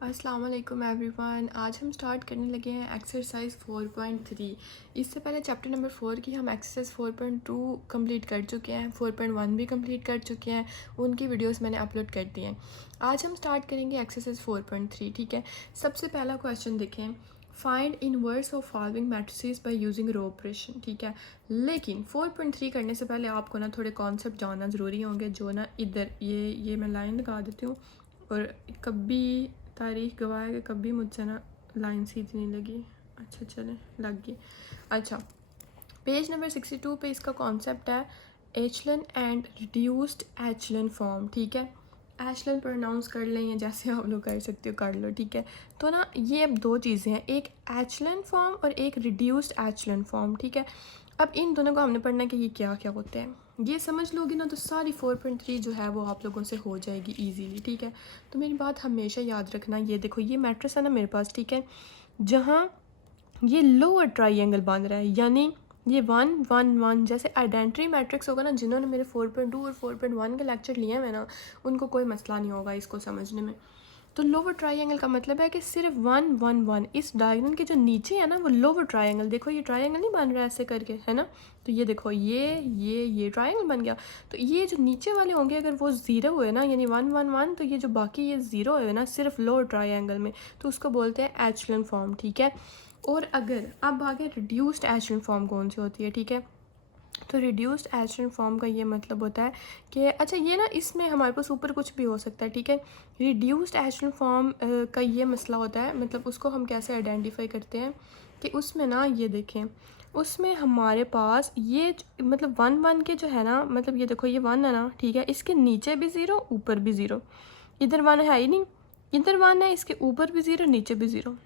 अस्सलाम वालेकुम एवरीवन। आज हम स्टार्ट करने लगे हैं एक्सरसाइज 4.3। इससे पहले चैप्टर नंबर 4 की हम एक्सरसाइज 4.2 कंप्लीट कर चुके हैं, 4.1 भी कंप्लीट कर चुके हैं। उनकी वीडियोस मैंने अपलोड कर दी हैं। आज हम स्टार्ट करेंगे एक्सरसाइज 4.3। ठीक है, सबसे पहला क्वेश्चन देखें, find inverse of following matrices by using row operation. ठीक है, लेकिन 4.3 करने से पहले आपको ना थोड़े कॉन्सेप्ट जानना ज़रूरी होंगे, जो ना इधर ये मैं लाइन लगा देती हूँ। और कभी तारीख गवाह है कि कभी मुझसे ना लाइन सीधी नहीं लगी। अच्छा चले लग गई। अच्छा, पेज नंबर 62 पे इसका कॉन्सेप्ट है एचलन एंड रिड्यूस्ड एचलन फॉर्म। ठीक है, एचलन प्रोनाउंस कर लें या जैसे आप लोग कर सकते हो कर लो। ठीक है, तो ना ये अब दो चीज़ें हैं, एक एचलन फॉर्म और एक रिड्यूस्ड एचलन फॉर्म। ठीक है, अब इन दोनों को हमने पढ़ना है कि ये क्या क्या होते हैं। ये समझ लोगे ना तो सारी 4.3 जो है वो आप लोगों से हो जाएगी इजीली। ठीक है, तो मेरी बात हमेशा याद रखना। ये देखो, ये मैट्रिक्स है ना मेरे पास, ठीक है, जहाँ ये लोअर ट्राइंगल बन रहा है, यानी ये 1 1 1 जैसे आइडेंटिटी मैट्रिक्स होगा ना। जिन्होंने मेरे 4.2 और 4.1 के लेक्चर लिए हैं ना, उनको कोई मसला नहीं होगा इसको समझने में। तो लोअर ट्राइंगल का मतलब है कि सिर्फ 1 1 1 इस डायगोनल के जो नीचे है ना वो लोअर ट्राइंगल। देखो ये ट्राइंगल नहीं बन रहा है ऐसे करके, है ना। तो ये देखो ये ट्राइंगल बन गया। तो ये जो नीचे वाले होंगे अगर वो ज़ीरो हुए ना, यानी 1 1 1, तो ये जो बाकी ये ज़ीरो हुए ना सिर्फ लोअर ट्राइंगल में, तो उसको बोलते हैं एचलन फॉर्म। ठीक है, और अगर अब आगे रिड्यूस्ड एचलन फॉर्म कौन सी होती है। ठीक है, तो रिड्यूस्ड एचलन फॉर्म का ये मतलब होता है कि अच्छा ये ना इसमें हमारे पास ऊपर कुछ भी हो सकता है। ठीक है, रिड्यूस्ड एचलन फॉर्म का ये मसला होता है, मतलब उसको हम कैसे आइडेंटिफाई करते हैं कि उसमें ना ये देखें, उसमें हमारे पास ये मतलब 1 1 के जो है ना, मतलब ये देखो ये 1 है ना, ठीक है, इसके नीचे भी ज़ीरो ऊपर भी ज़ीरो। इधर 1 है ही नहीं, इधर 1 है, इसके ऊपर भी ज़ीरो नीचे भी ज़ीरो।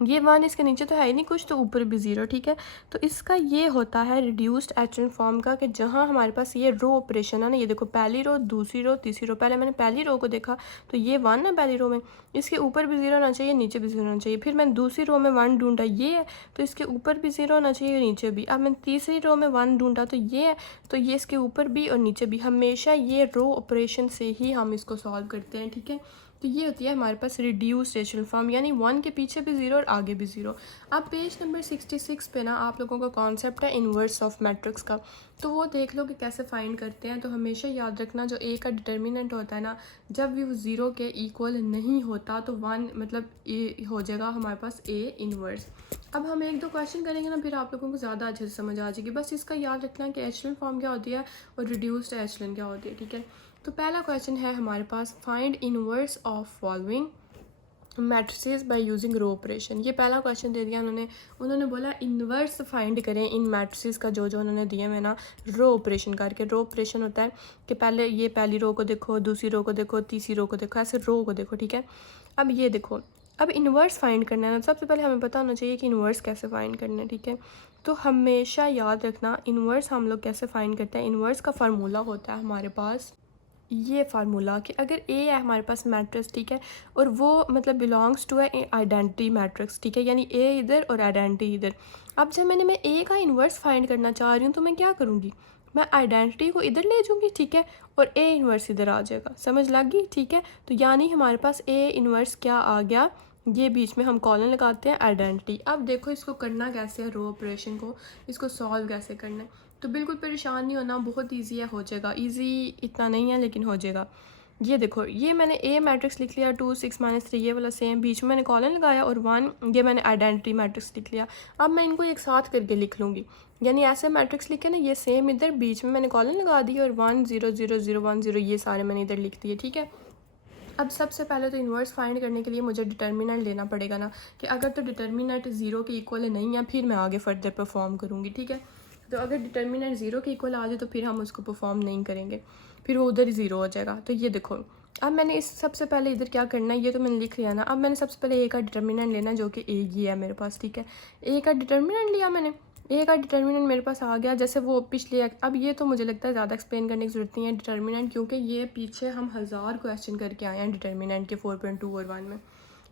ये 1 इसके नीचे तो है ही नहीं कुछ, तो ऊपर भी ज़ीरो। ठीक है, तो इसका ये होता है रिड्यूस्ड एचलन फॉर्म का, कि जहाँ हमारे पास ये रो ऑपरेशन है ना, ये देखो पहली रो दूसरी रो तीसरी रो। पहले मैंने पहली रो को देखा तो ये 1 है पहली रो में, इसके ऊपर भी ज़ीरो होना चाहिए नीचे भी ज़ीरो होना चाहिए। फिर मैंने दूसरी रो में 1 ढूंढा, ये है, तो इसके ऊपर भी ज़ीरो होना चाहिए नीचे भी। अब मैंने तीसरी रो में 1 ढूंढा तो ये है, तो ये इसके ऊपर भी और नीचे भी। हमेशा ये रो ऑपरेशन से ही हम इसको सॉल्व करते हैं। ठीक है, तो ये होती है हमारे पास रिड्यूस्ड एचलन फॉर्म, यानी 1 के पीछे भी ज़ीरो और आगे भी ज़ीरो। अब पेज नंबर 66 पे ना आप लोगों का कॉन्सेप्ट है इन्वर्स ऑफ मैट्रिक्स का, तो वो देख लो कि कैसे फाइंड करते हैं। तो हमेशा याद रखना, जो ए का डिटर्मिनेंट होता है ना, जब भी वो ज़ीरो के इक्वल नहीं होता तो 1 मतलब ए हो जाएगा हमारे पास ए इन्वर्स। अब हम एक दो क्वेश्चन करेंगे ना, फिर आप लोगों को ज़्यादा अच्छे से समझ आ जाएगी। बस इसका याद रखना कि एचलन फॉर्म क्या होती है और रिड्यूस्ड एचलन क्या होती है। ठीक है, तो पहला क्वेश्चन है हमारे पास, find inverse of following matrices by using row operation. ये पहला क्वेश्चन दे दिया उन्होंने बोला इनवर्स फाइंड करें इन मैट्रिसेस का, जो जो उन्होंने दिए मैं ना रो ऑपरेशन करके। रो ऑपरेशन होता है कि पहले ये पहली रो को देखो, दूसरी रो को देखो, तीसरी रो को देखो, ऐसे रो को देखो। ठीक है, अब ये देखो, अब इन्वर्स फाइंड करना है ना, सबसे पहले हमें पता होना चाहिए कि इन्वर्स कैसे फाइंड करना है। ठीक है, तो हमेशा याद रखना इन्वर्स हम लोग कैसे फाइंड करते हैं। इन्वर्स का फार्मूला होता है हमारे पास ये फार्मूला, कि अगर ए है हमारे पास मैट्रिक्स, ठीक है, और वो मतलब बिलोंग्स टू है आइडेंटिटी मैट्रिक्स। ठीक है, यानी ए इधर और आइडेंटिटी इधर। अब जब मैं ए का इन्वर्स फाइंड करना चाह रही हूँ तो मैं क्या करूँगी, मैं आइडेंटिटी को इधर ले जाऊँगी। ठीक है, और ए इन्वर्स इधर आ जाएगा। समझ लग गई। ठीक है, तो यानी हमारे पास ए इन्वर्स क्या आ गया, ये बीच में हम कॉलन लगाते हैं आइडेंटिटी। अब देखो इसको करना कैसे है, रो ऑपरेशन को इसको सॉल्व कैसे करना है। तो बिल्कुल परेशान नहीं होना, बहुत ईजी है, हो जाएगा। ईजी इतना नहीं है लेकिन हो जाएगा। ये देखो, ये मैंने ए मैट्रिक्स लिख लिया, 2 6 -3 ये वाला सेम, बीच में मैंने कॉलन लगाया, और 1 ये मैंने आइडेंटिटी मैट्रिक्स लिख लिया। अब मैं इनको एक साथ करके लिख लूँगी, यानी ऐसे मैट्रिक्स लिखे ना, ये सेम इधर बीच में मैंने कॉलन लगा दिया, और 1 0 0 0 1 0 ये सारे मैंने इधर लिख दिए। ठीक है, अब सबसे पहले तो इन्वर्स फाइंड करने के लिए मुझे डिटर्मिनेंट लेना पड़ेगा ना, कि अगर तो डिटर्मिनेंट ज़ीरो के इक्वल नहीं है फिर मैं आगे फर्दर परफॉर्म करूँगी। ठीक है, तो अगर डिटर्मिनेंट ज़ीरो के इक्वल आ जाए तो फिर हम उसको परफॉर्म नहीं करेंगे, फिर वो उधर ही ज़ीरो हो जाएगा। तो ये देखो, अब मैंने इस सबसे पहले इधर क्या करना है, ये तो मैंने लिख लिया ना। अब मैंने सबसे पहले ए का डिटर्मिनेंट लेना, जो कि ए ही है मेरे पास। ठीक है, ए का डिटर्मिनेंट लिया मैंने, ए का डिटर्मिनेंट मेरे पास आ गया, जैसे वो पिछले। अब ये तो मुझे लगता है ज़्यादा एक्सप्लेन करने की ज़रूरत नहीं है डिटर्मिनेंट, क्योंकि ये पीछे हम 1000 क्वेश्चन करके आए हैं डिटर्मिनेंट के 4.2 और 1 में।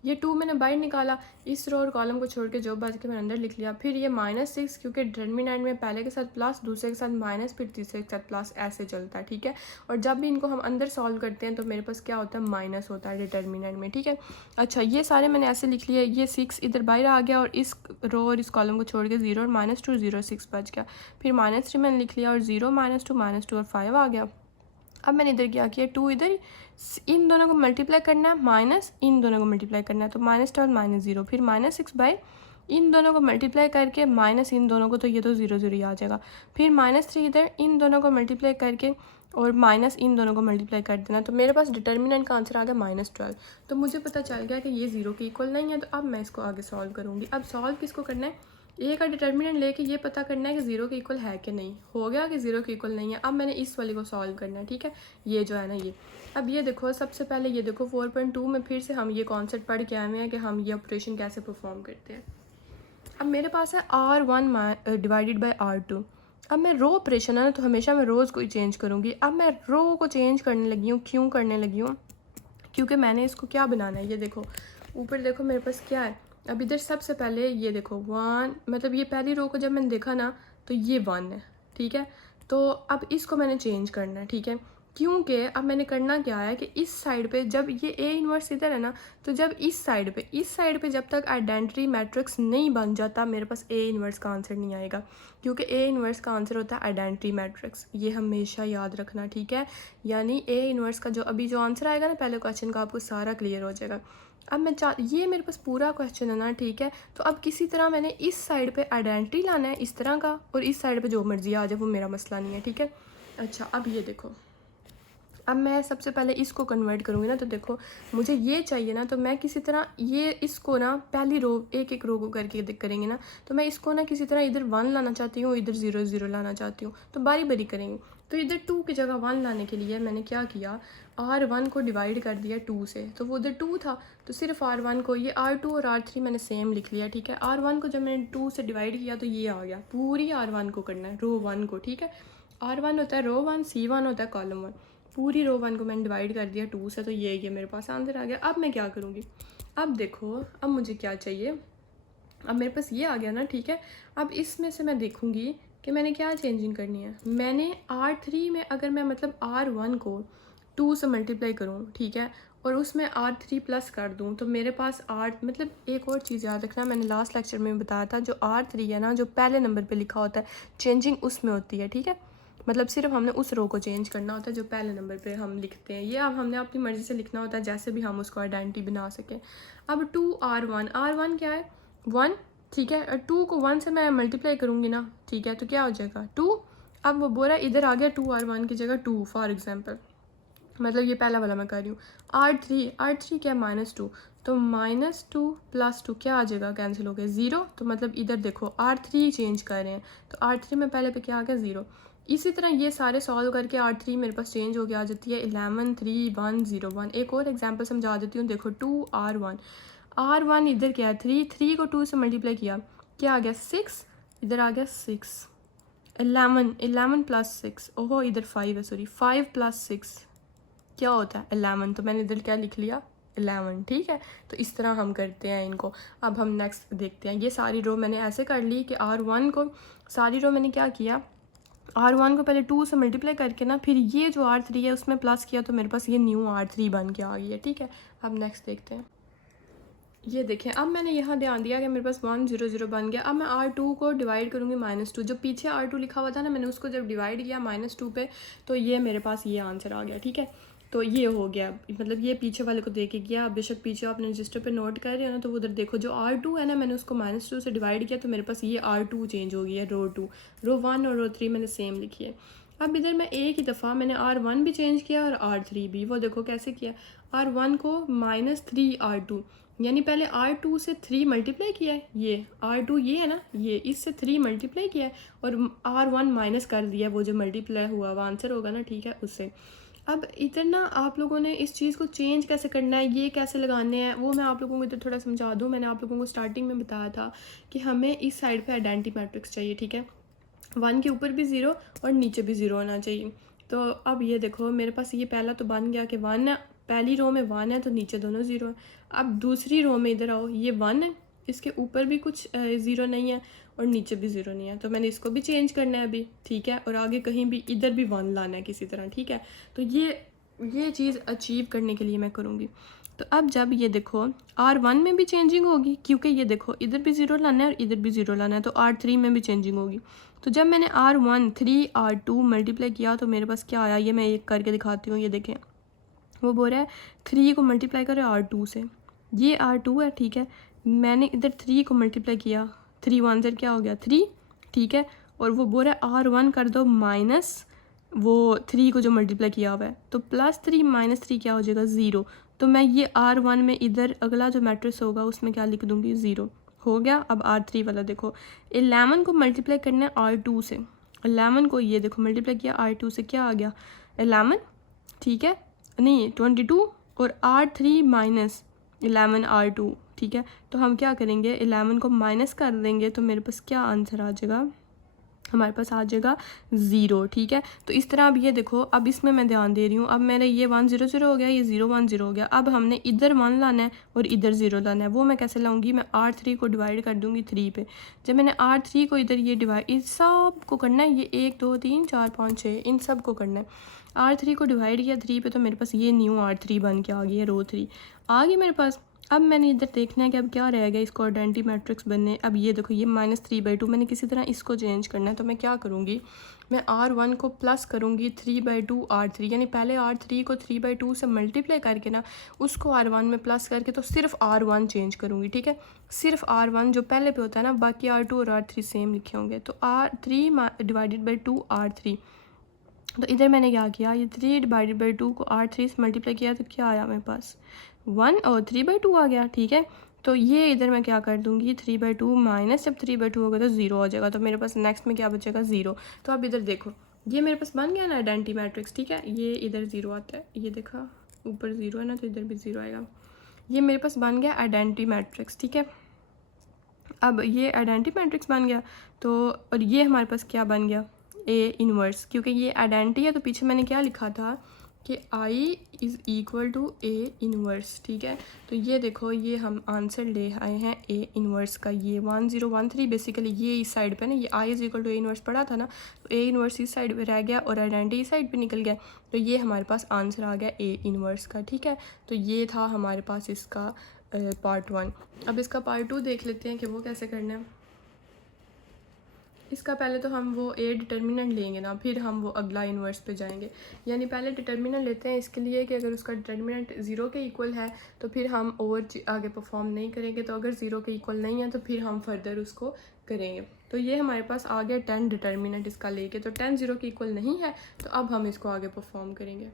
ये 2 मैंने बाहर निकाला, इस रो और कॉलम को छोड़ के जो बच के मैंने अंदर लिख लिया। फिर ये -6 क्योंकि डिटर्मिनेंट में पहले के साथ प्लस, दूसरे के साथ माइनस, फिर तीसरे के साथ प्लस, ऐसे चलता है, ठीक है। और जब भी इनको हम अंदर सॉल्व करते हैं तो मेरे पास क्या होता है, माइनस होता है डिटर्मिनेंट में, ठीक है। अच्छा, ये सारे मैंने ऐसे लिख लिए, ये 6 इधर बाहर आ गया और इस रो और इस कॉलम को छोड़ के 0 और -2 0 6 बच गया। फिर -3 मैंने लिख लिया और 0 -2 और 5 आ गया। अब मैंने इधर क्या किया, 2 इधर, इन दोनों को मल्टीप्लाई करना है, माइनस इन दोनों को मल्टीप्लाई करना है, तो -12 -0, फिर -6 इन दोनों को मल्टीप्लाई करके माइनस इन दोनों को, तो ये तो 0 0 ही आ जाएगा। फिर -3 इधर, इन दोनों को मल्टीप्लाई करके और माइनस इन दोनों को मल्टीप्लाई कर देना, तो मेरे पास डिटर्मिनेंट का आंसर आ गया -12। तो मुझे पता चल गया कि ये 0 के इक्वल नहीं है। तो अब मैं इसको आगे सॉल्व करूँगी। अब सॉल्व किसको करना है, ए का डिटर्मिनेंट लेके ये पता करना है कि 0 के इक्वल है कि नहीं। हो गया कि 0 के इक्वल नहीं है। अब मैंने इस वाले को सॉल्व करना है, ठीक है। ये जो है ना ये, अब ये देखो, सबसे पहले ये देखो 4.2 में फिर से हम ये कॉन्सेप्ट पढ़ के आए हुए हैं कि हम ये ऑपरेशन कैसे परफॉर्म करते हैं। अब मेरे पास है R1 डिवाइडेड बाई R2। अब मैं रो ऑपरेशन है ना, तो हमेशा मैं रोज़ को ही चेंज करूँगी। अब मैं रो को चेंज करने लगी हूँ, क्यों करने लगी हूँ, क्योंकि मैंने इसको क्या बनाना है, ये देखो ऊपर देखो मेरे पास क्या है। अब इधर सबसे पहले ये देखो 1, मतलब ये पहली रो को जब मैंने देखा ना तो ये 1 है, ठीक है। तो अब इसको मैंने चेंज करना है, ठीक है। क्योंकि अब मैंने करना क्या है कि इस साइड पे जब ये ए इन्वर्स इधर है ना, तो जब इस साइड पे जब तक आइडेंटिटी मैट्रिक्स नहीं बन जाता, मेरे पास ए इन्वर्स का आंसर नहीं आएगा। क्योंकि ए इन्वर्स का आंसर होता है आइडेंटिटी मैट्रिक्स, ये हमेशा याद रखना, ठीक है। यानी ए इन्वर्स का जो अभी जो आंसर आएगा ना पहले क्वेश्चन का, आपको सारा क्लियर हो जाएगा। अब मैं ये मेरे पास पूरा क्वेश्चन है ना, ठीक है। तो अब किसी तरह मैंने इस साइड पे आइडेंटिटी लाना है इस तरह का, और इस साइड पे जो मर्जी आ जाए वो मेरा मसला नहीं है, ठीक है। अच्छा, अब ये देखो, अब मैं सबसे पहले इसको कन्वर्ट करूँगी ना, तो देखो मुझे ये चाहिए ना, तो मैं किसी तरह ये इसको ना पहली रो एक एक रो को करके करेंगे ना, तो मैं इसको ना किसी तरह इधर 1 लाना चाहती हूँ, इधर 0 0 लाना चाहती हूँ, तो बारी बारी करेंगे। तो इधर 2 की जगह 1 लाने के लिए मैंने क्या किया, R1 को डिवाइड कर दिया 2 से, तो वो उधर 2 था, तो सिर्फ R1 को, ये R2 और R3 मैंने सेम लिख लिया, ठीक है। R1 को जब मैंने 2 से डिवाइड किया तो ये आ गया, पूरी R1 को करना है, रो 1 को, ठीक है। R1 होता है रो 1, C1 होता है कॉलम 1, पूरी रो 1 को मैंने डिवाइड कर दिया 2 से, तो ये मेरे पास आंसर आ गया। अब मैं क्या करूँगी, अब देखो अब मुझे क्या चाहिए, अब मेरे पास ये आ गया ना, ठीक है। अब इसमें से मैं देखूँगी कि मैंने क्या चेंजिंग करनी है। मैंने R3 में अगर मैं मतलब R1 को 2 से मल्टीप्लाई करूँ, ठीक है, और उसमें R3 प्लस कर दूँ, तो मेरे पास मतलब एक और चीज़ याद रखना, मैंने लास्ट लेक्चर में बताया था, जो R3 है ना, जो पहले नंबर पे लिखा होता है, चेंजिंग उसमें होती है, ठीक है। मतलब सिर्फ हमने उस रो को चेंज करना होता है जो पहले नंबर पे हम लिखते हैं, ये अब हमने अपनी मर्ज़ी से लिखना होता है, जैसे भी हम उसको आइडेंटिटी बना सकें। अब 2R1 क्या है 1, ठीक है। और 2 को 1 से मैं मल्टीप्लाई करूँगी ना, ठीक है, तो क्या हो जाएगा 2। अब वो बोल रहा है इधर आ गया 2R1 की जगह 2 फॉर एग्जाम्पल, मतलब ये पहला वाला मैं कर रही हूँ। R3 क्या है -2, तो -2 + 2 क्या आ जाएगा, कैंसिल हो गया 0, तो मतलब इधर देखो R3 चेंज कर रहे हैं, तो R3 में पहले पे क्या आ गया 0। इसी तरह ये सारे सॉल्व करके R3 मेरे पास चेंज हो गया आ जाती है 11 3 1 0 1। एक और एग्जांपल समझा देती हूँ, देखो 2R1 इधर क्या है 3 को 2 से मल्टीप्लाई किया, क्या आ गया 6, इधर आ गया 6। 11 + 6, ओहो इधर 5 है, सॉरी 5 + 6 क्या होता है 11, तो मैंने इधर क्या लिख लिया 11, ठीक है। तो इस तरह हम करते हैं इनको। अब हम नेक्स्ट देखते हैं, ये सारी रो मैंने ऐसे कर ली कि R1 को, सारी रो मैंने क्या किया, R1 को पहले 2 से मल्टीप्लाई करके ना, फिर ये जो R3 है उसमें प्लस किया, तो मेरे पास ये न्यू R3 बन के आ गई है, ठीक है। अब नेक्स्ट देखते हैं, ये देखें, अब मैंने यहाँ ध्यान दिया कि मेरे पास 1 0 0 बन गया। अब मैं R2 को डिवाइड करूँगी -2, जो पीछे R2 लिखा हुआ था ना, मैंने उसको जब डिवाइड किया -2 पे, तो ये मेरे पास ये आंसर आ गया, ठीक है। तो ये हो गया, मतलब ये पीछे वाले को दे के गया। बेशक पीछे आपने रजिस्टर पे नोट कर रहे हो ना, तो उधर देखो जो R2 है ना, मैंने उसको -2 से डिवाइड किया, तो मेरे पास ये R2 चेंज हो गई है, रो 2। रो 1 और रो 3 मैंने सेम लिखी है। अब इधर मैं एक ही दफ़ा मैंने R1 भी चेंज किया और R3 भी, वो देखो कैसे किया, R1 को -3 R2, यानी पहले R2 से 3 मल्टीप्लाई किया है, ये R2 ये है ना, ये इससे 3 मल्टीप्लाई किया है, और R1 माइनस कर दिया, वो जो मल्टीप्लाई हुआ वो आंसर होगा ना, ठीक है, उससे। अब इधर ना आप लोगों ने इस चीज़ को चेंज कैसे करना है, ये कैसे लगाने हैं, वो मैं आप लोगों को इधर थोड़ा समझा दूँ। मैंने आप लोगों को स्टार्टिंग में बताया था कि हमें इस साइड पे आइडेंटिटी मैट्रिक्स चाहिए, ठीक है। 1 के ऊपर भी 0 और नीचे भी 0 होना चाहिए। तो अब ये देखो मेरे पास ये पहला तो बन गया कि 1 पहली रो में 1 है तो नीचे दोनों ज़ीरो है। अब दूसरी रो में इधर आओ, ये 1 है, इसके ऊपर भी कुछ ज़ीरो नहीं है और नीचे भी ज़ीरो नहीं है, तो मैंने इसको भी चेंज करना है अभी, ठीक है। और आगे कहीं भी इधर भी 1 लाना है किसी तरह, ठीक है। तो ये चीज़ अचीव करने के लिए मैं करूँगी। तो अब जब ये देखो R1 में भी चेंजिंग होगी, क्योंकि ये देखो इधर भी ज़ीरो लाना है और इधर भी ज़ीरो लाना है, तो R3 में भी चेंजिंग होगी। तो जब मैंने R1 3 R2 मल्टीप्लाई किया तो मेरे पास क्या आया, ये मैं एक करके दिखाती हूँ। ये देखें, वो बोल रहा है 3 को मल्टीप्लाई करें R2 से, ये R2 है, ठीक है। मैंने इधर 3 को मल्टीप्लाई किया, 3 1 से क्या हो गया 3, ठीक है। और वो बोल रहा है R1 कर दो माइनस वो 3 को जो मल्टीप्लाई किया हुआ है, तो +3 -3 क्या हो जाएगा 0। तो मैं ये R1 में इधर अगला जो मैट्रिक्स होगा उसमें क्या लिख दूँगी 0, हो गया। अब R3 वाला देखो, 11 को मल्टीप्लाई करना है R2 से, 11 को ये देखो मल्टीप्लाई किया R2 से, क्या आ गया 11, ठीक है, नहीं 22, और R3 माइनस 11 R2, ठीक है। तो हम क्या करेंगे, 11 को माइनस कर देंगे तो मेरे पास क्या आंसर आ जाएगा, हमारे पास आ जाएगा 0, ठीक है। तो इस तरह अब ये देखो, अब इसमें मैं ध्यान दे रही हूँ, अब मेरे ये 1 0 0 हो गया, ये 0 1 0 हो गया। अब हमने इधर 1 लाना है और इधर 0 लाना है। वो मैं कैसे लाऊंगी, मैं R3 को डिवाइड कर दूंगी 3 पे। जब मैंने R3 को इधर ये डिवाइड, इस सब को करना है, ये 1 2 3 4 5 6 इन सब को करना है। R3 को डिवाइड किया 3 पे तो मेरे पास ये न्यू R3 बन के आ गई है, रो 3 आ गई मेरे पास। अब मैंने इधर देखना है कि अब क्या रह गया इसको आइडेंटिटी मैट्रिक्स बनने। अब ये देखो, ये -3/2 मैंने किसी तरह इसको चेंज करना है। तो मैं क्या करूँगी, मैं R1 को प्लस करूँगी 3/2 R3, यानी पहले R3 को 3/2 से मल्टीप्लाई करके ना उसको R1 में प्लस करके तो सिर्फ R1 चेंज करूँगी, ठीक है। सिर्फ R1 जो पहले पे होता है ना, बाकी R2 और R3 सेम लिखे होंगे। तो R3 डिवाइडेड बाई 2 R3, तो इधर मैंने क्या किया, ये 3 डिवाइडेड बाई 2 को R3 से मल्टीप्लाई किया तो क्या आया मेरे पास 1 और 3/2 आ गया, ठीक है। तो ये इधर मैं क्या कर दूँगी, 3/2 माइनस, जब 3/2 होगा तो 0 हो जाएगा। तो मेरे पास नेक्स्ट में क्या बचेगा 0। तो अब इधर देखो, ये मेरे पास बन गया ना आइडेंटिटी मैट्रिक्स, ठीक है। ये इधर 0 आता है, ये देखा ऊपर 0 है ना, तो इधर भी 0 आएगा। ये मेरे पास बन गया आइडेंटिटी मैट्रिक्स, ठीक है। अब ये आइडेंटिटी मैट्रिक्स बन गया, तो और ये हमारे पास क्या बन गया, ए इनवर्स, क्योंकि ये आइडेंटिटी है। तो पीछे मैंने क्या लिखा था कि I is equal to A inverse, ठीक है। तो ये देखो, ये हम आंसर ले आए हैं ए इनवर्स का। ये 1 0 1 3 बेसिकली ये इस साइड पे ना, ये I is equal to A inverse पढ़ा था ना, तो ए इनवर्स इस साइड पे रह गया और आइडेंटिटी इस साइड पे निकल गया। तो ये हमारे पास आंसर आ गया ए इनवर्स का, ठीक है। तो ये था हमारे पास इसका पार्ट 1। अब इसका पार्ट 2 देख लेते हैं कि वो कैसे करना है। इसका पहले तो हम वो ए डिटर्मिनेंट लेंगे ना, फिर हम वो अगला इन्वर्स पे जाएंगे। यानी पहले डिटर्मिनेंट लेते हैं इसके लिए कि अगर उसका डिटर्मिनेंट 0 के इक्वल है तो फिर हम और आगे परफॉर्म नहीं करेंगे, तो अगर 0 के इक्वल नहीं है तो फिर हम फर्दर उसको करेंगे। तो ये हमारे पास आ गया 10 डिटर्मिनेंट इसका लेके। तो 10 0 के इक्वल नहीं है तो अब हम इसको आगे परफॉर्म करेंगे।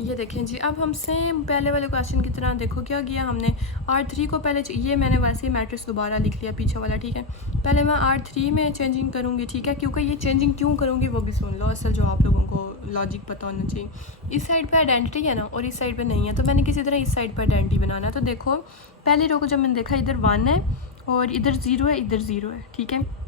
ये देखें जी, अब हम सेम पहले वाले क्वेश्चन की तरह देखो क्या किया हमने, R3 को पहले, ये मैंने वैसे ही मैट्रिक्स दोबारा लिख लिया पीछे वाला, ठीक है। पहले मैं R3 में चेंजिंग करूँगी, ठीक है, क्योंकि ये चेंजिंग क्यों करूँगी वो भी सुन लो, असल जो आप लोगों को लॉजिक पता होना चाहिए। इस साइड पे आइडेंटिटी है ना और इस साइड पे नहीं है, तो मैंने किसी तरह इस साइड पे आइडेंटिटी बनाना है। तो देखो पहली रो को जब मैंने देखा, इधर 1 है और इधर 0 है, इधर 0 है, ठीक है।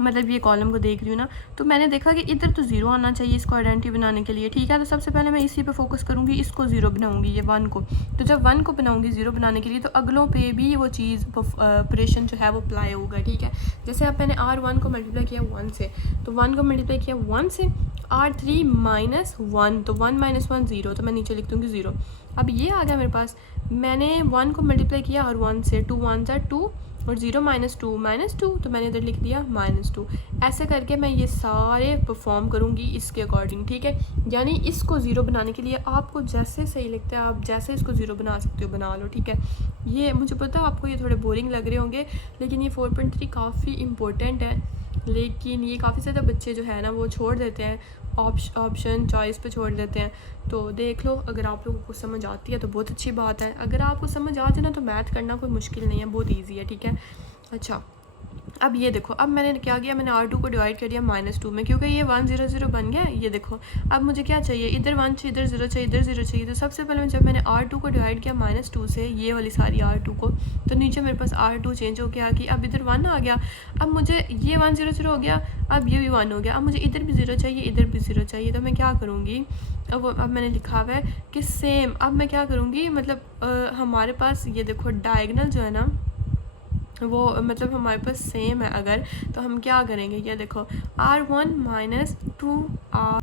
मतलब ये कॉलम को देख रही हूँ ना, तो मैंने देखा कि इधर तो 0 आना चाहिए इसको आइडेंटिटी बनाने के लिए, ठीक है। तो सबसे पहले मैं इसी पे फोकस करूँगी, इसको 0 बनाऊँगी, ये 1 को। तो जब 1 को बनाऊँगी 0 बनाने के लिए, तो अगलों पे भी वो चीज़ ऑपरेशन जो है वो अप्लाई होगा, ठीक है। जैसे अब मैंने R1 को मल्टीप्लाई किया 1 से, तो 1 को मल्टीप्लाई किया 1 से, R3 माइनस 1, तो 1 - 1 0, तो मैं नीचे लिख दूँगी 0। अब ये आ गया मेरे पास, मैंने 1 को मल्टीप्लाई किया R1 से, 2 1 2 और 0 - 2 -2, तो मैंने इधर लिख दिया -2। ऐसे करके मैं ये सारे परफॉर्म करूँगी इसके अकॉर्डिंग, ठीक है। यानी इसको 0 बनाने के लिए आपको जैसे सही लगता है, आप जैसे इसको 0 बना सकते हो बना लो, ठीक है। ये मुझे पता है आपको ये थोड़े बोरिंग लग रहे होंगे, लेकिन ये 4.3 काफ़ी इंपॉर्टेंट है। लेकिन ये काफ़ी ज़्यादा बच्चे जो है ना वो छोड़ देते हैं, ऑप्शन चॉइस पे छोड़ देते हैं। तो देख लो, अगर आप लोगों को समझ आती है तो बहुत अच्छी बात है, अगर आपको समझ आ जाए ना तो मैथ करना कोई मुश्किल नहीं है, बहुत ईजी है, ठीक है। अच्छा, अब ये देखो, अब मैंने क्या किया, मैंने R2 को डिवाइड कर दिया -2 में, क्योंकि ये 1 0 0 बन गया। ये देखो अब मुझे क्या चाहिए, इधर 1 चाहिए, इधर 0 चाहिए, इधर 0 चाहिए। तो सबसे पहले जब मैंने R2 को डिवाइड किया -2 से, ये वाली सारी R2 को, तो नीचे मेरे पास R2 चेंज हो गया आ गई। अब इधर 1 आ गया। अब मुझे ये 1 0 0 हो गया, अब ये भी 1 हो गया। अब मुझे इधर भी 0 चाहिए, इधर भी 0 चाहिए। तो मैं क्या करूँगी, अब मैंने लिखा हुआ है कि सेम। अब मैं क्या करूँगी, मतलब हमारे पास ये देखो डायगनल जो है ना, वो मतलब हमारे पास सेम है अगर, तो हम क्या करेंगे, ये देखो R1 - 2R।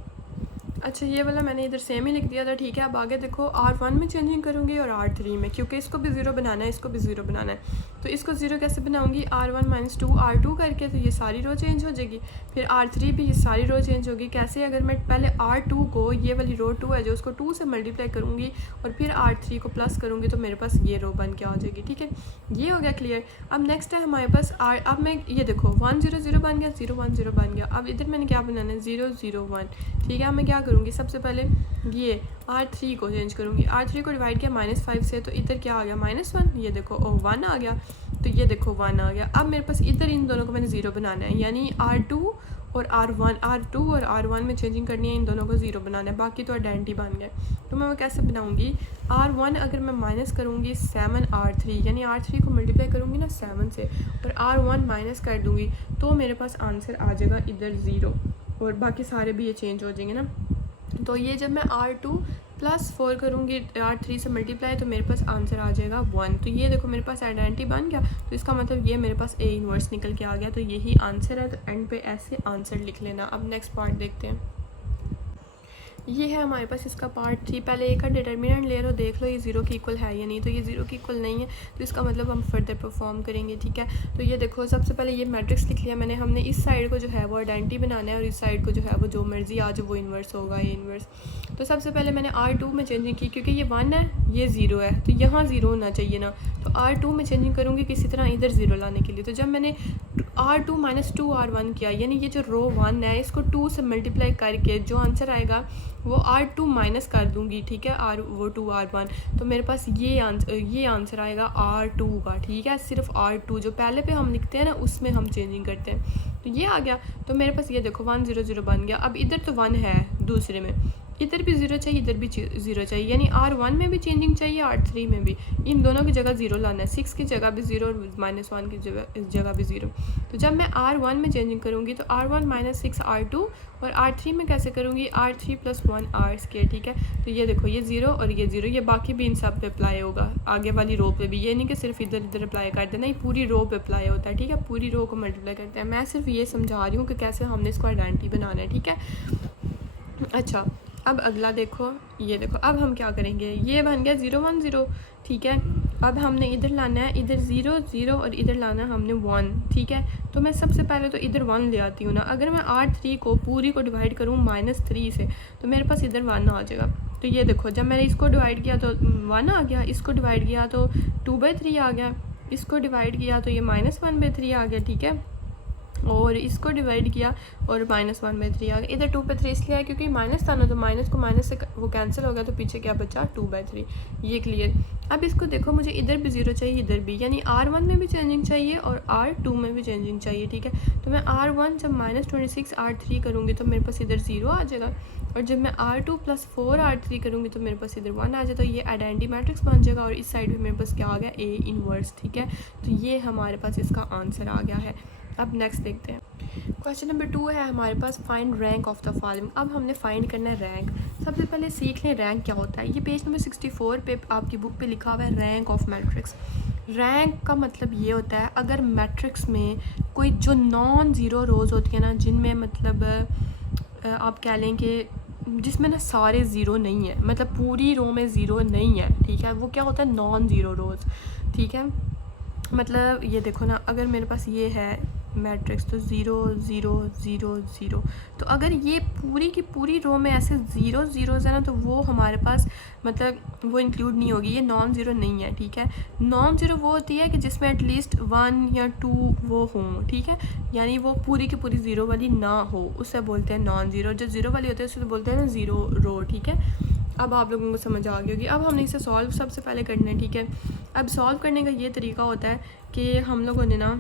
अच्छा, ये वाला मैंने इधर सेम ही लिख दिया था, ठीक है। अब आगे देखो, R1 में चेंजिंग करूँगी और R3 में, क्योंकि इसको भी 0 बनाना है, इसको भी 0 बनाना है। तो इसको 0 कैसे बनाऊँगी, R1 - 2R2 करके, तो ये सारी रो चेंज हो जाएगी। फिर R3 भी, ये सारी रो चेंज होगी। कैसे, अगर मैं पहले R2 को, ये वाली रो 2 है जो, उसको 2 से मल्टीप्लाई करूँगी और फिर R3 को प्लस करूँगी, तो मेरे पास ये रो बन के आ जाएगी, ठीक है। ये हो गया क्लियर। अब नेक्स्ट है हमारे पास अब मैं ये देखो 1 0 0 बन गया, 0 1 0 बन गया। अब इधर मैंने क्या बनाना है, 0 0 1, ठीक है। अब मैं क्या करूँगी, सबसे पहले ये R3 को चेंज करूँगी। R3 को डिवाइड किया -5 से, तो इधर क्या आ गया, -1। ये देखो 1 आ गया, तो ये देखो 1 आ गया। अब मेरे पास इधर इन दोनों को मैंने 0 बनाना है, यानी R2 और R2 और R1 में चेंजिंग करनी है, इन दोनों को 0 बनाना है, बाकी तो आइडेंटिटी बन गए। तो मैं वो कैसे बनाऊँगी, R1 अगर मैं माइनस करूँगी 7 R3, यानी R3 को मल्टीप्लाई करूँगी ना 7 से, और R1 माइनस कर दूँगी, तो मेरे पास आंसर आ जाएगा इधर 0, और बाकी सारे भी ये चेंज हो जाएंगे ना। तो ये जब मैं R2 + 4 करूँगी R3 से मल्टीप्लाई, तो मेरे पास आंसर आ जाएगा 1। तो ये देखो मेरे पास आइडेंटिटी बन गया, तो इसका मतलब ये मेरे पास A इन्वर्स निकल के आ गया। तो यही आंसर है, तो एंड पे ऐसे आंसर लिख लेना। अब नेक्स्ट पार्ट देखते हैं। ये है हमारे पास इसका पार्ट 3। पहले एक का डिटर्मिनेंट ले लो, देख लो ये 0 के इक्वल है या नहीं। तो ये 0 के इक्वल नहीं है, तो इसका मतलब हम फर्दर परफॉर्म करेंगे, ठीक है। तो ये देखो, सबसे पहले ये मैट्रिक्स लिख लिया मैंने। हमने इस साइड को जो है वो आइडेंटिटी बनाना है, और इस साइड को जो है वो जो मर्जी आ जाए वो इन्वर्स होगा, ये इन्वर्स। तो सबसे पहले मैंने R2 में चेंजिंग की, क्योंकि ये 1 है, ये 0 है, तो यहाँ 0 होना चाहिए ना। तो R2 में चेंजिंग करूँगी किसी तरह इधर 0 लाने के लिए। तो जब मैंने R2 - 2R1 किया, यानी ये जो रो 1 है, इसको 2 से मल्टीप्लाई करके जो आंसर आएगा वो R2 माइनस कर दूंगी, ठीक है, वो 2R1। तो मेरे पास ये आंसर आएगा R2 का, ठीक है। सिर्फ R2 जो पहले पे हम लिखते हैं ना, उसमें हम चेंजिंग करते हैं। तो ये आ गया। तो मेरे पास ये देखो 1 0 0 बन गया। अब इधर तो 1 है दूसरे में, इधर भी 0 चाहिए, इधर भी 0 चाहिए, यानी R1 में भी चेंजिंग चाहिए, R3 में भी। इन दोनों की जगह 0 लाना है, 6 की जगह भी 0 और -1 की जगह भी 0। तो जब मैं R1 में चेंजिंग करूँगी, तो R1 - 6 R2, और R3 में कैसे करूँगी, R3 + 1 R², ठीक है। तो ये देखो, ये 0 और ये 0, ये बाकी भी इन सब पे अप्लाई होगा, आगे वाली रो पे भी। ये नहीं कि सिर्फ इधर इधर अप्लाई कर देना, ये पूरी रो पे अप्लाई होता है, ठीक है। पूरी रो को मल्टीप्लाई करते हैं। मैं सिर्फ ये समझा रही हूँ कि कैसे हमने इसको आइडेंटिटी बनाना है, ठीक है। अच्छा, अब अगला देखो, ये देखो अब हम क्या करेंगे, ये बन गया 0 1 0, ठीक है। अब हमने इधर लाना है, इधर 0 0, और इधर लाना है हमने 1, ठीक है। तो मैं सबसे पहले तो इधर 1 ले आती हूँ ना। अगर मैं R3 को पूरी को डिवाइड करूँ -3 से, तो मेरे पास इधर 1 आ जाएगा। तो ये देखो, जब मैंने इसको डिवाइड किया तो 1 आ गया, इसको डिवाइड किया तो 2/3 आ गया, इसको डिवाइड किया तो ये -1/3 आ गया, ठीक है। और इसको डिवाइड किया और -1/3 आ गया। इधर 2/3 इसलिए है क्योंकि माइनस था ना, तो माइनस को माइनस से वो कैंसिल हो गया, तो पीछे क्या बचा, 2/3। ये क्लियर। अब इसको देखो, मुझे इधर भी 0 चाहिए, इधर भी, यानी R1 में भी चेंजिंग चाहिए और R2 में भी चेंजिंग चाहिए, ठीक है। तो मैं R1 जब -26 R3 करूँगी, तो मेरे पास इधर 0 आ जाएगा, और जब मैं R2 + 4 R3 करूँगी, तो मेरे पास इधर 1 आ जाए। तो ये आइडेंटिटी मैट्रिक्स बन जाएगा, और इस साइड में मेरे पास क्या आ गया, A इन्वर्स, ठीक है। तो ये हमारे पास इसका आंसर आ गया है। अब नेक्स्ट देखते हैं। क्वेश्चन नंबर 2 है हमारे पास, find rank of the following. अब हमने फाइंड करना है रैंक। सबसे पहले सीख लें रैंक क्या होता है। ये पेज नंबर 64 पे आपकी बुक पे लिखा हुआ है रैंक ऑफ मैट्रिक्स। रैंक का मतलब ये होता है, अगर मैट्रिक्स में कोई जो नॉन ज़ीरो रोज़ होती है ना, जिनमें मतलब आप कह लें कि जिसमें ना सारे ज़ीरो नहीं है, मतलब पूरी रो में ज़ीरो नहीं है, ठीक है, वो क्या होता है, नॉन ज़ीरो रोज़, ठीक है। मतलब ये देखो ना, अगर मेरे पास ये है मैट्रिक्स, तो 0 0 0 0, तो अगर ये पूरी की पूरी रो में ऐसे 0 ज़ीरोज़ है ना, तो वो हमारे पास मतलब वो इंक्लूड नहीं होगी, ये नॉन ज़ीरो नहीं है, ठीक है। नॉन ज़ीरो वो होती है कि जिसमें एटलीस्ट 1 या 2 वो हों, ठीक है, यानी वो पूरी की पूरी ज़ीरो वाली ना हो, उससे बोलते हैं नॉन ज़ीरो। जो ज़ीरो वाली होती है उससे तो बोलते हैं ना ज़ीरो रो, ठीक है। अब आप लोगों को समझ आ गई होगी। अब हमने इसे सॉल्व सबसे पहले करना है, ठीक है। अब सॉल्व करने का ये तरीका होता है कि हम लोगों ने ना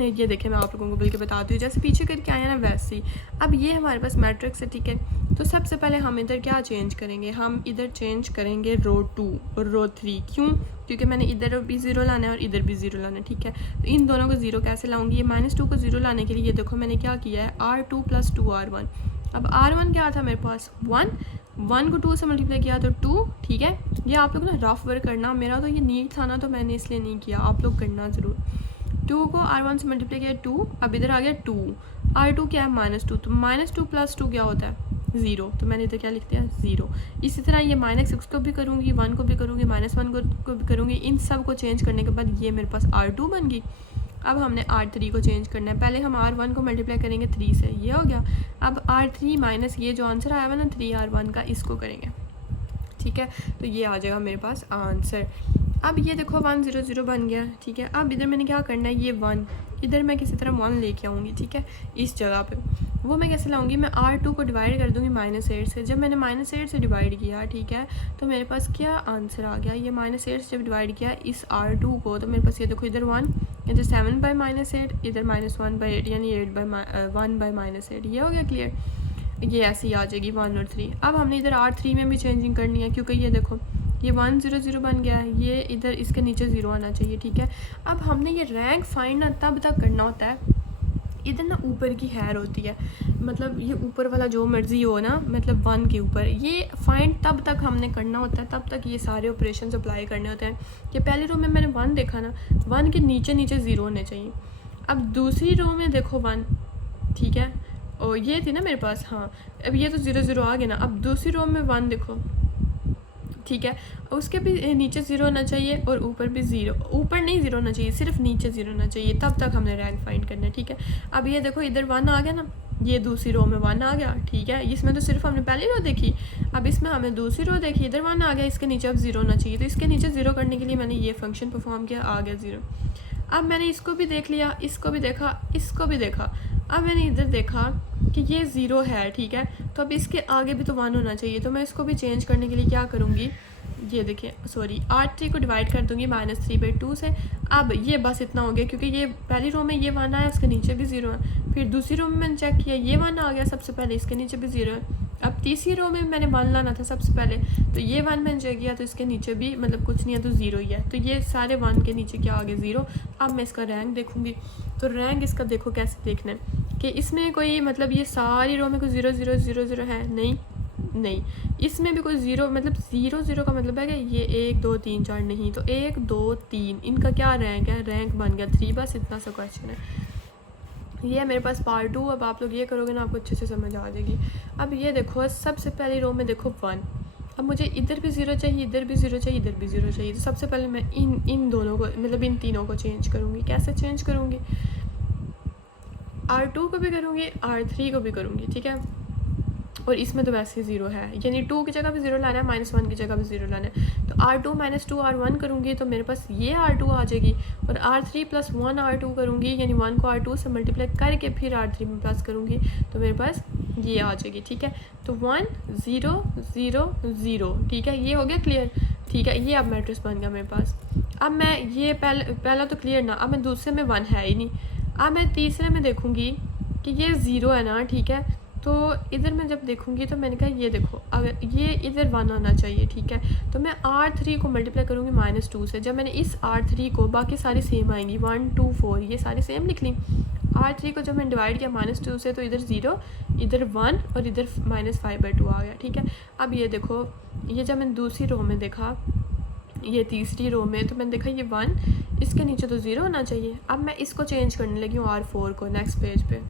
ये देखें मैं आप लोगों को बल्कि बताती हूँ, जैसे पीछे करके आया ना वैसे ही। अब ये हमारे पास मैट्रिक्स है, ठीक है। तो सबसे पहले हम इधर क्या चेंज करेंगे, हम इधर चेंज करेंगे रो 2 और रो 3। क्यों? क्योंकि मैंने इधर भी ज़ीरो लाना है और इधर भी ज़ीरो लाना है, ठीक है। तो इन दोनों को ज़ीरो कैसे लाऊंगी, ये -2 को ज़ीरो लाने के लिए ये देखो मैंने क्या किया है, R2 + 2R1। अब R1 क्या था मेरे पास 1 को 2 से मल्टीप्लाई किया तो 2, ठीक है। ये आप लोग ना रफ वर्क करना, मेरा तो ये नीट था ना तो मैंने इसलिए नहीं किया, आप लोग करना ज़रूर। 2 को R1 से मल्टीप्लाई किया 2, अब इधर आ गया 2, R2 क्या है -2, तो -2 + 2 क्या होता है 0, तो मैंने इधर क्या लिख दिया 0। इसी तरह ये -6 को भी करूँगी, 1 को भी करूँगी, -1 को भी करूँगी। इन सब को चेंज करने के बाद ये मेरे पास R2 बन गई। अब हमने R3 को चेंज करना है, पहले हम R1 को मल्टीप्लाई करेंगे 3 से, ये हो गया। अब R3 माइनस ये जो आंसर आया हुआ ना 3R1 का, इसको करेंगे, ठीक है। तो ये आ जाएगा मेरे पास आंसर। अब ये देखो 1 0 0 बन गया, ठीक है। अब इधर मैंने क्या करना है, ये 1 इधर मैं किसी तरह 1 लेके आऊँगी, ठीक है, इस जगह पे। वो मैं कैसे लाऊंगी, मैं R2 को डिवाइड कर दूँगी -8 से। जब मैंने -8 से डिवाइड किया, ठीक है, तो मेरे पास क्या आंसर आ गया, ये -8 से जब डिवाइड किया इस R2 को, तो मेरे पास ये देखो इधर 1, इधर 7/-8, इधर -1/8, यानी 1/-8। ये हो गया क्लियर। ये ऐसे ही आ जाएगी 1 और 3। अब हमने इधर R3 में भी चेंजिंग करनी है, क्योंकि ये देखो ये 1 0 0 बन गया है, ये इधर इसके नीचे 0 आना चाहिए, ठीक है। अब हमने ये रैंक फाइंड ना तब तक करना होता है, इधर ना ऊपर की हैर होती है, मतलब ये ऊपर वाला जो मर्जी हो ना, मतलब 1 के ऊपर, ये फाइंड तब तक हमने करना होता है, तब तक ये सारे ऑपरेशन अप्लाई करने होते हैं। कि पहली रो में मैंने 1 देखा ना, 1 के नीचे नीचे 0 होने चाहिए। अब दूसरी रो में देखो 1, ठीक है, और ये थी ना मेरे पास, हाँ, अब ये तो 0 0 आ गया ना। अब दूसरी रो में 1 देखो, ठीक है, उसके भी नीचे 0 होना चाहिए और ऊपर भी 0, ऊपर नहीं 0 होना चाहिए, सिर्फ नीचे 0 होना चाहिए, तब तक हमने रैंक फाइंड करना है, ठीक है। अब ये देखो इधर 1 आ गया ना, ये दूसरी रो में 1 आ गया, ठीक है। इसमें तो सिर्फ हमने पहली रो देखी, अब इसमें हमने दूसरी रो देखी, इधर 1 आ गया, इसके नीचे अब 0 होना चाहिए, तो इसके नीचे 0 करने के लिए मैंने ये फंक्शन परफॉर्म किया, आ गया 0। अब मैंने इसको भी देख लिया, इसको भी देखा, इसको भी देखा। अब मैंने इधर देखा कि ये 0 है, ठीक है, तो अब इसके आगे भी तो 1 होना चाहिए, तो मैं इसको भी चेंज करने के लिए क्या करूँगी, ये देखिए सॉरी, R3 को डिवाइड कर दूँगी -3/2 से। अब ये बस इतना हो गया, क्योंकि ये पहली रो में ये 1 आया, उसके नीचे भी 0 है। फिर दूसरी रो में मैंने चेक किया, ये 1 आ गया सबसे पहले, इसके नीचे भी 0 है। अब तीसरी रो में मैंने 1 लाना था सबसे पहले, तो ये 1 मैंने चेक किया, तो इसके नीचे भी मतलब कुछ नहीं है, तो 0 ही है। तो ये सारे 1 के नीचे क्या आ गए 0। अब मैं इसका रैंक देखूँगी, तो रैंक इसका देखो कैसे देखना है कि इसमें कोई मतलब ये सारी रो में कोई 0 0 0 0 है नहीं, इसमें भी कोई 0, मतलब 0 0 का मतलब है कि ये 1 2 3 4 नहीं, तो 1 2 3 इनका क्या रैंक है, रैंक बन गया 3। बस इतना सा क्वेश्चन है, ये है मेरे पास पार्ट 2। अब आप लोग ये करोगे ना, आपको अच्छे से समझ आ जाएगी। अब ये देखो सबसे पहली रो में देखो 1, अब मुझे इधर भी 0 चाहिए, इधर भी 0 चाहिए, इधर भी 0 चाहिए, तो सबसे पहले मैं इन दोनों को, मतलब इन तीनों को चेंज करूँगी। कैसे चेंज करूँगी, R2 को भी करूँगी, R3 को भी करूँगी, ठीक है। और इसमें तो वैसे ही 0 है, यानी 2 की जगह भी 0 लाना है, -1 की जगह भी 0 लाना है। तो R2 - 2R1 करूँगी, तो मेरे पास ये R2 आ जाएगी, और R3 + 1 R2 करूँगी, यानी 1 को R2 से मल्टीप्लाई करके फिर R3 में प्लस करूँगी, तो मेरे पास ये आ जाएगी, ठीक है। तो 1 0 0 0, ठीक है, ये हो गया क्लियर, ठीक है। ये अब मैट्रिक्स बन गया मेरे पास। अब मैं ये पहला तो क्लियर ना, अब मैं दूसरे में 1 है ही नहीं। अब मैं तीसरे में देखूँगी कि ये 0 है ना, ठीक है, तो इधर मैं जब देखूँगी तो मैंने कहा ये देखो, अगर ये इधर 1 आना चाहिए, ठीक है, तो मैं R3 को मल्टीप्लाई करूँगी -2 से। जब मैंने इस R3 को, बाकी सारी सेम आएंगी 1 2 4, ये सारी सेम लिख ली। R3 को जब मैंने डिवाइड किया -2 से, तो इधर 0, इधर 1 और इधर -5/2 आ गया, ठीक है। अब ये देखो, ये जब मैंने दूसरी रो में देखा, ये तीसरी रो में, तो मैंने देखा ये 1, इसके नीचे तो 0 होना चाहिए। अब मैं इसको चेंज करने लगी हूँ R4 को, नेक्स्ट पेज पे।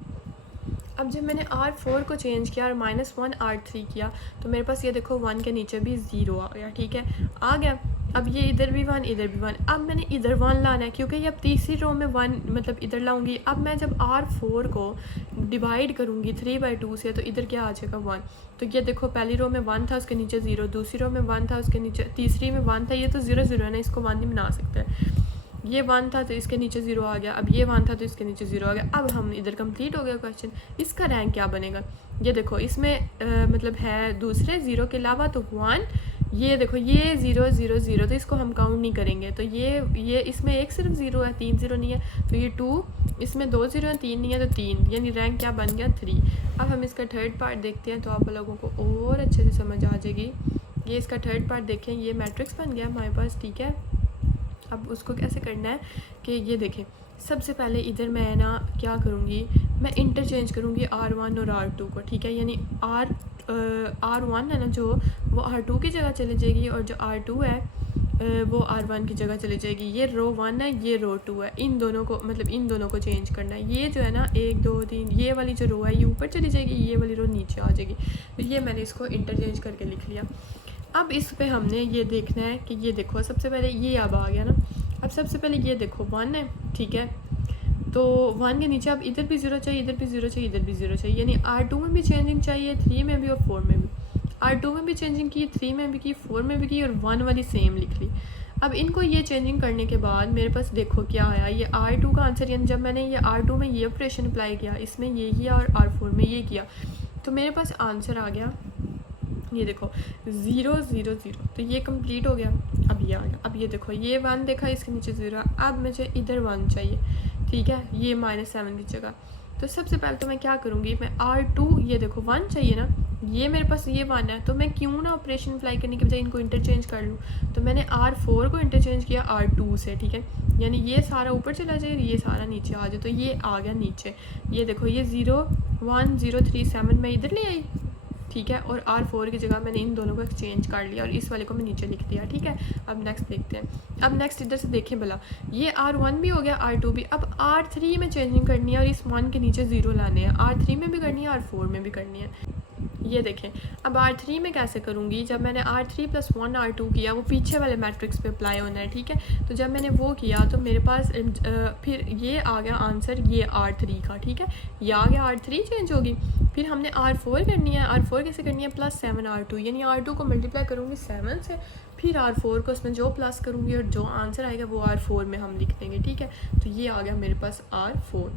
अब जब मैंने R4 को चेंज किया और -1 R3 किया, तो मेरे पास ये देखो 1 के नीचे भी 0 आ गया, ठीक है, आ गया। अब ये इधर भी 1, इधर भी 1। अब मैंने इधर 1 लाना है, क्योंकि ये अब तीसरी रो में 1 मतलब इधर लाऊंगी। अब मैं जब R4 को डिवाइड करूँगी 3/2 से, तो इधर क्या आ जाएगा 1। तो ये देखो पहली रो में 1 था, उसके नीचे 0, दूसरी रो में 1 था, उसके नीचे, तीसरी में 1 था, ये तो 0 0 है ना, इसको 1 नहीं बना सकते। ये 1 था तो इसके नीचे 0 आ गया, अब ये 1 था तो इसके नीचे 0 आ गया। अब हम इधर कंप्लीट हो गया क्वेश्चन। इसका रैंक क्या बनेगा, ये देखो इसमें मतलब है दूसरे 0 के अलावा तो 1, ये देखो ये 0 0 0, तो इसको हम काउंट नहीं करेंगे, तो ये इसमें एक सिर्फ 0 है, 3 0 नहीं है, तो ये 2, इसमें 2 0 है, 3 नहीं है, तो 3, यानी रैंक क्या बन गया 3। अब हम इसका थर्ड पार्ट देखते हैं तो आप लोगों को और अच्छे से समझ आ जाएगी। ये इसका थर्ड पार्ट देखें, ये मैट्रिक्स बन गया हमारे पास, ठीक है। अब उसको कैसे करना है कि ये देखें, सबसे पहले इधर मैं ना क्या करूँगी, मैं इंटरचेंज करूँगी R1 और R2 को, ठीक है। यानी R1 है ना जो, वो R2 की जगह चली जाएगी, और जो R2 है वो R1 की जगह चली जाएगी। ये रो 1 है, ये रो 2 है, इन दोनों को मतलब इन दोनों को चेंज करना है। ये जो है ना 1 2 3, ये वाली जो रो है ये ऊपर चली जाएगी, ये वाली रो नीचे आ जाएगी। तो ये मैंने इसको इंटरचेंज करके लिख लिया। अब इस पे हमने ये देखना है कि ये देखो, सबसे पहले ये अब आ गया ना। अब सबसे पहले ये देखो 1 है, ठीक है। तो 1 के नीचे अब इधर भी 0 चाहिए, इधर भी 0 चाहिए, इधर भी 0 चाहिए, यानी R2 में भी चेंजिंग चाहिए, 3 में भी और 4 में भी। R2 में भी चेंजिंग की, 3 में भी की, 4 में भी की, और 1 वाली सेम लिख ली। अब इनको ये चेंजिंग करने के बाद मेरे पास देखो क्या आया, ये R2 का आंसर, यानी जब मैंने ये R2 में ये ऑपरेशन अप्लाई किया, इसमें ये किया और R4 में ये किया, तो मेरे पास आंसर आ गया, ये देखो 0 0 0, तो ये कंप्लीट हो गया। अब ये आ गया, अब ये देखो ये 1 देखा, इसके नीचे 0, अब मुझे इधर 1 चाहिए, ठीक है, ये -7 की जगह। तो सबसे पहले तो मैं क्या करूँगी, मैं R2, ये देखो 1 चाहिए ना, ये मेरे पास ये 1 है, तो मैं क्यों ना ऑपरेशन अप्लाई करने के बजाय इनको इंटरचेंज कर लूँ। तो मैंने R4 को इंटरचेंज किया R2 से, ठीक है, यानी ये सारा ऊपर चला जाए, ये सारा नीचे आ जाए, तो ये आ गया नीचे। ये देखो ये 0 1 0 3 7 मैं इधर ले आई, ठीक है, और R4 की जगह मैंने इन दोनों को एक्सचेंज कर लिया और इस वाले को मैं नीचे लिख दिया, ठीक है। अब नेक्स्ट देखते हैं। अब नेक्स्ट इधर से देखें भला, ये R1 भी हो गया, R2 भी। अब R3 में चेंजिंग करनी है और इस 1 के नीचे 0 लाने हैं, R3 में भी करनी है, R4 में भी करनी है। ये देखें, अब R3 में कैसे करूँगी, जब मैंने R3 + 1 R2 किया, वो पीछे वाले मैट्रिक्स पे अप्लाई होना है, ठीक है। तो जब मैंने वो किया तो मेरे पास फिर ये आ गया आंसर, ये R3 का, ठीक है, ये आ गया, R3 चेंज होगी। फिर हमने R4 करनी है, R4 कैसे करनी है, +7 R2, यानी R2 को मल्टीप्लाई करूँगी 7 से, फिर R4 को उसमें जो प्लस करूँगी और जो आंसर आएगा वो R4 में हम लिख देंगे, ठीक है। तो ये आ गया मेरे पास R4,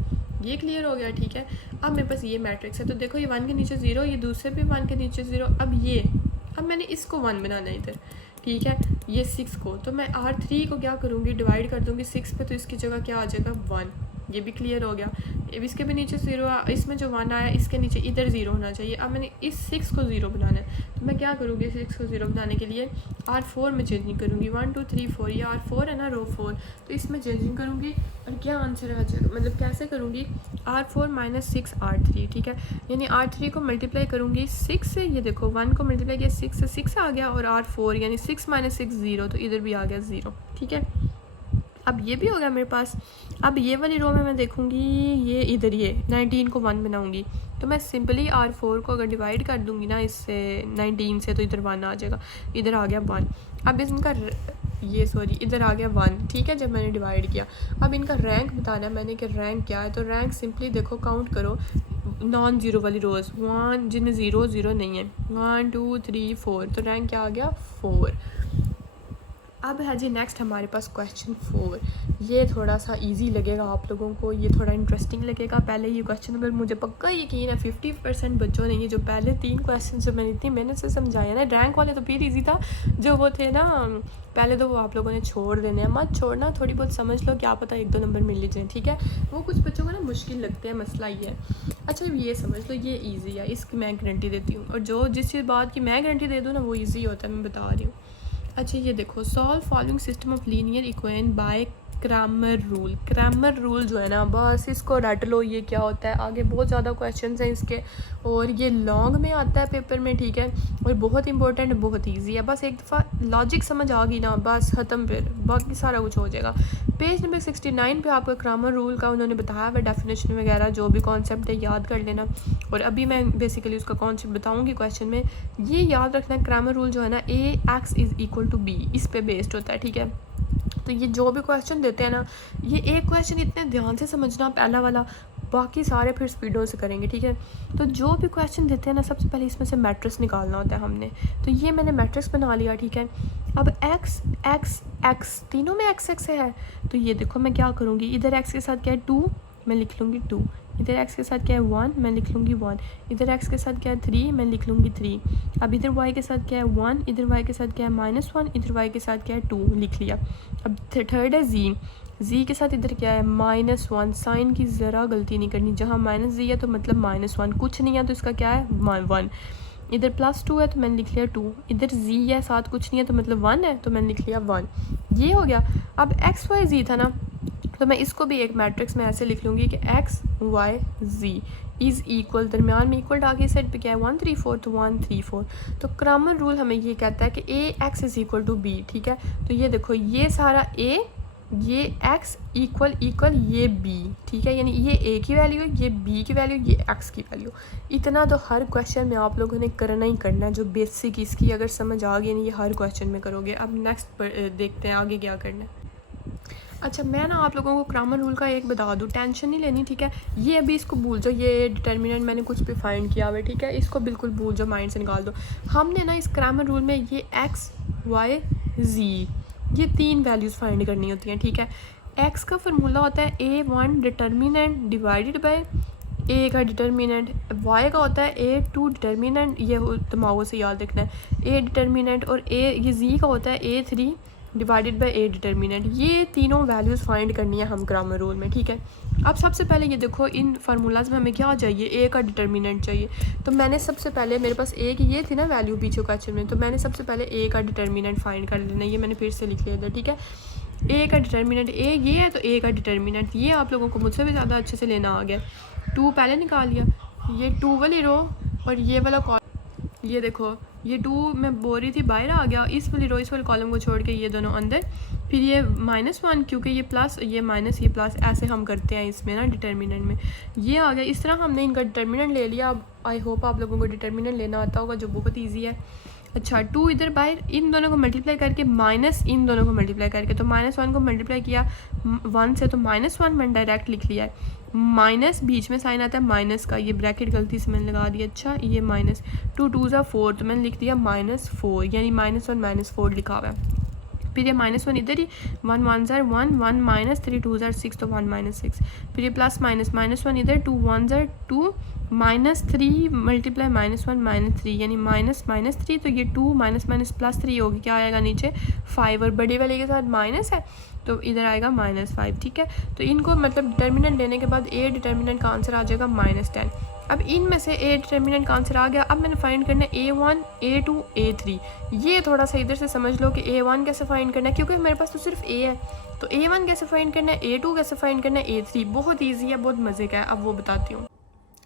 ये क्लियर हो गया, ठीक है। अब मेरे पास ये मैट्रिक्स है, तो देखो ये 1 के नीचे 0, ये दूसरे भी 1 के नीचे 0। अब मैंने इसको 1 बनाना है इधर, ठीक है, ये 6 को, तो मैं R3 को क्या करूँगी, डिवाइड कर दूँगी 6 पे, तो इसकी जगह क्या आ जाएगा 1, ये भी क्लियर हो गया। अब इसके भी नीचे 0, इसमें जो 1 आया इसके नीचे इधर 0 होना चाहिए। अब मैंने इस 6 को 0 बनाना है, तो मैं क्या करूँगी, 6 को 0 बनाने के लिए R4 में चेंजिंग करूँगी, 1 2 3 4, ये R4 है ना, रो 4, तो इसमें चेंजिंग करूँगी और क्या आंसर आ जाएगा, मतलब कैसे करूँगी, R4 - 6 R3, ठीक है, यानी R3 को मल्टीप्लाई करूँगी 6 से, ये देखो 1 को मल्टीप्लाई किया 6 से, 6 आ गया, और R4 यानी 6 - 6 0, तो इधर भी आ गया 0, ठीक है। अब ये भी हो गया मेरे पास। अब ये वाली रो में मैं देखूँगी, ये इधर ये 19 को 1 बनाऊँगी, तो मैं सिंपली R4 को अगर डिवाइड कर दूँगी ना इससे 19 से, तो इधर 1 आ जाएगा, इधर आ गया 1। अब इनका इधर आ गया 1, ठीक है, जब मैंने डिवाइड किया। अब इनका रैंक बताना है मैंने कि रैंक क्या है, तो रैंक सिंपली देखो, काउंट करो नॉन ज़ीरो वाली रोज़, 1 जिनमें 0 0 नहीं है, 1 2 3 4, तो रैंक क्या आ गया 4। अब है जी नेक्स्ट हमारे पास क्वेश्चन 4। ये थोड़ा सा इजी लगेगा आप लोगों को, ये थोड़ा इंटरेस्टिंग लगेगा। पहले ये क्वेश्चन नंबर मुझे पक्का यकीन है 50% बच्चों ने ये जो पहले 3 क्वेश्चन जो मैंने इतनी मेहनत से समझाया ना, रैंक वाले तो फिर इजी था, जो वो थे ना पहले, तो वो आप लोगों ने छोड़ देने हैं, मत छोड़ना, थोड़ी बहुत समझ लो, क्या पता 1 2 नंबर मिल लीजिए, ठीक है। वो कुछ बच्चों को ना मुश्किल लगते हैं, मसला ये है। अच्छा ये समझ लो ये ईजी है, इसकी मैं गारंटी देती हूँ, और जो जिस बात की मैं गारंटी दे दूँ ना वो ईजी होता है, मैं बता रही हूँ। अच्छा ये देखो, solve following system of linear equation by Cramer rule. Cramer rule जो है ना, बस इसको रट लो, ये क्या होता है। आगे बहुत ज़्यादा क्वेश्चंस हैं इसके, और ये लॉन्ग में आता है पेपर में, ठीक है, और बहुत इंपॉर्टेंट, बहुत इजी है। बस एक दफ़ा लॉजिक समझ आ गई ना, बस ख़त्म, फिर बाकी सारा कुछ हो जाएगा। पेज नंबर 69 पे आपका क्रैमर रूल का उन्होंने बताया हुआ, डेफिनेशन वगैरह जो भी कॉन्सेप्ट है याद कर लेना, और अभी मैं बेसिकली उसका कॉन्सेप्ट बताऊँगी क्वेश्चन में। ये याद रखना, क्रैमर रूल जो है ना, AX = B, इस पे बेस्ड होता है, ठीक है। तो ये जो भी क्वेश्चन देते हैं ना, ये एक क्वेश्चन इतने ध्यान से समझना, पहला वाला, बाकी सारे फिर स्पीडों से करेंगे, ठीक है। तो जो भी क्वेश्चन देते हैं ना, सबसे पहले इसमें से मैट्रिक्स निकालना होता है हमने, तो ये मैंने मैट्रिक्स बना लिया, ठीक है। अब x x x तीनों में x x है, तो ये देखो मैं क्या करूँगी, इधर x के साथ क्या है 2, मैं लिख लूँगी 2, इधर x के साथ क्या है 1, मैं लिख लूँगी 1। इधर x के साथ क्या है 3, मैं लिख लूँगी 3। अब इधर y के साथ क्या है 1, इधर y के साथ क्या है -1, इधर y के साथ क्या है 2, लिख लिया। अब थर्ड है z के साथ इधर क्या है -1। साइन की ज़रा गलती नहीं करनी, जहाँ -z है तो मतलब -1, कुछ नहीं है तो इसका क्या है 1। इधर +2 है तो मैंने लिख लिया 2। इधर z है, साथ कुछ नहीं है तो मतलब 1 है तो मैंने लिख लिया 1। ये हो गया। अब x y z था ना, तो मैं इसको भी एक मैट्रिक्स में ऐसे लिख लूँगी कि x y z is equal, दरमियान में इक्वल आगे साइड पे क्या है 1 3 4, तो 1 3 4। तो क्रैमर रूल हमें ये कहता है कि a x is equal to b, ठीक है। तो ये देखो ये सारा a, ये x इक्वल ये b, ठीक है, यानी ये a की वैल्यू है, ये b की वैल्यू, ये x की वैल्यू। इतना तो हर क्वेश्चन में आप लोगों ने करना ही करना है, जो बेसिक इसकी अगर समझ आ गई नहीं, ये हर क्वेश्चन में करोगे। अब नेक्स्ट देखते हैं आगे क्या करना है। अच्छा, मैं ना आप लोगों को ग्रामर रूल का एक बता दूँ, टेंशन नहीं लेनी, ठीक है। ये अभी इसको भूल जाओ, ये डिटर्मिनेंट मैंने कुछ भी फाइंड किया हुआ है, ठीक है, इसको बिल्कुल भूल जाओ, माइंड से निकाल दो। हमने ना इस ग्रामर रूल में ये x y z ये 3 वैल्यूज़ फाइंड करनी होती हैं, ठीक है। x का फार्मूला होता है a1 determinant divided by a का डिटर्मिनेंट, y का होता है a2 डिटर्मिनेंट, ये दिमागों से याद रखना है, a डिटर्मिनेंट, और ये z का होता है a3 divided by a determinant. ये तीनों वैल्यूज़ फाइंड करनी है हम ग्रामर रूल में, ठीक है। अब सबसे पहले ये देखो, इन फार्मूलाज में हमें क्या चाहिए, a का डिटर्मिनेंट चाहिए। तो मैंने सबसे पहले, मेरे पास a की ये थी ना वैल्यू पीछे क्वेश्चन में, तो मैंने सबसे पहले a का डिटर्मिनेंट फाइंड कर लेना। ये मैंने फिर से लिख लिया था, ठीक है। a का डिटर्मिनेंट a ये है, तो a का डिटर्मिनेंट ये आप लोगों को मुझसे भी ज़्यादा अच्छे से लेना आ गया। 2 पहले निकाल लिया, ये 2 वाली रो और ये वाला कॉलम, ये देखो ये 2 मैं बोल रही थी बाहर आ गया, इस वाली रो इस वाले कॉलम को छोड़ के ये दोनों अंदर। फिर ये -1, क्योंकि ये प्लस, ये माइनस, ये प्लस, ऐसे हम करते हैं इसमें ना डिटर्मिनेंट में। ये आ गया, इस तरह हमने इनका डिटर्मिनेंट ले लिया। अब आई होप आप लोगों को डिटर्मिनेंट लेना आता होगा, जो बहुत ईजी है। अच्छा, 2 इधर बाहर, इन दोनों को मल्टीप्लाई करके माइनस इन दोनों को मल्टीप्लाई करके, तो -1 को मल्टीप्लाई किया 1 से तो -1 मैंने डायरेक्ट लिख लिया है। माइनस बीच में साइन आता है माइनस का, ये ब्रैकेट गलती से मैंने लगा दिया। अच्छा, ये माइनस 2 2 4, तो मैंने लिख दिया -4, यानी -1 -4 लिखा हुआ है। फिर ये -1 इधर ही, 1 1 ज़र 1 1 माइनस 3 2 ज़र 6, तो 1 6। फिर ये प्लस माइनस -1 इधर, 2 1 ज़र 2 -3 मल्टीप्लाई -1 -3, यानी -3, तो ये 2 +3 होगी, क्या आएगा नीचे 5, और बड़े वाले के साथ माइनस है तो इधर आएगा -5, ठीक है। तो इनको मतलब डिटर्मिनेंट लेने के बाद a डिटर्मिनेंट का आंसर आ जाएगा -10। अब इनमें से a डिटर्मिनेंट का आंसर आ गया। अब मैंने फाइंड करना है a1 a2 a3। ये थोड़ा सा इधर से समझ लो कि a1 कैसे फाइंड करना है, क्योंकि मेरे पास तो सिर्फ a है, तो a1 कैसे फाइंड करना है, a2 कैसे फाइंड करना है, a3 बहुत ईजी है, बहुत मज़े का है। अब वो बताती हूँ।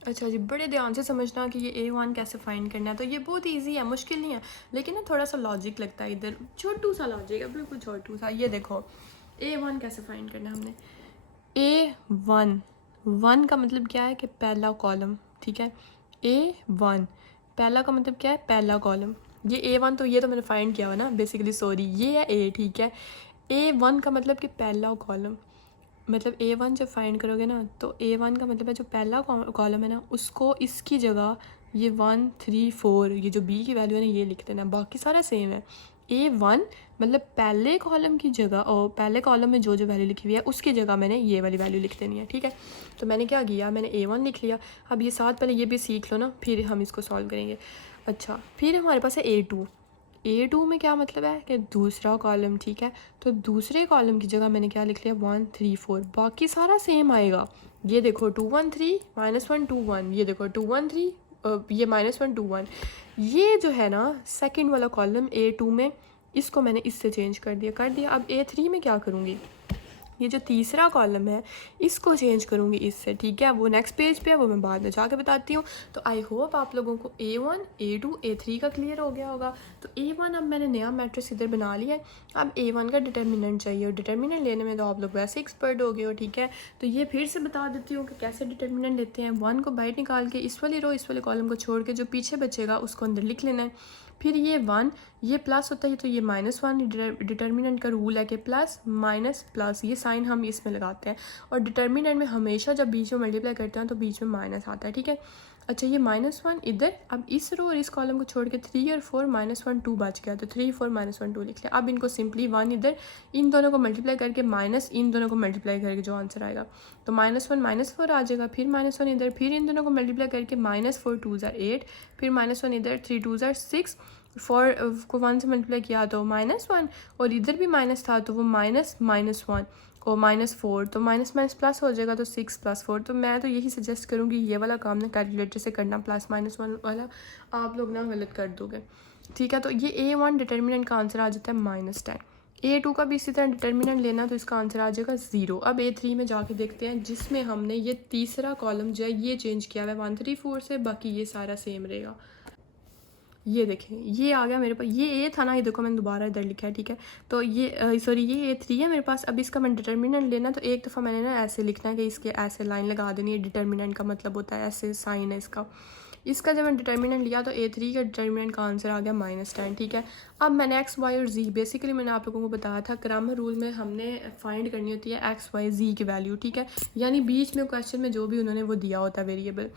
अच्छा जी, बड़े ध्यान से समझना कि ये a1 कैसे फाइंड करना है। तो ये बहुत इजी है, मुश्किल नहीं है, लेकिन ना थोड़ा सा लॉजिक लगता है, इधर छोटू सा लॉजिक है, बिल्कुल छोटू सा। ये देखो a1 कैसे फाइंड करना है हमने। a1 का मतलब क्या है कि पहला कॉलम, ठीक है। a1 पहला का मतलब क्या है, पहला कॉलम। ये a1 तो ये तो मैंने फाइंड किया हुआ ना बेसिकली, सॉरी, ये है a, ठीक है। a1 का मतलब कि पहला कॉलम, मतलब a1 जब फाइंड करोगे ना, तो a1 का मतलब है जो पहला कॉलम है ना, उसको इसकी जगह ये 1 3 4 ये जो b की वैल्यू है ना ये लिख देना, बाकी सारा सेम है। a1 मतलब पहले कॉलम की जगह, और पहले कॉलम में जो जो वैल्यू लिखी हुई है उसकी जगह मैंने ये वाली वैल्यू लिख देनी है, ठीक है। तो मैंने क्या किया, मैंने a1 लिख लिया। अब ये साथ पहले ये भी सीख लो ना, फिर हम इसको सॉल्व करेंगे। अच्छा, फिर हमारे पास है a2 में क्या मतलब है कि दूसरा कॉलम, ठीक है। तो दूसरे कॉलम की जगह मैंने क्या लिख लिया 1 3 4, बाकी सारा सेम आएगा। ये देखो 2 1 3 -1 2 1, ये देखो 2 1 3 ये -1 2 1। ये जो है ना सेकंड वाला कॉलम a2 में, इसको मैंने इससे चेंज कर दिया। अब a3 में क्या करूँगी, ये जो तीसरा कॉलम है इसको चेंज करूँगी इससे, ठीक है। वो नेक्स्ट पेज पे है, वो मैं बाद में जाके बताती हूँ। तो आई होप आप लोगों को a1 a2 a3 का क्लियर हो गया होगा। तो a1 अब मैंने नया मैट्रिक्स इधर बना लिया है। अब a1 का डिटर्मिनेंट चाहिए, और डिटर्मिनेंट लेने में तो आप लोग वैसे एक्सपर्ट हो गए हो, ठीक है। तो ये फिर से बता देती हूँ कि कैसे डिटर्मिनेंट लेते हैं। 1 को बाहर निकाल के इस वाली रो इस वाले कॉलम को छोड़ के जो पीछे बचेगा उसको अंदर लिख लेना है। फिर ये 1 ये प्लस होता है, तो ये -1 डिटर्मिनेंट का रूल है कि प्लस माइनस प्लस, ये साइन हम इसमें लगाते हैं। और डिटर्मिनेंट में हमेशा जब बीच में मल्टीप्लाई करते हैं तो बीच में माइनस आता है, ठीक है। अच्छा ये -1 इधर, अब इस रो और इस कॉलम को छोड़ के 3 और 4 -1 2 बच गया, तो 3 4 -1 2 लिख लिया। अब इनको सिंपली 1 इधर, इन दोनों को मल्टीप्लाई करके माइनस इन दोनों को मल्टीप्लाई करके जो आंसर आएगा, तो -1 -4 आ जाएगा, फिर -1 इधर, फिर इन दोनों को मल्टीप्लाई करके -4 2 8, फिर -1 इधर, 3 2 6, 4 को 1 से मल्टीप्लाई किया तो -1, और इधर भी माइनस था तो वो -1 और -4, तो माइनस माइनस प्लस हो जाएगा, तो 6 + 4। तो मैं तो यही सजेस्ट करूँगी ये वाला काम ना कैलकुलेटर से करना, +-1 वाला आप लोग ना गलत कर दोगे, ठीक है। तो ये A1 डिटर्मिनेंट का आंसर आ जाता है -10। A2 का भी इसी तरह डिटर्मिनेंट लेना, तो इसका आंसर आ जाएगा 0। अब A3 में जाके देखते हैं, जिसमें हमने ये तीसरा कॉलम जो है ये चेंज किया हुआ है 1 3 4 से, बाकी ये सारा सेम रहेगा। ये देखें ये आ गया मेरे पास, ये ए था ना, ये देखो मैंने दोबारा इधर लिखा है, ठीक है। तो ये सॉरी ये A3 है मेरे पास। अब इसका मैं डिटर्मिनेंट लेना, तो एक दफ़ा मैंने ना ऐसे लिखना है कि इसके ऐसे लाइन लगा देनी है, डिटर्मिनेंट का मतलब होता है ऐसे साइन है इसका। इसका जब मैंने डिटर्मिनेंट लिया तो A3 का डिटर्मिनेंट का आंसर आ गया -10, ठीक है। अब मैंने x y और z, बेसिकली मैंने आप लोगों को बताया था ग्रामर रूल में हमने फाइंड करनी होती है x y z की वैल्यू, ठीक है, यानी बीच में क्वेश्चन में जो भी उन्होंने वो दिया होता है वेरिएबल।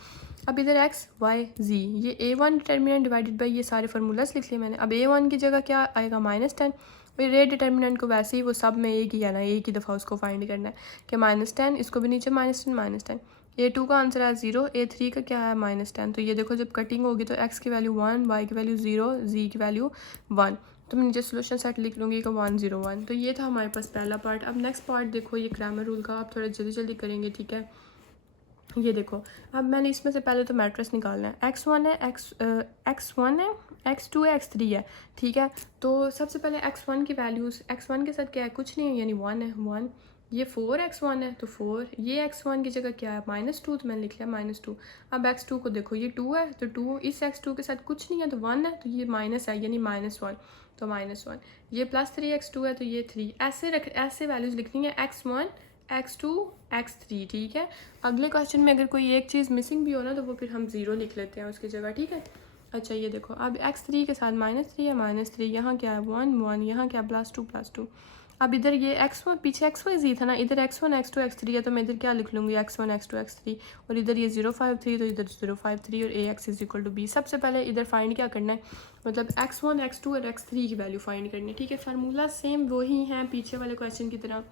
अब इधर x y z, ये A1 डिटर्मिनेंट डिवाइडेड बाई ये सारे फार्मूलाज लिख लिए मैंने। अब A1 की जगह क्या आएगा -10, और रेट डिटर्मिनेंट को वैसे ही वो सब में एक ही है ना, एक ही दफ़ा उसको फाइंड करना है कि -10, इसको भी नीचे -10। A2 का आंसर है 0, A3 का क्या है -10। तो ये देखो जब कटिंग होगी तो x की वैल्यू 1, y की वैल्यू 0, z की वैल्यू 1, तो मैं नीचे सोल्यूशन सेट लिख लूँगी कि 1 0 1। तो ये था हमारे पास पहला पार्ट। अब नेक्स्ट पार्ट देखो, ये ग्रामर रूल का आप थोड़ा जल्दी जल्दी करेंगे, ठीक है। ये देखो अब मैंने इसमें से पहले तो मैट्रिक्स निकालना है, x1 है, x1 है, x2 है, x3 है, ठीक है। तो सबसे पहले x1 की वैल्यूज़, x1 के साथ क्या है, कुछ नहीं है, यानी 1 है 1। ये 4x1 है तो 4, ये x1 की जगह क्या है -2, तो मैंने लिख लिया -2। अब x2 को देखो, ये 2 है तो 2, इस x2 के साथ कुछ नहीं है तो 1 है, तो ये माइनस है यानी -1, तो -1। ये +3x2 है तो ये 3, ऐसे वैल्यूज़ लिखनी है x1 x2 x3, ठीक है। अगले क्वेश्चन में अगर कोई एक चीज़ मिसिंग भी हो ना, तो वो फिर हम 0 लिख लेते हैं उसकी जगह, ठीक है। अच्छा ये देखो अब x3 के साथ -3 है, -3, यहाँ क्या है 1 1, यहाँ क्या +2। अब इधर ये x1 पीछे xy z था ना, इधर x1 x2 x3 है, तो मैं इधर क्या लिख लूँगी x1 x2 x3, और इधर ये 0 5 3, तो इधर 0 5 3, और ax = b। सबसे पहले इधर फाइंड क्या करना है, मतलब x1 x2 और x3 की वैल्यू फाइंड करनी है, ठीक है। फार्मूला सेम वही है पीछे वाले क्वेश्चन की तरह,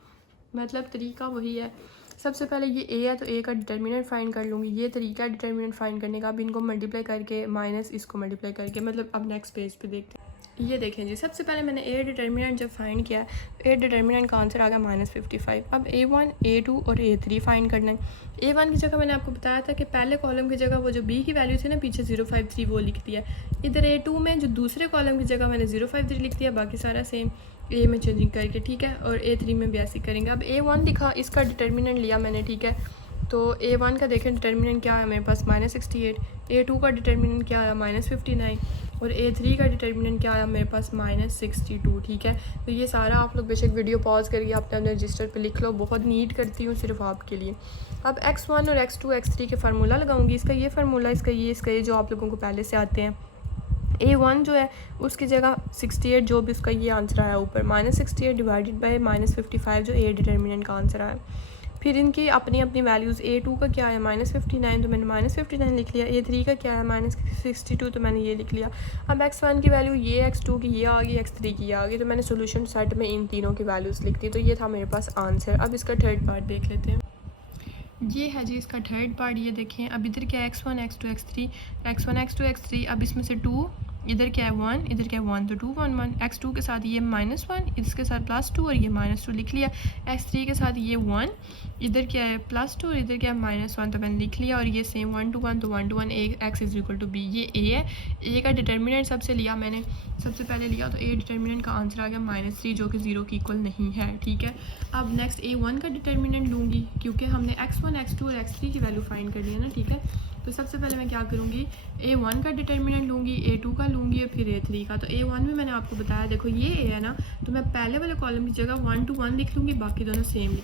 मतलब तरीका वही है। सबसे पहले ये a है तो a का डिटर्मिनेंट फाइंड कर लूँगी, ये तरीका डिटर्मिनेंट फाइंड करने का। अब इनको मल्टीप्लाई करके माइनस इसको मल्टीप्लाई करके, मतलब अब नेक्स्ट पेज पे देखते हैं। ये देखें जी, सबसे पहले मैंने a डिटर्मिनेंट जब फाइंड किया, a डिटर्मिनेंट का आंसर आ गया -55। अब a1 a2 और a3 फाइंड करना है। a1 की जगह मैंने आपको बताया था कि पहले कॉलम की जगह वो जो b की वैल्यू थी ना पीछे 053 वो लिख दिया। इधर a2 में जो दूसरे कॉलम की जगह मैंने 053 लिख दिया, बाकी सारा सेम ए में चेंजिंग करके, ठीक है। और A3 में भी ऐसे करेंगे। अब A1 लिखा, इसका डिटर्मिनेंट लिया मैंने, ठीक है। तो A1 का देखें डिटर्मिनेंट क्या है मेरे पास -68, A2 का डिटर्मिनेंट क्या आया -59, और A3 का डिटर्मिनेंट क्या आया मेरे पास -62, ठीक है। तो ये सारा आप लोग बेशक वीडियो पॉज करके अपने रजिस्टर पे लिख लो, बहुत नीट करती हूँ सिर्फ आपके लिए। अब x1 और x2 x3 के फार्मूला लगाऊंगी, इसका ये फार्मूला, इसका ये जो आप लोगों को पहले से आते हैं। A1 जो है उसकी जगह 68, जो भी उसका ये आंसर आया ऊपर -68 डिवाइडेड बाय -55, जो A डिटर्मिनेंट का आंसर आया। फिर इनकी अपनी अपनी वैल्यूज़, A2 का क्या है -59, तो मैंने -59 लिख लिया। A3 का क्या है -62, तो मैंने ये लिख लिया। अब x1 की वैल्यू ये, x2 की ये आ गई, x3 की ये आ गई, तो मैंने सोल्यूशन सेट में इन तीनों की वैल्यूज़ लिख दी। तो ये था मेरे पास आंसर। अब इसका थर्ड पार्ट देख लेते हैं। ये है जी इसका थर्ड पार्ट। ये देखें अब इधर क्या है x1 x2 x3, x1 x2 x3, अब इसमें से 2, इधर क्या है 1, इधर क्या है 1, तो 2 1 1, x2 के साथ ये -1, इसके साथ +2 और ये -2 लिख लिया। x3 के साथ ये 1, इधर क्या है +2 और इधर क्या है -1, तो मैंने लिख लिया। और ये सेम 1 to 1, तो 1 to 1 x = b। ये a है, a का डिटर्मिनेंट सबसे लिया मैंने, सबसे पहले लिया, तो a डिटर्मिनेंट का आंसर आ गया -3, जो कि 0 के इक्वल नहीं है, ठीक है। अब नेक्स्ट A1 का डिटर्मिनेंट लूँगी, क्योंकि हमने x1 x2 और x3 की वैल्यू फाइंड करनी है ना, ठीक है। तो सबसे पहले मैं क्या करूँगी, A1 का डिटर्मिनेंट लूँगी, A2 का लूँगी और फिर A3 का। तो A1 में मैंने आपको बताया, देखो ये A है ना, तो मैं पहले वाले कॉलम की जगह 1 to 1 लिख लूँगी, बाकी दोनों सेम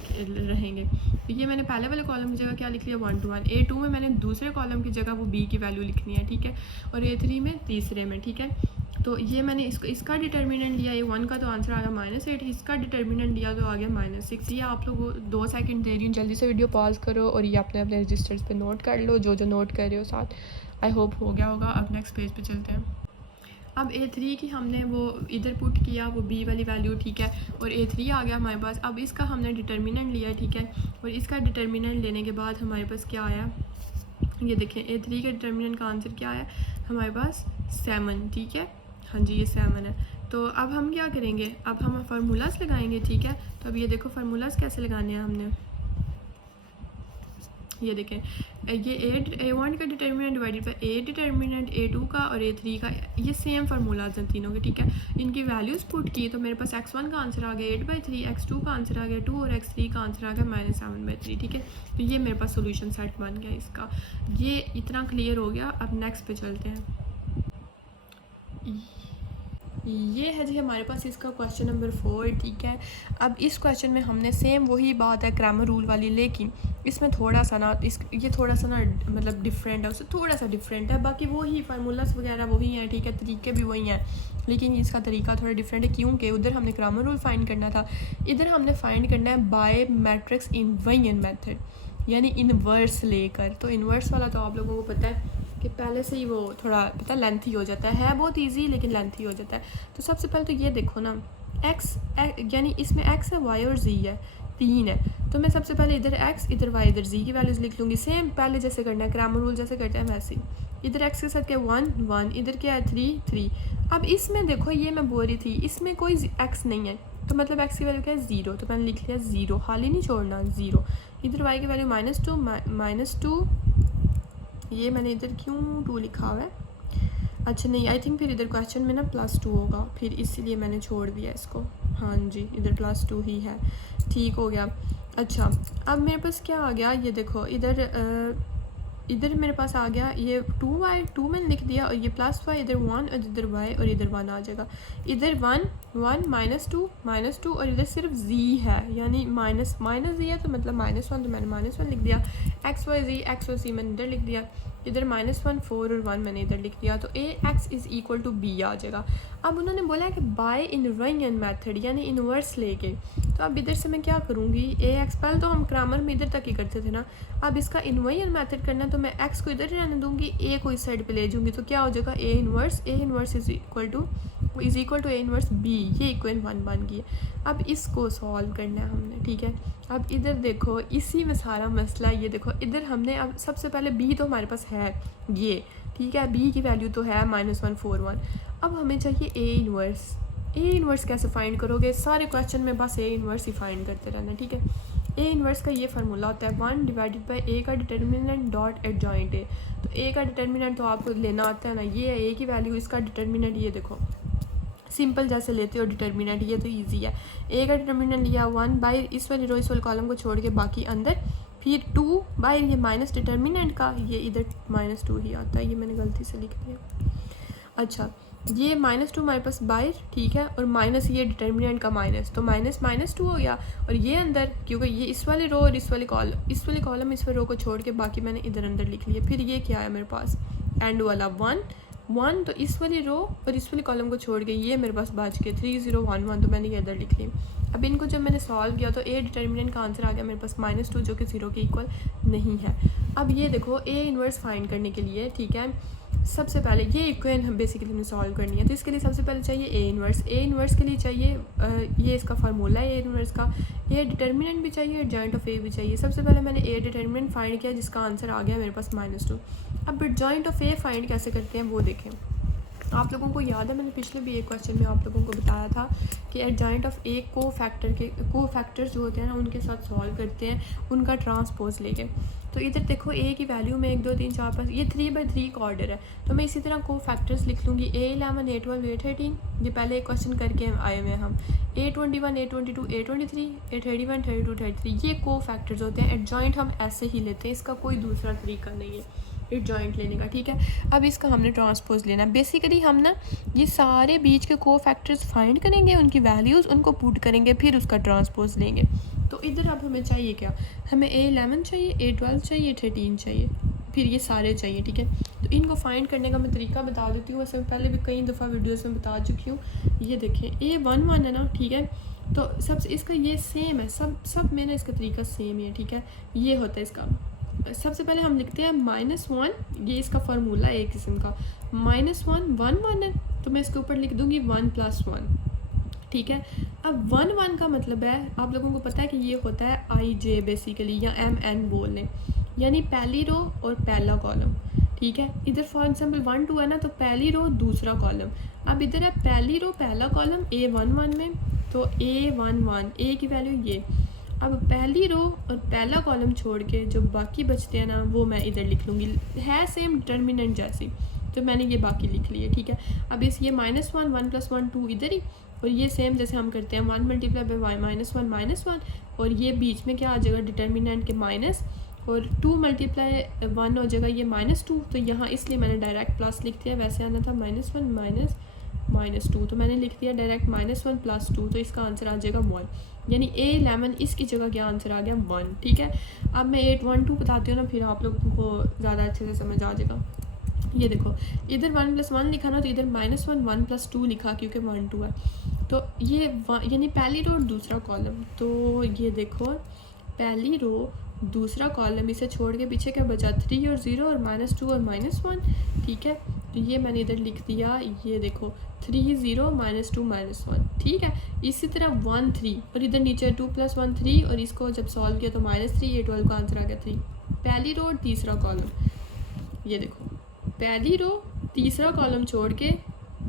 रहेंगे। तो ये मैंने पहले वाले कॉलम की जगह क्या लिख लिया 1 to 1। A2 में मैंने दूसरे कॉलम की जगह वो B की वैल्यू लिखनी है, ठीक है। और A3 में तीसरे में, ठीक है। तो ये मैंने इसका डिटर्मिनेंट लिया, A1 का, तो आंसर आ गया -8। इसका डिटर्मिनेंट लिया तो आ गया -6। ये आप लोग 2 सेकंड दे रही हूँ, जल्दी से वीडियो पॉज करो और ये अपने अपने रजिस्टर्स पे नोट कर लो, जो नोट कर रहे हो साथ। आई होप हो गया होगा। अब नेक्स्ट पेज पे चलते हैं। अब A3 की हमने वो इधर पुट किया, वो B वाली वैल्यू, ठीक है, और A3 आ गया हमारे पास। अब इसका हमने डिटर्मिनेंट लिया, ठीक है, और इसका डिटर्मिनेंट लेने के बाद हमारे पास क्या आया, ये देखें A3 के डिटर्मिनेंट का आंसर क्या आया हमारे पास 7, ठीक है, हाँ जी ये 7 है। तो अब हम क्या करेंगे, अब हम फार्मूलाज लगाएंगे, ठीक है। तो अब ये देखो फार्मूलाज कैसे लगाने हैं हमने, ये देखें, ये A1 का determinant divided by A determinant, A2 का और A3 का, ये सेम फार्मूलाज हैं तीनों के, ठीक है। इनकी वैल्यूज़ पुट की तो मेरे पास x1 का आंसर आ गया 8/3, x2 का आंसर आ गया 2 और x3 का आंसर आ गया -7/3, ठीक है। तो ये मेरे पास सोल्यूशन सेट बन गया इसका। ये इतना क्लियर हो गया। अब नेक्स्ट पे चलते हैं। ये है जी हमारे पास इसका क्वेश्चन नंबर 4, ठीक है। अब इस क्वेश्चन में हमने सेम वही बात है ग्रामर रूल वाली, लेकिन इसमें थोड़ा सा ना ये थोड़ा सा ना मतलब डिफरेंट है, उससे थोड़ा सा डिफरेंट है। बाकी वही फार्मूलास वगैरह वही हैं, ठीक है, तरीके भी वही हैं, लेकिन इसका तरीका थोड़ा डिफरेंट है, क्योंकि उधर हमने ग्रामर रूल फाइंड करना था, इधर हमने फाइंड करना है बाय मैट्रिक्स इनवर्स मेथड, यानी इनवर्स लेकर। तो इनवर्स वाला तो आप लोगों को पता है कि पहले से ही वो थोड़ा पता लेंथी हो जाता है बहुत ईजी, लेकिन लेंथी हो जाता है। तो सबसे पहले तो ये देखो ना, x यानी इसमें x है, y और z है, 3 है। तो मैं सबसे पहले इधर x इधर y इधर z की वैल्यूज़ लिख लूँगी, सेम पहले जैसे करना है, ग्रामर रूल जैसे करते हैं वैसे ही। इधर x के साथ क्या 1 1, इधर क्या है 3 3। अब इसमें देखो ये मैं बोल रही थी इसमें कोई x नहीं है, तो मतलब x की वैल्यू क्या है 0, तो मैंने लिख लिया 0, खाली नहीं छोड़ना 0। इधर y की वैल्यू -2, ये मैंने इधर क्यों 2 लिखा हुआ है, अच्छा नहीं, आई थिंक फिर इधर क्वेश्चन में ना +2 होगा, फिर इसीलिए मैंने छोड़ दिया इसको। हाँ जी इधर +2 ही है, ठीक हो गया। अच्छा अब मेरे पास क्या आ गया, ये देखो इधर मेरे पास आ गया ये 2y, 2 मैंने लिख दिया, और ये +y, इधर 1 और इधर y और इधर 1 आ जाएगा। इधर 1 1 -2 और इधर सिर्फ z है, यानी माइनस z है, तो मतलब -1, तो मैंने -1 लिख दिया। x y z मैंने इधर लिख दिया, इधर -1 4 और 1 मैंने इधर लिख दिया, तो ax = b आ जाएगा। अब उन्होंने बोला है कि बाय इनवर्स मेथड, यानी इन्वर्स लेके, तो अब इधर से मैं क्या करूँगी, ax पहले तो हम ग्रामर में इधर तक ही करते थे ना, अब इसका इनवर्स मेथड करना है, तो मैं x को इधर रहने दूँगी, a को इस साइड पे ले जाऊँगी, तो क्या हो जाएगा a inverse = a inverse b, ये इक्वेशन 1 बन गई है। अब इसको सॉल्व करना है हमने, ठीक है। अब इधर देखो इसी में सारा मसला है, ये देखो इधर हमने अब सबसे पहले b तो हमारे पास है ये, ठीक है, b की वैल्यू तो है -1 4 1। अब हमें चाहिए a इन्वर्स कैसे फाइंड करोगे, सारे क्वेश्चन में बस a इन्वर्स ही फाइंड करते रहना, ठीक है। a इन्वर्स का ये फार्मूला होता है 1 डिवाइडेड बाय a का डिटर्मिनेंट डॉट एडजॉइंट a। तो a का डिटर्मिनेंट तो आपको लेना आता है ना, ये है a की वैल्यू, इसका डिटर्मिनेंट ये देखो सिंपल जैसे लेते हो डिटर्मिनेंट, ये तो इजी है। a का डिटर्मिनेंट लिया 1 बाय इस वाली रो इस वाले कॉलम को छोड़ के बाकी अंदर, फिर 2 बाय ये माइनस डिटर्मिनेंट का, ये इधर -2 ही आता है, ये मैंने गलती से लिख दिया। अच्छा ये -2 हमारे पास बाहर, ठीक है, और माइनस ये डिटर्मिनेंट का माइनस, तो -2 हो गया, और ये अंदर क्योंकि ये इस वाले रो और इस वाले कॉलम इस वाले रो को छोड़ के बाकी मैंने इधर अंदर लिख लिया। फिर ये क्या है मेरे पास एंड वाला 1 तो इस वाली रो और इस वाली कॉलम को छोड़ के ये मेरे पास बच के 3 0 1 1, तो मैंने ये इधर लिख ली। अब इनको जब मैंने सॉल्व किया तो a डिटर्मिनेंट का आंसर आ गया मेरे पास -2, जो कि 0 के इक्वल नहीं है। अब ये देखो a इन्वर्स फाइंड करने के लिए, ठीक है, सबसे पहले ये इक्वेशन हम बेसिकली हमें सॉल्व करनी है, तो इसके लिए सबसे पहले चाहिए a इन्वर्स के लिए चाहिए ये इसका फार्मूला है a इन्वर्स का, a डिटर्मिनेंट भी चाहिए, जॉइंट ऑफ a भी चाहिए। सबसे पहले मैंने a डिटर्मिनेंट फाइंड किया जिसका आंसर आ गया मेरे पास -2। अब जॉइंट ऑफ a फाइंड कैसे करते हैं वो देखें। आप लोगों को याद है मैंने पिछले भी एक क्वेश्चन में आप लोगों को बताया था कि एडजॉइंट ऑफ ए को फैक्टर्स जो होते हैं ना उनके साथ सॉल्व करते हैं उनका ट्रांसपोज लेके। तो इधर देखो ए की वैल्यू में 1 2 3 4 5 ये 3/3 का ऑर्डर है, तो मैं इसी तरह को फैक्टर्स लिख लूँगी a11 a12 a13, ये पहले एक क्वेश्चन करके आए हुए हैं हम, a21 a22 a23 a31 32 33, ये को फैक्टर्स होते हैं। एडजॉइंट हम ऐसे ही लेते हैं, इसका कोई दूसरा तरीका नहीं है एडजॉइंट लेने का, ठीक है। अब इसका हमने ट्रांसपोज लेना, बेसिकली हम ना ये सारे बीच के को फैक्टर्स फाइंड करेंगे, उनकी वैल्यूज़ उनको पुट करेंगे, फिर उसका ट्रांसपोज लेंगे। तो इधर अब हमें चाहिए क्या, हमें a11 चाहिए, a12 चाहिए, a13 चाहिए, फिर ये सारे चाहिए, ठीक है। तो इनको फाइंड करने का मैं तरीका बता देती हूँ, वैसे मैं पहले भी कई दफ़ा वीडियोस में बता चुकी हूँ। ये देखें a11 है ना, ठीक है, तो सबसे इसका ये सेम है, सब में ना इसका तरीका सेम ही है, ठीक है। ये होता है इसका सबसे पहले हम लिखते हैं -1, ये इसका फार्मूला है एक किस्म का। -1 1 1 है, तो मैं इसके ऊपर लिख दूँगी 1 + 1, ठीक है। अब 1 1 का मतलब है, आप लोगों को पता है कि ये होता है IJ बेसिकली, या MN बोल लें, यानी पहली रो और पहला कॉलम, ठीक है। इधर फॉर एग्जांपल 1 2 है ना, तो पहली रो दूसरा कॉलम। अब इधर है पहली रो पहला कॉलम A11 में, तो A11 A की वैल्यू ये। अब पहली रो और पहला कॉलम छोड़ के जो बाकी बचते हैं ना, वो मैं इधर लिख लूँगी, है सेम डिटर्मिनेंट जैसी, तो मैंने ये बाकी लिख लिए, ठीक है। अब इस ये -1 1 + 1 2 इधर ही, और ये सेम जैसे हम करते हैं 1 × -1 -1, और ये बीच में क्या आ जाएगा डिटर्मिनेंट के माइनस, और 2 × 1 हो जाएगा ये -2, तो यहाँ इसलिए मैंने डायरेक्ट प्लस लिख दिया, वैसे आना था -1 -2, तो मैंने लिख दिया डायरेक्ट -1 + 2, तो इसका आंसर आ जाएगा 1, यानी A11 इसकी जगह क्या आंसर आ गया 1, ठीक है। अब मैं 8 1 2 बताती हूँ ना, फिर आप लोगों को ज़्यादा अच्छे से समझ आ जाएगा। ये देखो इधर 1 + 1 लिखा ना, तो इधर -1 1 + 2 लिखा, क्योंकि 1 2 है, तो ये यानी पहली रो और दूसरा कॉलम, तो ये देखो पहली रो दूसरा कॉलम, इसे छोड़ के पीछे क्या बचा 3 और 0 और -2 और -1, ठीक है। तो ये मैंने इधर लिख दिया, ये देखो 3 0 -2 -1, ठीक है। इसी तरह 1 3, और इधर नीचे 2 + 1 3, और इसको जब सॉल्व किया तो -3, ये 12 का आंसर आ गया 3। पहली रो और तीसरा कॉलम, ये देखो पहली रो तीसरा कॉलम छोड़ के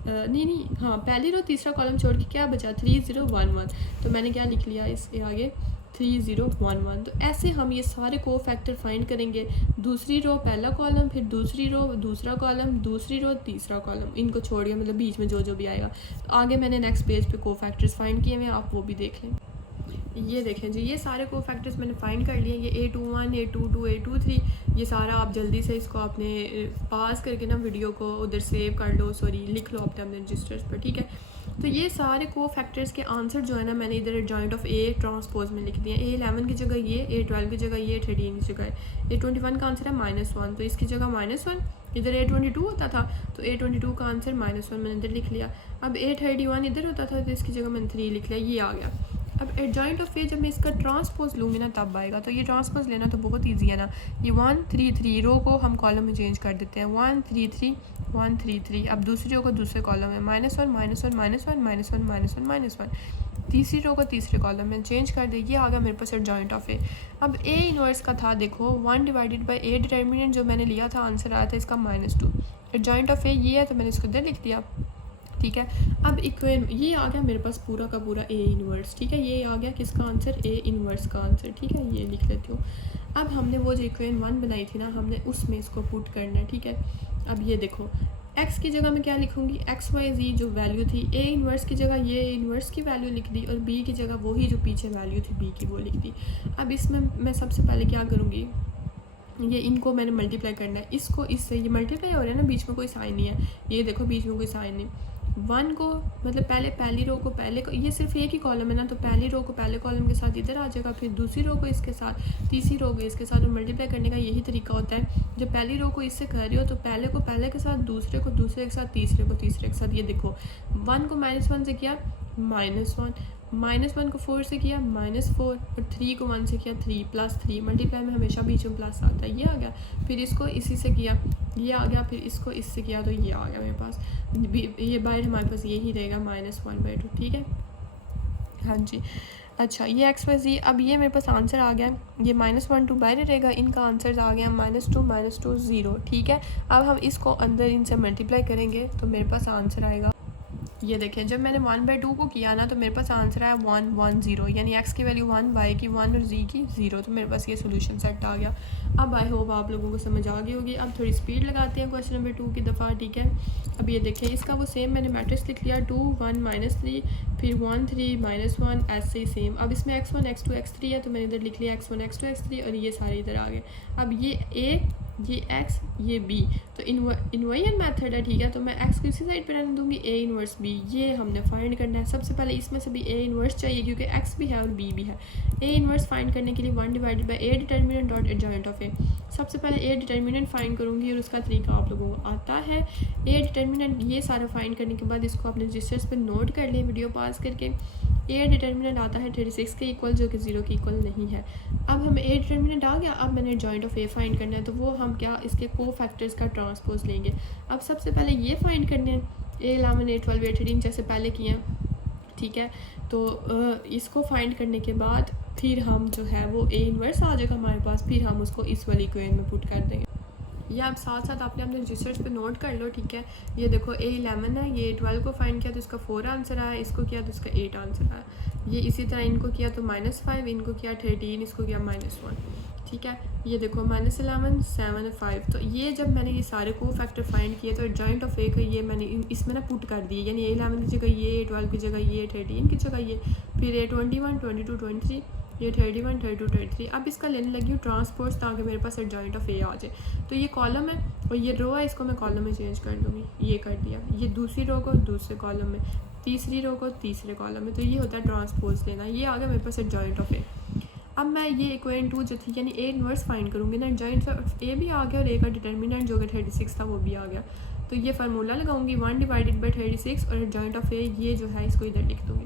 पहली रो तीसरा कॉलम छोड़ के क्या बचा 3 0 1 1, तो मैंने क्या लिख लिया इसके आगे 3 0 1 1। तो ऐसे हम ये सारे को फैक्टर फाइंड करेंगे, दूसरी रो पहला कॉलम, फिर दूसरी रो दूसरा कॉलम, दूसरी रो तीसरा कॉलम, इनको छोड़ के मतलब बीच में जो भी आएगा। तो आगे मैंने नेक्स्ट पेज पे को फैक्टर्स फाइंड किए हुए हैं, आप वो भी देख लें। ये देखें जी, ये सारे को फैक्टर्स मैंने फाइंड कर लिए, ये A21 A22 A23, ये सारा आप जल्दी से इसको अपने पास करके ना वीडियो को उधर सेव कर लो, सॉरी लिख लो अपने अपने रजिस्टर्स पर, ठीक है। तो ये सारे को फैक्टर्स के आंसर जो है ना, मैंने इधर जॉइंट ऑफ A ट्रांसपोज में लिख दिए। A11 की जगह ये, A12 की जगह ये, A13 की जगह A21 का आंसर है -1, तो इसकी जगह -1, इधर A22 होता था तो A22 का आंसर -1 मैंने इधर लिख लिया। अब A31 इधर होता था तो इसकी जगह मैंने 3 लिख लिया, ये आ गया। अब एडजॉइंट ऑफ ए जब मैं इसका ट्रांसपोज लूँगी ना तब आएगा, तो ये ट्रांसपोज लेना तो बहुत इजी है ना। ये 1 3 3 रो को हम कॉलम में चेंज कर देते हैं, 1 3 3 1 3 3। अब दूसरी रो को दूसरे कॉलम में -1 -1 -1 -1 -1 -1, तीसरी रो को तीसरे कॉलम में चेंज कर दे, ये आ गया मेरे पास एडजॉइंट ऑफ ए। अब ए इनवर्स का था, देखो 1 / A डिटर्मिनेंट जो मैंने लिया था, आंसर आया था इसका -2। एडजॉइंट ऑफ ए ये है तो मैंने इसको इधर लिख दिया, ठीक है। अब ये आ गया मेरे पास पूरा का पूरा ए इनवर्स, ठीक है। ये आ गया किसका आंसर, ए इनवर्स का आंसर, ठीक है। ये लिख लेती हूँ। अब हमने वो जो इक्वेशन 1 बनाई थी ना, हमने उसमें इसको पुट करना है, ठीक है। अब ये देखो x की जगह मैं क्या लिखूँगी, x y z जो वैल्यू थी, ए इनवर्स की जगह ये इनवर्स की वैल्यू लिख दी, और b की जगह वही जो पीछे वैल्यू थी b की वो लिख दी। अब इसमें मैं सबसे पहले क्या करूँगी, ये इनको मैंने मल्टीप्लाई करना है, इसको इससे, ये मल्टीप्लाई हो रहा है ना, बीच में कोई साइन नहीं है, ये देखो बीच में कोई साइन नहीं। 1 को मतलब पहले पहली रो को पहले को, ये सिर्फ एक ही कॉलम है ना, तो पहली रो को पहले कॉलम के साथ इधर आ जाएगा, फिर दूसरी रो को इसके साथ, तीसरी रो को इसके साथ, और मल्टीप्लाई करने का यही तरीका होता है। जब पहली रो को इससे कर रही हो तो पहले को पहले के साथ, दूसरे को दूसरे के साथ, तीसरे को तीसरे के साथ। ये देखो 1 को -1 से किया -1, -1 को 4 से किया -4, और 3 को 1 से किया 3 +3, मल्टीप्लाई में हमेशा बीच में प्लस आता है, ये आ गया। फिर इसको इसी से किया, ये आ गया, फिर इसको इससे किया तो ये आ गया मेरे पास। ये बाहर हमारे पास यही रहेगा -1/2, ठीक है। हाँ जी, अच्छा ये x y z, अब ये मेरे पास आंसर आ गया, ये -1 2 बाहर रहेगा, इनका आंसर आ गया -2 0, ठीक है। अब हम इसको अंदर इनसे मल्टीप्लाई करेंगे तो मेरे पास आंसर आएगा, ये देखें जब मैंने 1/2 को किया ना, तो मेरे पास आंसर आया 1 1 0, यानी x की वैल्यू 1, y की 1 और z की 0, तो मेरे पास ये सोल्यूशन सेट आ गया। अब आई होप आप लोगों को समझ आ गई होगी। अब थोड़ी स्पीड लगाते हैं क्वेश्चन नंबर 2 की दफ़ा, ठीक है। अब ये देखें इसका वो सेम मैंने मैट्रिक्स लिख लिया, 2 1 -3, फिर 1 3 -1, ऐसे ही सेम। अब इसमें x1 x2 x3 है, तो मैंने इधर लिख लिया x1 x2 x3, और ये सारे इधर आ गए। अब ये a, ये x, ये b, तो इन्वर्जन मेथड है, ठीक है। तो मैं x को इसी साइड पर रहने दूंगी, a इनवर्स b, ये हमने फाइंड करना है। सबसे पहले इसमें से भी a इनवर्स चाहिए, क्योंकि x भी है और b भी है। a इनवर्स फाइंड करने के लिए 1 / A determinant dot adjoint of a। सबसे पहले a डिटर्मिनेंट फाइंड करूँगी, और उसका तरीका आप लोगों को आता है। a डिटर्मिनेंट ये सारा फाइंड करने के बाद इसको अपने रजिस्टर्स पर नोट कर लें वीडियो पॉज करके। ए डिटर्मिनेंट आता है 36 के इक्वल, जो कि 0 के इक्वल नहीं है। अब हमें ए डिटर्मिनेंट आ गया, अब मैंने जॉइंट ऑफ ए फाइंड करना है, तो वो हम क्या इसके को फैक्टर्स का ट्रांसपोज लेंगे। अब सबसे पहले ये फाइंड करने हैं ए 11 ए 12 ए 13 जैसे पहले किए हैं, ठीक है। तो इसको फाइंड करने के बाद फिर हम जो है वो ए इन्वर्स आ जाएगा हमारे पास, फिर हम उसको इस वाली इक्वेशन में पुट कर देंगे। ये आप साथ साथ आपने अपने रजिस्टर्स पे नोट कर लो, ठीक है। ये देखो ए 11 है, ये 12 को फाइंड किया तो इसका 4 आंसर आया, इसको किया तो इसका 8 आंसर आया। ये इसी तरह इनको किया तो -5, इनको किया 13, इसको किया -1, ठीक है। ये देखो -11 7 5। तो ये जब मैंने ये सारे को फैक्टर फाइंड किए तो जॉइंट ऑफ ए का ये मैंने इसमें ना पुट कर दिए, यानी ए 11 की जगह ये, ए 12 की जगह ये, 13 की जगह ये, फिर ए 21 22 23, ये 31 32 33। अब इसका लेने लगी हूँ ट्रांसपोज ताकि मेरे पास जॉइंट ऑफ ए आ जाए। तो ये कॉलम है और ये रो है, इसको मैं कॉलम में चेंज कर दूँगी, ये कर दिया। ये दूसरी रो को दूसरे कॉलम में, तीसरी रो को तीसरे कॉलम में, तो ये होता है ट्रांसपोज लेना। ये आ गया मेरे पास जॉइंट ऑफ ए। अब मैं ये इक्वेशन 2 जो थी यानी ए इन्वर्स फाइंड करूँगी ना, जॉइंट ऑफ ए भी आ गया और ए का डिटर्मिनेंट जो कि 36 था वो भी आ गया। तो ये फार्मूला लगाऊंगी 1 डिवाइडेड बाई 36 और जॉइंट ऑफ ए ये जो है इसको इधर लिख दूँगी।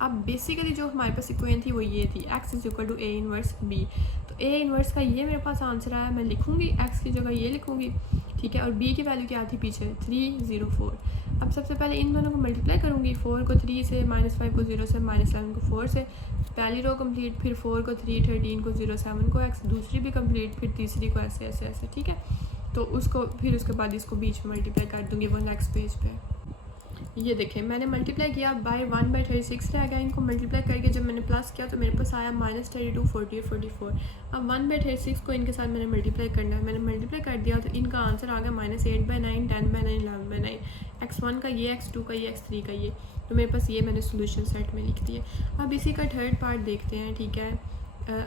अब बेसिकली जो हमारे पास इक्वेशन थी वो ये थी, x is equal to A inverse b। तो ए इन्वर्स का ये मेरे पास आंसर आया, मैं लिखूँगी x की जगह ये लिखूँगी, ठीक है। और b की वैल्यू क्या थी पीछे 304। अब सबसे पहले इन दोनों को मल्टीप्लाई करूँगी, 4 को 3 से, -5 को 0 से, -11 को 4 से, पहली रो कंप्लीट, फिर 4 को 3, 13 को 0, 7 को x, दूसरी भी कंप्लीट, फिर तीसरी को ऐसे ऐसे ऐसे, ठीक है। तो उसको फिर उसके बाद इसको बीच में मल्टीप्लाई कर दूँगी वो नेक्स्ट पेज पे। ये देखें मैंने मल्टीप्लाई किया बाय 1/36 रह गया, इनको मल्टीप्लाई करके जब मैंने प्लस किया तो मेरे पास आया -32 48 44। अब 1/36 को इनके साथ मैंने मल्टीप्लाई करना है, मैंने मल्टीप्लाई कर दिया तो इनका आंसर आ गया -8/9 10/9 11/9। x1 का ये, x2 का ये, x3 का ये, तो मेरे पास ये मैंने सोल्यूशन सेट में लिख दिए। अब इसी का थर्ड पार्ट देखते हैं, ठीक है।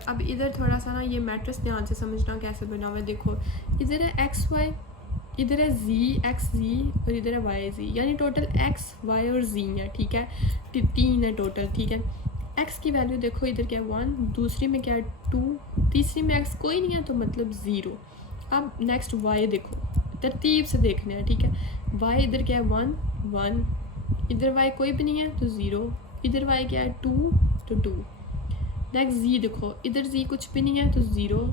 अब इधर थोड़ा सा ना ये मैट्रिक्स ध्यान से समझना कैसे बना हुआ है। देखो इधर है XY, इधर है XZ और इधर है YZ, यानी टोटल X Y और Z है, ठीक है। 3 है टोटल, ठीक है। X की वैल्यू देखो इधर क्या है 1, दूसरी में क्या है 2, तीसरी में X कोई नहीं है तो मतलब 0। अब नेक्स्ट Y देखो, तरतीब से देखना है, ठीक है। Y इधर क्या है 1 1, इधर Y कोई भी नहीं है तो 0, इधर Y क्या है 2 तो 2। नेक्स्ट Z देखो, इधर Z कुछ भी नहीं है तो 0,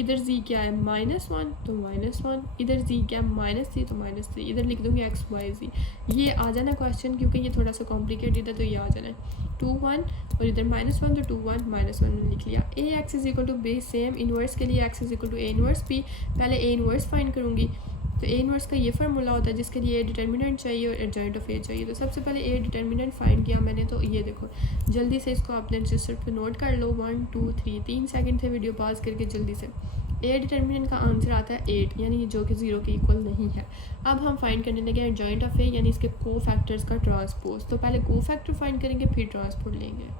इधर z क्या है -1 तो -1, इधर z क्या है -3 तो -3, इधर लिख दूँगी x y z। ये आ जाना क्वेश्चन, क्योंकि ये थोड़ा सा कॉम्प्लिकेटेड है तो ये आ जाना है 2 1 और इधर -1 तो 2 1 -1 लिख लिया। A X is equal to B, same inverse के लिए x is equal to A inverse B. पहले ए इन्वर्स फाइंड करूँगी, तो ए इन्वर्स का ये फार्मूला होता है जिसके लिए ए डिटर्मिनेंट चाहिए और जॉइंट ऑफ ए चाहिए। तो सबसे पहले ए डिटर्मिनेंट फाइंड किया मैंने, तो ये देखो जल्दी से इसको अपने रजिस्टर पे नोट कर लो, 1 2 3 3 सेकंड थे, वीडियो पॉज करके जल्दी से। ए डिटर्मिनेंट का आंसर आता है 8, यानी जो कि 0 के इक्वल नहीं है। अब हम फाइंड करने लगे हैं जॉइंट ऑफ ए, यानी इसके को फैक्टर्स का ट्रांसपोज। तो पहले को फैक्टर फाइंड करेंगे फिर ट्रांसपोज लेंगे।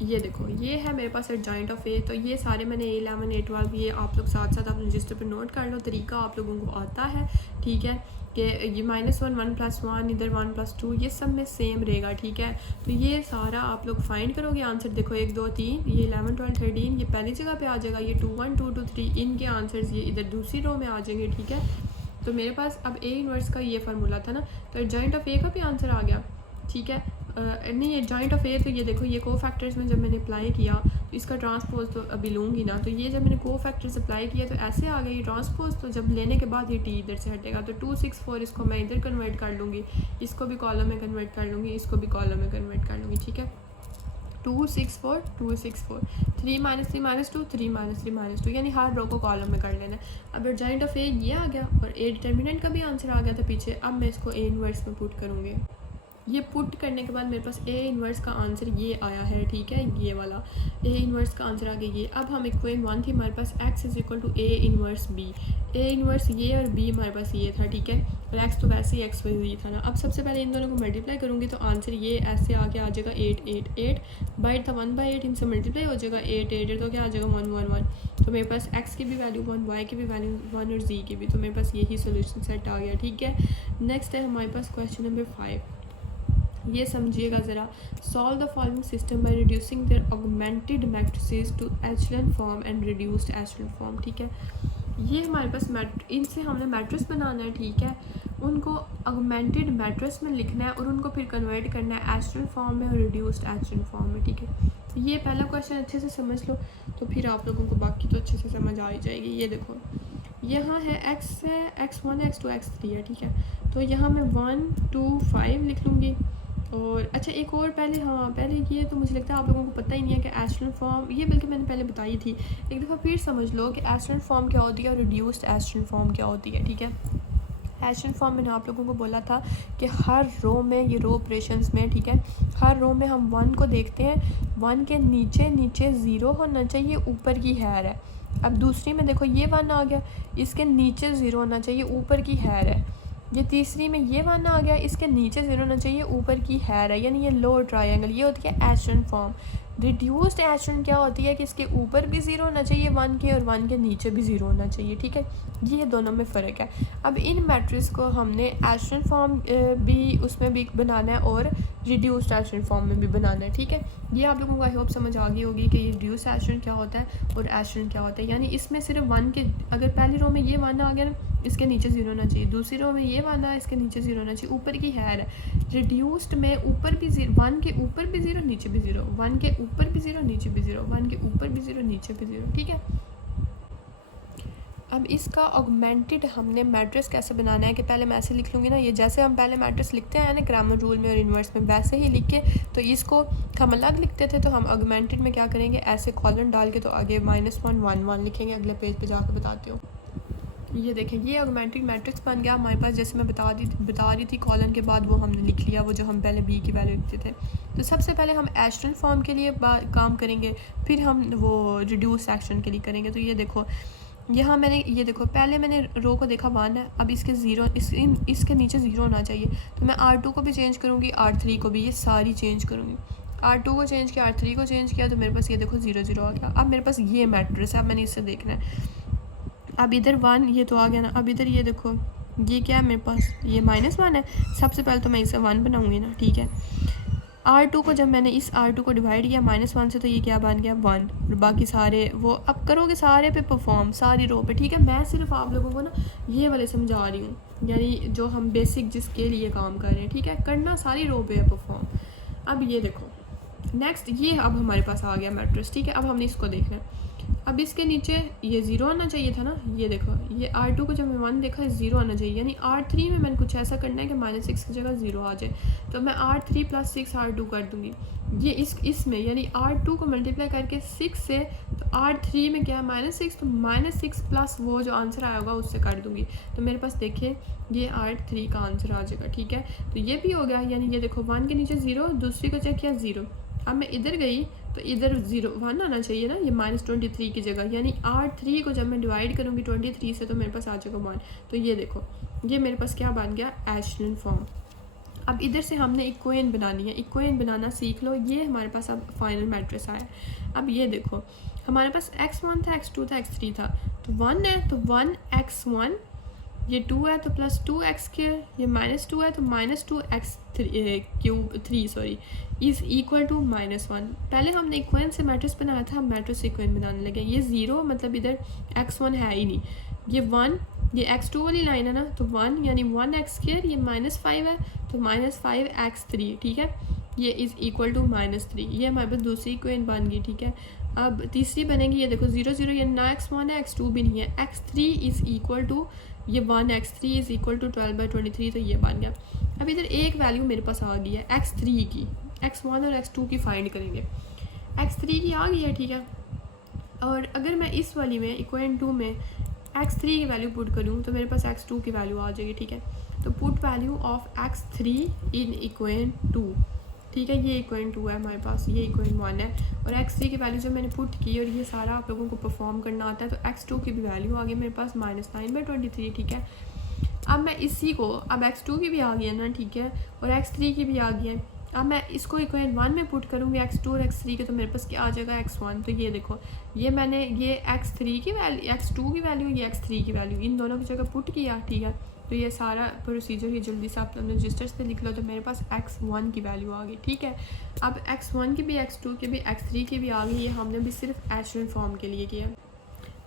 ये देखो ये है मेरे पास जॉइंट ऑफ ए, तो ये सारे मैंने ए 11 ए 12 ये आप लोग साथ साथ आप रजिस्टर पे नोट कर लो, तरीका आप लोगों को आता है, ठीक है। कि ये -1 1 + 1 इधर 1 + 2 ये सब में सेम रहेगा, ठीक है। तो ये सारा आप लोग फाइंड करोगे आंसर, देखो 1 2 3, ये 11 12 13 ये पहली जगह पे आ जाएगा, ये 2 1 2 2 3 इनके आंसर्स ये इधर दूसरी रो में आ जाएंगे, ठीक है। तो मेरे पास अब ए इन्वर्स का ये फार्मूला था ना, तो जॉइंट ऑफ ए का भी आंसर आ गया, ठीक है। नहीं ये जॉइंट ऑफ ए, तो ये देखो ये को फैक्टर्स में जब मैंने अप्लाई किया तो इसका ट्रांसपोज तो अभी लूँगी ना, तो ये जब मैंने को फैक्टर्स अप्लाई किया तो ऐसे आ गई ट्रांसपोज, तो जब लेने के बाद ये टी इधर से हटेगा, तो 2 6 4 इसको मैं इधर कन्वर्ट कर लूँगी, इसको भी कॉलम में कन्वर्ट कर लूँगी, इसको भी कॉलम में कन्वर्ट कर लूँगी, ठीक है। 2 6 4 2 6 4 3 -3 -2 3 -3 -2, यानी हर रो को कॉलम में कर लेना है। अब जॉइंट ऑफ ए ये आ गया और ए डिटर्मिनेंट का भी आंसर आ गया था पीछे। अब मैं इसको ए इन्वर्स में पुट करूँगी। ये पुट करने के बाद मेरे पास ए इन्वर्स का आंसर ये आया है, ठीक है। ये वाला ए इन्वर्स का आंसर आ गया ये। अब हम इक्वेशन 1 थी हमारे पास x is equal to A inverse B, A inverse ये और b हमारे पास ये था, ठीक है। और x तो वैसे ही x y था ना। अब सबसे पहले इन दोनों को मल्टीप्लाई करूँगी तो आंसर ये ऐसे आके आ जाएगा 8 8 8 बाइट था 1/8, इनसे मल्टीप्लाई हो जाएगा 8 8 8, तो क्या आ जाएगा 1 1 1। तो मेरे पास x की भी वैल्यू 1, y की भी वैल्यू 1 और z की भी, तो मेरे पास यही सोल्यूशन सेट आ गया, ठीक है। नेक्स्ट है हमारे पास क्वेश्चन नंबर 5। ये समझिएगा ज़रा, solve the following system by reducing their augmented matrices to echelon form and reduced echelon form, ठीक है। ये हमारे पास इनसे हमने मैट्रिक्स बनाना है, ठीक है, उनको ऑगमेंटेड मैट्रिक्स में लिखना है और उनको फिर कन्वर्ट करना है एस्ट्रल फॉर्म में और रिड्यूस्ड एस्ट्रल फॉर्म में, ठीक है। तो ये पहला क्वेश्चन अच्छे से समझ लो तो फिर आप लोगों को बाकी तो अच्छे से समझ आ ही जाएगी। ये देखो यहाँ है x है, x1 x2 x3 है, ठीक है। तो यहाँ मैं 1 2 5 लिख लूँगी। और अच्छा एक और पहले ये तो मुझे लगता है आप लोगों को पता ही नहीं है कि एस्ट्रल फॉर्म, ये बल्कि मैंने पहले बताई थी, एक दफ़ा फिर समझ लो कि एस्ट्रल फॉर्म क्या होती है और रिड्यूस्ड एस्ट्रल फॉर्म क्या होती है, ठीक है। एस्ट्रल फॉर्म मैंने आप लोगों को बोला था कि हर रो में, ये रो ऑपरेशंस में, ठीक है, हर रो में हम 1 को देखते हैं, 1 के नीचे 0 होना चाहिए, ऊपर की हैर है। अब दूसरी में देखो ये 1 आ गया, इसके नीचे 0 होना चाहिए, ऊपर की हैर है। ये तीसरी में ये 1 आ गया, इसके नीचे 0 होना चाहिए, ऊपर की हैर है, यानी ये लोअर ट्रायंगल, ये होती है एस्ट्रल फॉर्म। रिड्यूस्ड एस्ट्रल क्या होती है कि इसके ऊपर भी 0 होना चाहिए 1 के, और 1 के नीचे भी 0 होना चाहिए, ठीक है। ये दोनों में फ़र्क है। अब इन मैट्रिक्स को हमने एस्ट्रल फॉर्म भी उसमें भी बनाना है और रिड्यूस्ड एस्ट्रल फॉर्म में भी बनाना है, ठीक है। ये आप लोगों को आई होप समझ आ गई होगी कि ये रिड्यूस्ड एस्ट्रल क्या होता है और एस्ट्रल क्या होता है। यानी इसमें सिर्फ 1 के, अगर पहली रो में ये 1 आ गया ना, इसके नीचे 0 होना चाहिए, दूसरी रो में ये 1 आ, इसके नीचे 0 होना चाहिए, ऊपर की हैर है। रिड्यूस्ड में ऊपर भी 1 के ऊपर भी 0 नीचे भी 0, 1 के ऊपर भी 0 नीचे भी 0, 1 के ऊपर भी 0 नीचे भी 0, ठीक है। अब इसका ऑगमेंटेड हमने मैट्रिक्स कैसे बनाना है कि पहले मैं ऐसे लिख लूँगी ना, ये जैसे हम पहले मैट्रिक्स लिखते हैं ना ग्रामर रूल में और इन्वर्स में, वैसे ही लिख के, तो इसको हम अलग लिखते थे, तो हम ऑगमेंटेड में क्या करेंगे, ऐसे कॉलन डाल के तो आगे -1 1 1 लिखेंगे। अगले पेज पे जाकर बताती हूँ। ये देखें, ये ऑगमेंटेड मैट्रिक्स बन गया हमारे पास, जैसे मैं बता रही थी कॉलन के बाद वो हमने लिख लिया, वो जो हम पहले b की वैल्यू लिखते थे। तो सबसे पहले हम एस्ट्रल फॉर्म के लिए काम करेंगे, फिर हम वो रिड्यूस एक्शन के लिए करेंगे। तो ये देखो यहाँ मैंने, ये देखो पहले मैंने रो को देखा 1 है, अब इसके 0, इसके नीचे 0 होना चाहिए, तो मैं R2 को भी चेंज करूँगी, R3 को भी, ये सारी चेंज करूँगी। R2 को चेंज किया, R3 को चेंज किया, तो मेरे पास ये देखो 0 0 आ गया। अब मेरे पास ये मैट्रिक्स है, अब मैंने इससे देखना है। अब इधर 1 ये तो आ गया ना, अब इधर ये देखो ये क्या है मेरे पास, ये -1 है। सबसे पहले तो मैं इसे 1 बनाऊँगी ना, ठीक है। R2 को जब मैंने इस R2 को डिवाइड किया -1 से, तो ये क्या बन गया 1, और बाकी सारे वो अब करोगे सारे पे परफॉर्म, सारी रो पे, ठीक है। मैं सिर्फ आप लोगों को ना ये वाले समझा रही हूँ, यानी जो हम बेसिक जिसके लिए काम कर रहे हैं, ठीक है, करना सारी रो पे है परफॉर्म। अब ये देखो नेक्स्ट, ये अब हमारे पास आ गया मैट्रिक्स, ठीक है। अब हमने इसको देखना है। अब इसके नीचे ये 0 आना चाहिए था ना, ये देखो ये R2 को जब मैं 1 देखा 0 आना चाहिए, यानी R3 में मैंने कुछ ऐसा करना है कि -6 की जगह 0 आ जाए। तो मैं R3 + 6 R2 कर दूँगी, ये इसमें यानी R2 को मल्टीप्लाई करके 6 से, तो R3 में क्या है -6, तो -6 प्लस वो जो आंसर आया होगा उससे काट दूँगी, तो मेरे पास देखिए ये R3 का आंसर आ जाएगा, ठीक है। तो ये भी हो गया, यानी ये देखो 1 के नीचे 0, दूसरी को चेक किया 0। अब मैं इधर गई तो इधर 1 आना चाहिए ना, ये -23 की जगह, यानी R3 को जब मैं डिवाइड करूँगी 23 से, तो मेरे पास आ जाएगा 1। तो ये देखो ये मेरे पास क्या बन गया, एशलन फॉर्म। अब इधर से हमने इक्वेशन बनानी है, इक्वेशन बनाना सीख लो। ये हमारे पास अब फाइनल मैट्रिक्स आया। अब ये देखो हमारे पास x1 था, x2 था, x3 था, तो 1 है तो 1x1, ये 2 है तो +2x², ये -2 है तो -2x3 इज़ इक्वल टू -1। पहले हमने इक्वेशन से मैट्रिक्स बनाया था, हम मैट्रिक्स इक्वेशन बनाने लगे। ये 0 मतलब इधर x1 है ही नहीं, ये 1, ये x2 वाली लाइन है ना, तो 1 यानी 1x², ये -5 है तो -5x3, ठीक है। ये इज़ इक्वल टू -3, ये हमारे पास दूसरी इक्वेशन बन गई, ठीक है। अब तीसरी बनेगी, ये देखो 0 0, ये ना x1 है x2 भी नहीं है, x3 इज़ इक्वल टू ये 1x3 इज़ इक्वल टू 12/23, तो ये बन गया। अब इधर एक वैल्यू मेरे पास आ गई है x3 की, x1 और x2 की फाइंड करेंगे। x3 की आ गई है, ठीक है। और अगर मैं इस वाली में इक्वेशन 2 में x3 की वैल्यू पुट करूँ तो मेरे पास x2 की वैल्यू आ जाएगी, ठीक है। तो put value of x3 in equation 2, ठीक है। ये इक्वेशन 2 है हमारे पास, ये इक्वेशन 1 है, और x3 की वैल्यू जब मैंने पुट की और ये सारा आप लोगों को परफॉर्म करना आता है, तो x2 की भी वैल्यू आ गई मेरे पास -9/23, ठीक है। अब मैं इसी को, अब x2 की भी आ गई है ना, ठीक है, और x3 की भी आ गई है। अब मैं इसको इक्वेशन 1 में पुट करूँगी x2 और x3 के, तो मेरे पास क्या आ जाएगा x1। तो ये देखो ये मैंने ये x3 की वैल्यू, x2 की वैल्यू, ये x3 की वैल्यू, इन दोनों की जगह पुट किया, ठीक है। तो ये सारा प्रोसीजर ये जल्दी से आप अपने रजिस्टर्स पे लिख लो, तो मेरे पास x1 की वैल्यू आ गई, ठीक है। अब x1 की भी, x2 की भी, x3 की भी आ गई, ये हमने भी सिर्फ एशलन फॉर्म के लिए किया।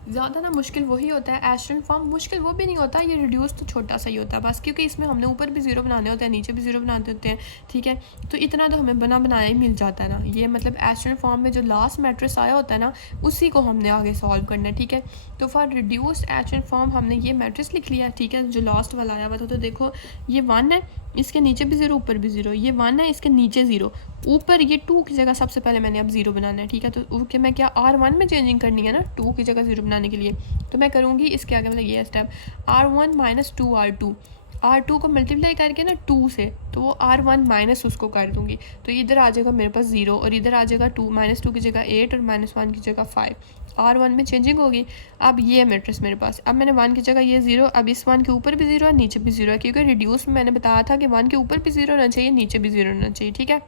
ज़्यादा ना मुश्किल वही होता है एशरन फॉर्म, मुश्किल वो भी नहीं होता, ये रिड्यूस तो छोटा सा ही होता है बस, क्योंकि इसमें हमने ऊपर भी ज़ीरो बनाने होते हैं, नीचे भी ज़ीरो बनाते होते हैं, ठीक है। तो इतना तो हमें बनाया ही मिल जाता है ना। ये मतलब एशरन फॉर्म में जो लास्ट मैट्रिक्स आया होता है ना, उसी को हमने आगे सॉल्व करना है, ठीक है। तो फॉर रिड्यूस एशरन फॉर्म हमने ये मैट्रिक्स लिख लिया, ठीक है, जो लास्ट वाला आया हुआ था। तो देखो ये 1 है, इसके नीचे भी ज़ीरो, ऊपर भी ज़ीरो, ये 1 है, इसके नीचे ज़ीरो, ऊपर ये 2 की जगह सबसे पहले मैंने अब ज़ीरो बनाना है, ठीक है। तो ओके, मैं क्या R1 में चेंजिंग करनी है ना 2 की जगह ज़ीरो बनाने के लिए, तो मैं करूँगी इसके आगे मतलब ये स्टेप R1 माइनस 2 R2 को मल्टीप्लाई करके ना 2 से, तो वो R1 माइनस उसको कर दूँगी, तो इधर आ जाएगा मेरे पास 0 और इधर आ जाएगा 2, -2 की जगह 8 और -1 की जगह 5, R1 में चेंजिंग होगी। अब ये मैट्रिक्स मेरे पास, अब मैंने 1 की जगह ये 0, अब इस 1 के ऊपर भी 0 है, नीचे भी 0 है, क्योंकि रिड्यूस में मैंने बताया था कि 1 के ऊपर भी 0 होना चाहिए, नीचे भी 0 होना चाहिए, ठीक है।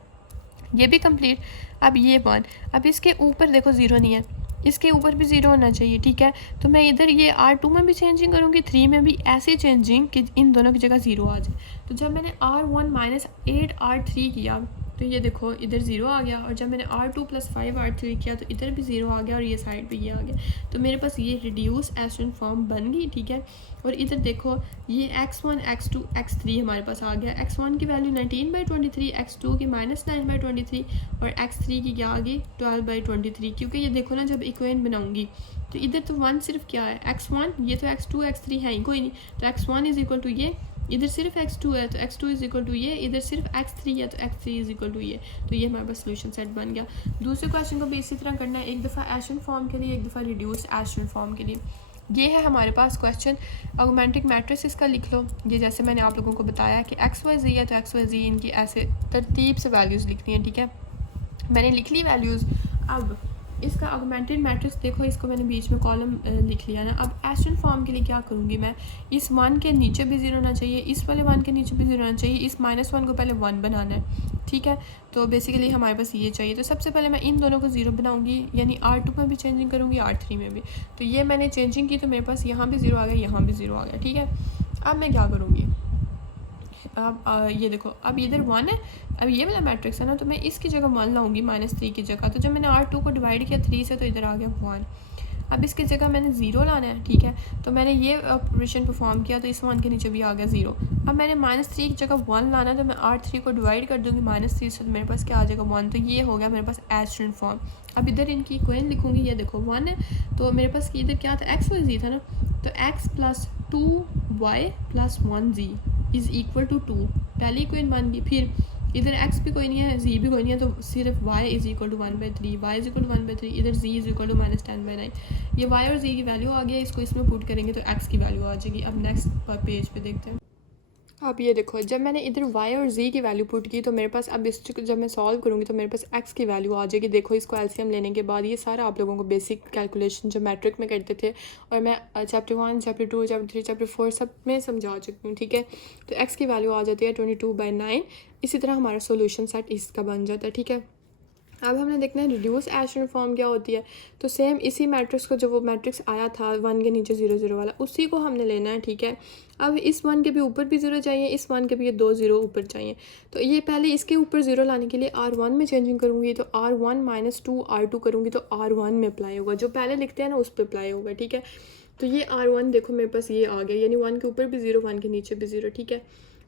ये भी कंप्लीट। अब ये 1, अब इसके ऊपर देखो 0 नहीं है, इसके ऊपर भी 0 होना चाहिए, ठीक है। तो मैं इधर ये R2 में भी चेंजिंग करूँगी, 3 में भी ऐसी चेंजिंग कि इन दोनों की जगह 0 आ जाए। तो जब मैंने R1 माइनस 8 R3 किया, तो ये देखो इधर 0 आ गया, और जब मैंने R2 प्लस 5 R3 किया तो इधर भी 0 आ गया, और ये साइड पे ये आ गया। तो मेरे पास ये रिड्यूस एशरन फॉर्म बन गई, ठीक है। और इधर देखो ये x1 x2 x3 हमारे पास आ गया, x1 की वैल्यू 19/23, x2 की -9/23 और x3 की क्या आ गई 12/23, क्योंकि ये देखो ना जब इक्वेशन बनाऊंगी तो इधर तो 1 सिर्फ क्या है x1, ये तो x2 x3 है ही कोई नहीं, तो x1 इज इक्वल टू ये, इधर सिर्फ x2 है तो x2 इज इक्वल टू ये, इधर सिर्फ x3 है तो x3 इज इक्वल टू ये। तो ये हमारे पास सोल्यूशन सेट बन गया। दूसरे क्वेश्चन को भी इसी तरह करना है, एक दफ़ा एशरन फॉर्म के लिए, एक दफ़ा रिड्यूस एशरन फॉर्म के लिए। ये है हमारे पास क्वेश्चन, ऑगमेंटिक मैट्रिक्स इसका लिख लो। ये जैसे मैंने आप लोगों को बताया कि एक्स वाई जी है तो एक्स वाई जी इनकी ऐसे तरतीब से वैल्यूज़ लिखनी है, ठीक है। मैंने लिख ली वैल्यूज़। अब इसका ऑगमेंटेड मैट्रिक्स देखो, इसको मैंने बीच में कॉलम लिख लिया ना। अब एशरन फॉर्म के लिए क्या करूँगी मैं, इस 1 के नीचे भी 0 होना चाहिए, इस वाले 1 के नीचे भी 0 होना चाहिए, इस -1 को पहले 1 बनाना है, ठीक है। तो बेसिकली हमारे पास ये चाहिए। तो सबसे पहले मैं इन दोनों को 0 बनाऊंगी, यानी R2 में भी चेंजिंग करूँगी, R3 में भी। तो ये मैंने चेंजिंग की तो मेरे पास यहाँ भी 0 आ गया, यहाँ भी 0 आ गया, ठीक है। अब मैं क्या करूँगी, अब ये देखो, अब इधर 1 है, अब ये वाला मैट्रिक्स है ना, तो मैं इसकी जगह 1 लाऊंगी -3 की जगह। तो जब मैंने R2 को डिवाइड किया 3 से तो इधर आ गया 1। अब इसकी जगह मैंने 0 लाना है, ठीक है। तो मैंने ये ऑपरेशन परफॉर्म किया तो इस 1 के नीचे भी आ गया 0। अब मैंने -3 की जगह 1 लाना है, तो मैं R3 को डिवाइड कर दूँगी -3 से, तो मेरे पास क्या आ जाएगा 1। तो ये हो गया मेरे पास एशरन फॉर्म। अब इधर इनकी इक्वेशन लिखूँगी, ये देखो 1 है, तो मेरे पास इधर क्या था x y z था ना, तो x + 2y + 1z is equal to 2, पहली इक्वेशन बन गई। फिर इधर x भी कोई नहीं है, z भी कोई नहीं है, तो सिर्फ y is equal to 1/3, y is equal to 1/3, इधर z इज इक्वल टू -10/9। ये y और z की वैल्यू आ गया, इसको इसमें पुट करेंगे तो x की वैल्यू आ जाएगी। अब नेक्स्ट पेज पे देखते हैं। अब ये देखो, जब मैंने इधर y और z की वैल्यू पुट की तो मेरे पास अब इस जब मैं सॉल्व करूँगी तो मेरे पास x की वैल्यू आ जाएगी। देखो इसको एलसीएम लेने के बाद ये सारा आप लोगों को बेसिक कैलकुलेशन जो मैट्रिक में करते थे, और मैं चैप्टर 1 चैप्टर 2 चैप्टर 3 चैप्टर 4 सब में समझा चुकी हूँ, ठीक है। तो x की वैल्यू आ जाती है 22/9। इसी तरह हमारा सोल्यूशन सेट इसका बन जाता है, ठीक है। अब हमने देखना है रिड्यूस एशरन फॉर्म क्या होती है। तो सेम इसी मैट्रिक्स को, जो वो मैट्रिक्स आया था 1 के नीचे 0 0 वाला, उसी को हमने लेना है, ठीक है। अब इस 1 के भी ऊपर भी 0 चाहिए, इस 1 के भी ये 2 0 ऊपर चाहिए। तो ये पहले इसके ऊपर 0 लाने के लिए R1 में चेंजिंग करूँगी, तो R1 - 2 R2 करूँगी तो R1 में अप्लाई होगा, जो पहले लिखते हैं ना उस पर अप्लाई होगा, ठीक है। तो ये R1 देखो मेरे पास ये आ गया, यानी 1 के ऊपर भी 0 1 के नीचे भी 0, ठीक है।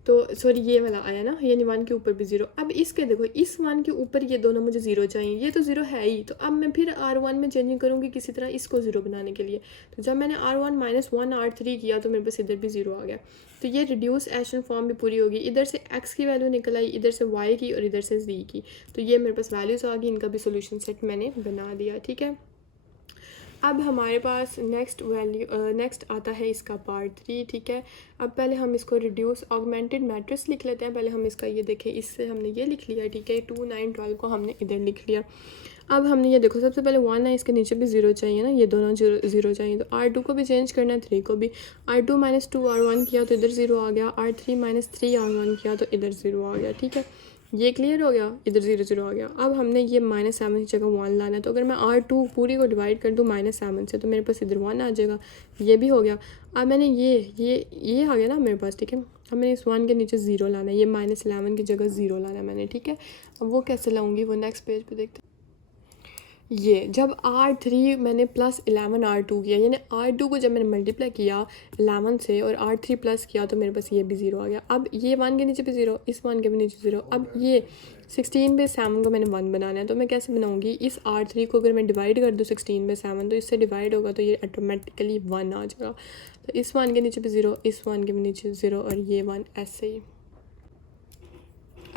तो सॉरी ये वाला आया ना, यानी 1 के ऊपर भी 0। अब इसके देखो, इस 1 के ऊपर ये दोनों मुझे 0 चाहिए, ये तो 0 है ही, तो अब मैं फिर R1 में चेंजिंग करूँगी किसी तरह इसको 0 बनाने के लिए। तो जब मैंने R1 - 1 R3 किया तो मेरे पास इधर भी 0 आ गया। तो ये रिड्यूस एशरन फॉर्म भी पूरी होगी। इधर से x की वैल्यू निकल आई, इधर से y की और इधर से z की। तो ये मेरे पास वैल्यूज़ आ गई, इनका भी सोल्यूशन सेट मैंने बना दिया, ठीक है। अब हमारे पास नेक्स्ट आता है इसका पार्ट 3, ठीक है। अब पहले हम इसको रिड्यूस ऑगमेंटेड मैट्रिक्स लिख लेते हैं। पहले हम इसका ये देखें, इससे हमने ये लिख लिया, ठीक है। 2 9 12 को हमने इधर लिख लिया। अब हमने ये देखो, सबसे पहले 1 है, इसके नीचे भी 0 चाहिए ना, ये दोनों 0 चाहिए। तो R2 को भी चेंज करना है, 3 को भी। R2 - 2 R1 किया तो इधर 0 आ गया, R3 - 3 R1 किया तो इधर 0 आ गया, ठीक है। ये क्लियर हो गया, इधर 0 0 आ गया। अब हमने ये -7 की जगह 1 लाना है। तो अगर मैं R2 पूरी को डिवाइड कर दूँ -7 से, तो मेरे पास इधर 1 आ जाएगा, ये भी हो गया। अब मैंने ये आ गया ना मेरे पास, ठीक है। अब मैंने इस 1 के नीचे 0 लाना है, ये -11 की जगह 0 लाना है मैंने, ठीक है। अब वो कैसे लाऊंगी, वो नेक्स्ट पेज पे देखते हैं। ये जब R3 मैंने प्लस 11 R2 किया, यानी R2 को जब मैंने मल्टीप्लाई किया 11 से और R3 प्लस किया तो मेरे पास ये भी ज़ीरो आ गया। अब ये 1 के नीचे भी ज़ीरो, इस 1 के भी नीचे ज़ीरो। अब ये 16/7 को मैंने 1 बनाना है, तो मैं कैसे बनाऊंगी, इस R3 को अगर मैं डिवाइड कर दूँ 16/7 तो इससे डिवाइड होगा तो ये ऑटोमेटिकली 1 आ जाएगा। तो इस 1 के नीचे भी ज़ीरो, इस 1 के भी नीचे ज़ीरो और ये 1 ऐसे ही।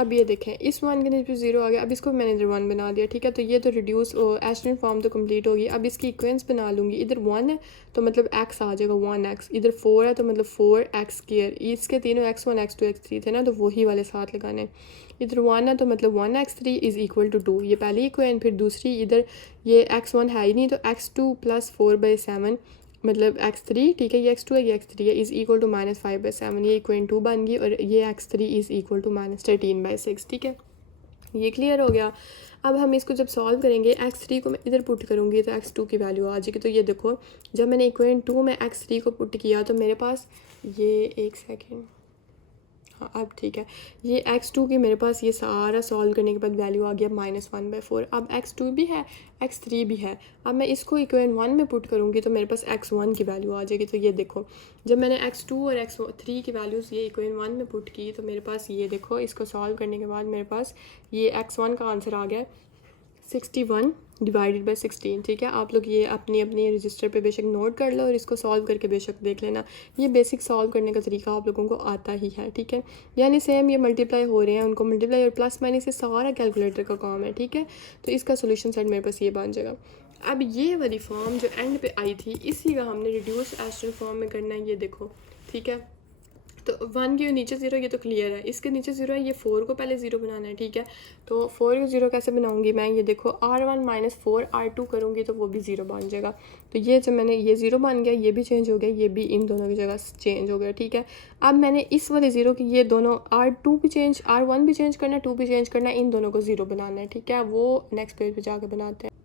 अब ये देखें इस 1 के नीचे ज़ीरो आ गया, अब इसको मैंने इधर 1 बना दिया, ठीक है। तो ये तो रिड्यूस एशेलन फॉर्म तो कंप्लीट होगी। अब इसकी इक्वेंस बना लूँगी, इधर 1 है तो मतलब x आ जाएगा 1x, इधर 4 है तो मतलब 4x²। इसके तीनों x1 x2 x3 थे ना, तो वही वाले साथ लगाने। इधर 1 है तो मतलब 1x3 इज़ इक्वल टू 2, ये पहली इक्वेशन। फिर दूसरी इधर ये x1 है ही नहीं तो x2 + 4/7 मतलब x3, ठीक है, ये x2 है ये x3 है, इज़ इक्वल टू -5/7, ये इक्वेशन 2 बन गई। और ये x3 इज़ इक्वल टू -13/6, ठीक है। ये क्लियर हो गया। अब हम इसको जब सॉल्व करेंगे x3 को मैं इधर पुट करूँगी तो x2 की वैल्यू आ जाएगी। तो ये देखो जब मैंने इक्वेशन 2 में x3 को पुट किया तो मेरे पास ये, एक सेकेंड, हाँ अब ठीक है, ये x2 की मेरे पास ये सारा सॉल्व करने के बाद वैल्यू आ गया -1/4। अब x2 भी है x3 भी है। अब मैं इसको इक्वेशन 1 में पुट करूँगी तो मेरे पास x1 की वैल्यू आ जाएगी। तो ये देखो जब मैंने x2 और x3 की वैल्यूज़ ये इक्वेशन 1 में पुट की तो मेरे पास ये देखो, इसको सॉल्व करने के बाद मेरे पास ये x1 का आंसर आ गया 61/16, ठीक है। आप लोग ये अपनी अपनी रजिस्टर पे बेशक नोट कर लो और इसको सॉल्व करके बेशक देख लेना। ये बेसिक सॉल्व करने का तरीका आप लोगों को आता ही है, ठीक है। यानी सेम ये मल्टीप्लाई हो रहे हैं, उनको मल्टीप्लाई और प्लस माइनस ये सारा कैलकुलेटर का काम है, ठीक है। तो इसका सोल्यूशन सेट मेरे पास ये बन जाएगा। अब ये वाली फॉर्म जो एंड पे आई थी इसी का हमने रिड्यूस एशेलन फॉर्म में करना है, ये देखो, ठीक है। तो 1 के नीचे ज़ीरो, ये तो क्लियर है, इसके नीचे ज़ीरो है, ये 4 को पहले ज़ीरो बनाना है, ठीक है। तो 4 को ज़ीरो कैसे बनाऊंगी मैं, ये देखो R1 - 4 R2 करूँगी तो वो भी ज़ीरो बन जाएगा। तो ये जब मैंने ये ज़ीरो बन गया, ये भी चेंज हो गया, ये भी इन दोनों की जगह चेंज हो गया, ठीक है। अब मैंने इस वाले ज़ीरो की ये दोनों R2 भी चेंज, R1 भी चेंज करना है, 2 भी चेंज करना है, इन दोनों को ज़ीरो बनाना है, ठीक है। वो नेक्स्ट पेज पर जाकर बनाते हैं।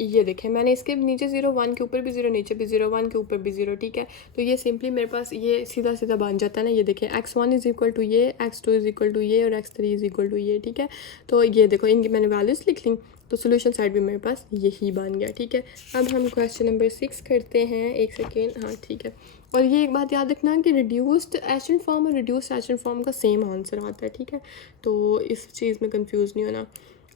ये देखें मैंने इसके नीचे ज़ीरो, 1 के ऊपर भी ज़ीरो, नीचे भी ज़ीरो, 1 के ऊपर भी ज़ीरो, ठीक है। तो ये सिंपली मेरे पास ये सीधा सीधा बन जाता है ना। ये देखें x1 इज़ इक्वल टू ये, x2 इज़ इक्वल टू ये और x3 इज़ इक्वल टू ये, ठीक है। तो ये देखो इनकी मैंने वैल्यूज़ लिख ली, तो सोल्यूशन साइड भी मेरे पास यही बन गया, ठीक है। अब हम क्वेश्चन नंबर 6 करते हैं, एक सेकेंड, हाँ ठीक है। और ये एक बात याद रखना कि रिड्यूस्ड एशेलन फॉर्म और रिड्यूस्ड एशेलन फॉर्म का सेम आंसर आता है, ठीक है। तो इस चीज़ में कंफ्यूज नहीं होना।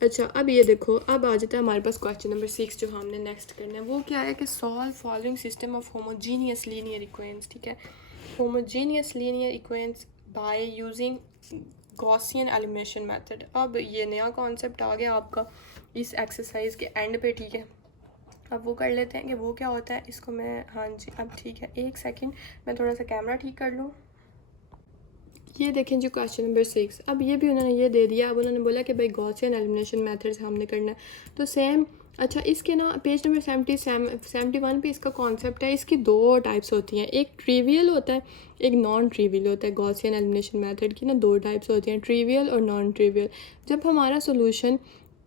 अच्छा अब ये देखो, अब आ जाता है हमारे पास क्वेश्चन नंबर 6 जो हमने नेक्स्ट करना है। वो क्या है कि solve following system of homogeneous linear equations, ठीक है। Homogeneous linear equations by using Gaussian elimination method. अब ये नया कॉन्सेप्ट आ गया आपका इस एक्सरसाइज के एंड पे, ठीक है। अब वो कर लेते हैं कि वो क्या होता है, इसको मैं, हाँ जी अब ठीक है, एक सेकेंड मैं थोड़ा सा कैमरा ठीक कर लूँ। ये देखें जी क्वेश्चन नंबर 6। अब ये भी उन्होंने ये दे दिया, अब उन्होंने बोला कि भाई गॉसियन एलिमिनेशन मेथड से हमने करना है, तो सेम। अच्छा इसके ना पेज नंबर 71 पे इसका कॉन्सेप्ट है। इसकी दो टाइप्स होती हैं, एक ट्रिवियल होता है, एक नॉन ट्रिवियल होता है। गॉसियन एलिमिनेशन मेथड की ना दो टाइप्स होती हैं, ट्रिवियल और नॉन ट्रिवियल। जब हमारा सोल्यूशन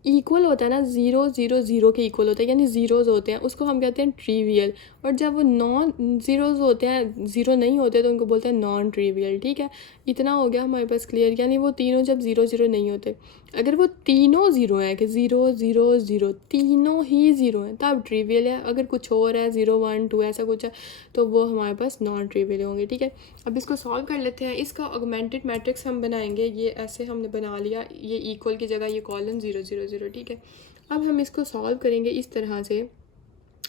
इक्वल होता है ना, 0 0 0 के इक्वल होता है, यानी ज़ीरोज़ होते हैं, उसको हम कहते हैं ट्रिवियल। और जब वो नॉन ज़ीरोज़ होते हैं, ज़ीरो नहीं होते, तो उनको बोलते हैं नॉन ट्रिवियल, ठीक है। इतना हो गया हमारे पास क्लियर। यानी वो तीनों जब 0 0 नहीं होते, अगर वो तीनों ज़ीरो हैं कि 0 0 0 तीनों ही ज़ीरो हैं तब ट्रिवियल है। अगर कुछ और है 0 1 2 ऐसा कुछ है तो वो हमारे पास नॉन ट्रिवियल होंगे, ठीक है। अब इसको सॉल्व कर लेते हैं। इसका ऑगमेंटेड मैट्रिक्स हम बनाएंगे, ये ऐसे हमने बना लिया, ये इक्वल की जगह ये कॉलम 0 0 0, ठीक है। अब हम इसको सॉल्व करेंगे इस तरह से,